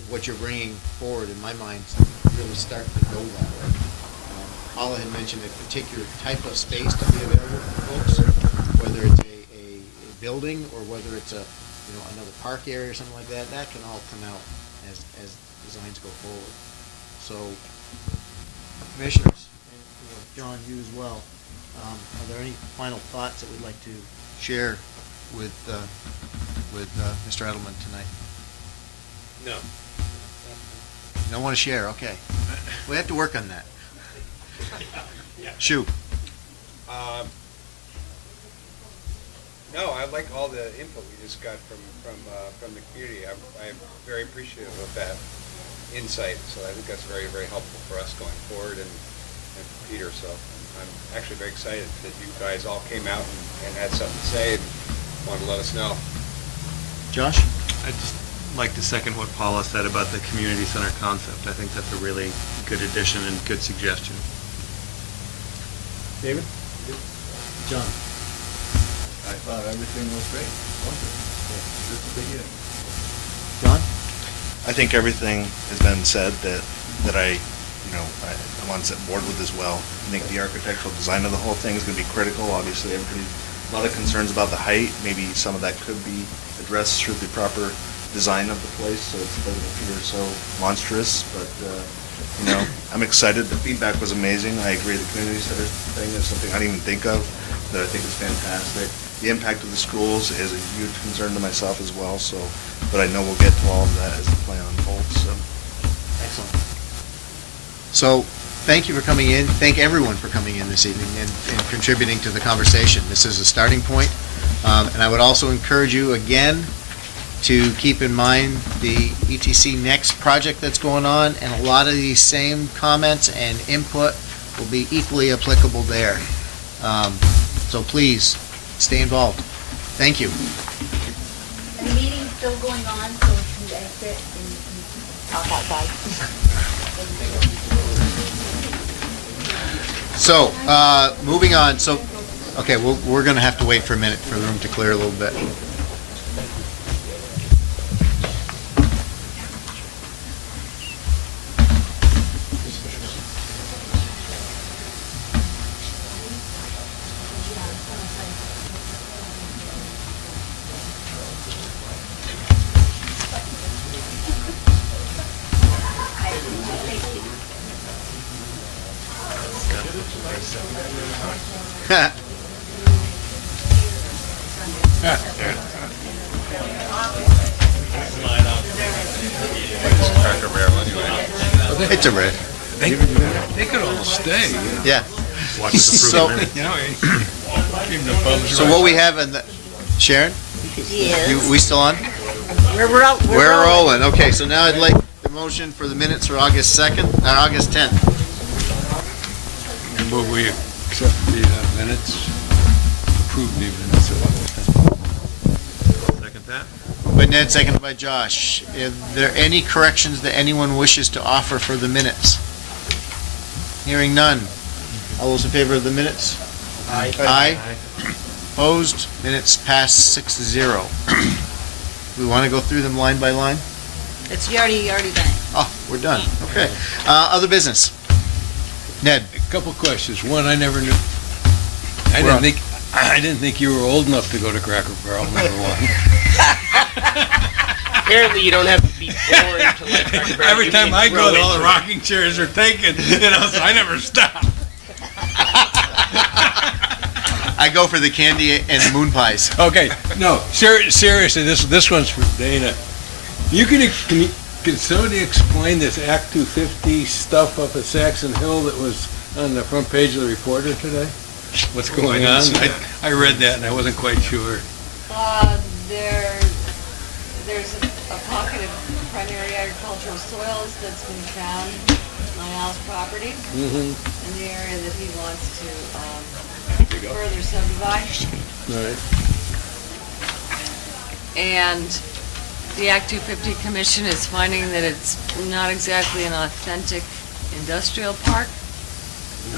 what you're bringing forward, in my mind, really start to go that way. Paula had mentioned a particular type of space to be available for folks, whether it's a building or whether it's another park area or something like that. That can all come out as designs go forward. So, commissioners, and John, you as well. Are there any final thoughts that we'd like to share with Mr. Edelman tonight? No. Don't want to share. Okay, we have to work on that. Shoot. No, I like all the input we just got from the community. I'm very appreciative of that insight. So I think that's very, very helpful for us going forward and for Peter. So I'm actually very excited that you guys all came out and had something to say and wanted to let us know. Josh? I'd just like to second what Paula said about the community center concept. I think that's a really good addition and good suggestion. David? John? I thought everything was great. Wonderful. Just the beginning. John? I think everything has been said that I'm on board with as well. I think the architectural design of the whole thing is going to be critical. Obviously, a lot of concerns about the height. Maybe some of that could be addressed through the proper design of the place, so it doesn't appear so monstrous. But I'm excited. The feedback was amazing. I agree. The community center thing is something I didn't even think of that I think is fantastic. The impact of the schools is a huge concern to myself as well. So, but I know we'll get to all of that as the plan unfolds. So, Excellent. So, thank you for coming in. Thank everyone for coming in this evening and contributing to the conversation. This is a starting point. And I would also encourage you again to keep in mind the ETC Next project that's going on, and a lot of these same comments and input will be equally applicable there. So please, stay involved. Thank you. And the meeting's still going on, so if you exit and talk outside. So, moving on. So, okay, we're going to have to wait for a minute for the room to clear a little bit. It's a red. They could all stay. Yeah. Watch us approve So, the minutes. You know, give them thumbs so what we have in the, Sharon? Yes. We still on? We're out. We're rolling. Okay, so now I'd like the motion for the minutes for August 2nd, August 10th. And move we accept the minutes, approve the minutes of August 10th. Second that? Moved by Ned, seconded by Josh. Are there any corrections that anyone wishes to offer for the minutes? Hearing none. All those in favor of the minutes? Aye. Aye. Opposed? Minutes pass 6-0. We want to go through them line by line? It's you already done it. Oh, we're done. Okay. Other business? Ned? A couple questions. One, I never knew. I We're on. didn't think you were old enough to go to Cracker Barrel, number one. Apparently, you don't have to be born to like Cracker Barrel. Every You time can I grow go, all the into it. rocking chairs are taken, so I never stop. I go for the candy and moon pies. Okay, no, seriously, this one's for Dana. Can somebody explain this Act 250 stuff up at Saxon Hill that was on the front page of the Reporter today? What's going on? I read that and I wasn't quite sure. There's a pocket of primary agricultural soils that's been found on Al's property Mm-hmm. in the area that he wants to further subdivide. Right. And the Act 250 Commission is finding that it's not exactly an authentic industrial park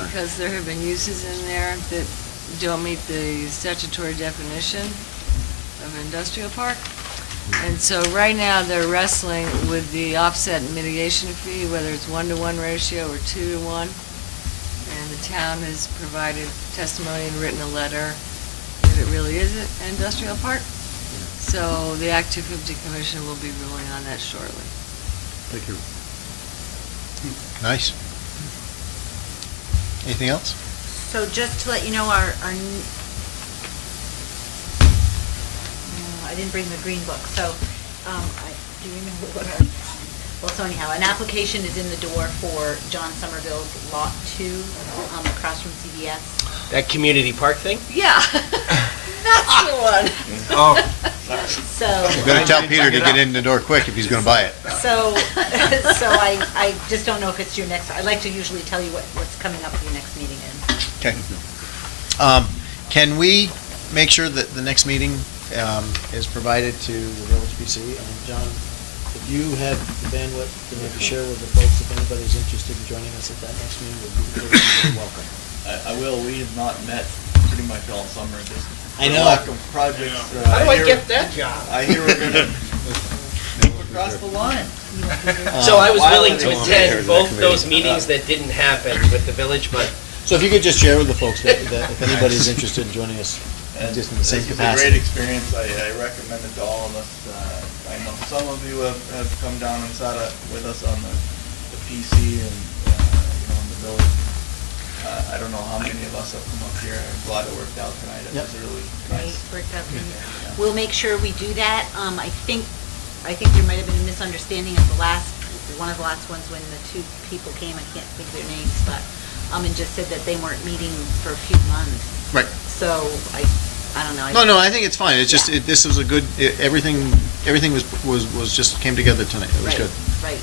because there have been uses in there that don't meet the statutory definition of industrial park. And so right now, they're wrestling with the offset and mitigation fee, whether it's 1-to-1 ratio or 2-to-1. And the town has provided testimony and written a letter that it really is an industrial park. So the Act 250 Commission will be ruling on that shortly. Thank you. Nice. Anything else? So just to let you know, I didn't bring the green book, so, do you remember what well, so anyhow, an application is in the door for John Somerville's Lot 2, across from CVS. That community park thing? Yeah, that's the one. Oh. So. You better tell Peter to get in the door quick if he's going to buy it. So, I just don't know if it's your next, I like to usually tell you what's coming up at your next meeting is. Okay. Can we make sure that the next meeting is provided to the Village PC? And John, if you have the bandwidth to maybe share with the folks, if anybody's interested in joining us at that next meeting, we'd be very welcome. I will. We have not met pretty much all summer. Just I know. for lack of projects. How do I get that job? I hear we're gonna move across the line. So I was While willing it to was attend there, both those meetings that didn't happen with the village, but So if you could just share with the folks that if anybody's interested in joining us, just in the same This is a capacity. great experience. I recommend it to all of us. I know some of you have come down and sat with us on the PC and in the village. I don't know how many of us have come up here. I'm glad it worked out tonight. It Yep. was really Right, nice. worked out for you. We'll make sure we do that. I think there might have been a misunderstanding at one of the last ones when the two people came, I can't think of their names, but, and just said that they weren't meeting for a few months. Right. So, I don't know. No, I think it's fine. It's just, this was a good, everything was just came together tonight. It was good. Right,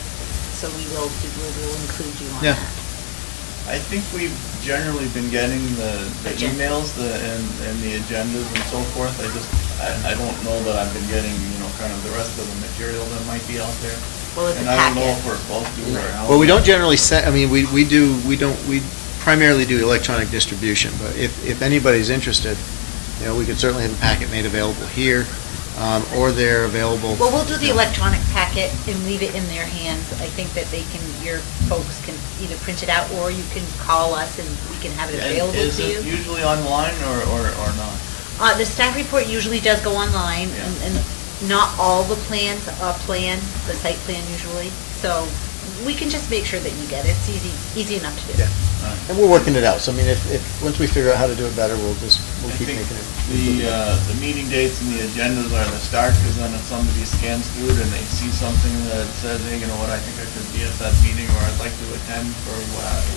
so we'll include you on Yeah. that. I think we've generally been getting the emails and the agendas and so forth. I don't know that I've been getting, kind of the rest of the material that might be out there. Well, it's a And I don't know packet. if we're supposed to or how. Well, we don't generally set, I mean, we primarily do electronic distribution, but if anybody's interested, we could certainly have a packet made available here, or they're available. Well, we'll do the electronic packet and leave it in their hands. I think that your folks can either print it out or you can call us and we can have it And available is to you. it usually online or not? The staff report usually does go online, and not all the plans are planned, the site plan usually. So we can just make sure that you get it. It's easy enough to do. Yeah. And we're working it out, so I mean, if, once we figure out how to do it better, we'll keep making it. The meeting dates and the agendas are the start, because then if somebody scans through it and they see something that says, hey, you know what, I think I could be at that meeting, or I'd like to attend for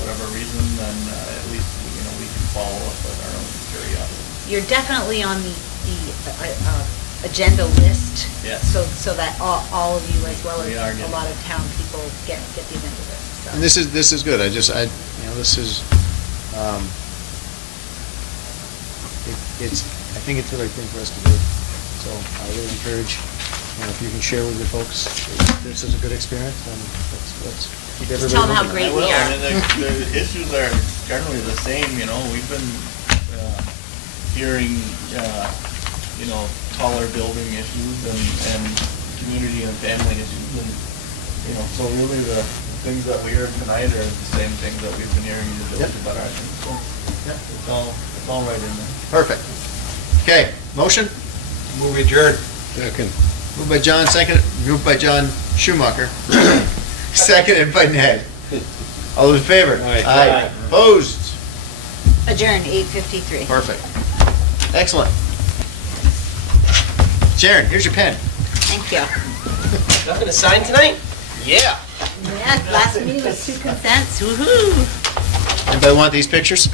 whatever reason, then at least, you know, we can follow up with our own curiosity. You're definitely on the agenda list. Yes. So that all of you, as well as We are a getting lot of town people, get the agenda list. So. And this is good. You know, this is, I think it's the right thing for us to do. So I really encourage, you know, if you can share with your folks, this is a good experience, then let's keep everybody. Just tell them how moving. great we are. I mean, the issues are generally the same, you know, we've been hearing, you know, taller building issues and community and family issues, and, you know, so really the things that we heard tonight are the same things that we've been hearing in the village about our things, so, it's all right in there. Perfect. Okay, motion? Move adjourned. Second. Moved by John, moved by John Schumacher. Seconded by Ned. All those in favor? Aye. Opposed? Adjourn, 8:53. Perfect. Excellent. Sharon, here's your pen. Thank you. Nothing to sign tonight? Yeah. Yeah, last meeting was 2 consents, woo-hoo. Anybody want these pictures?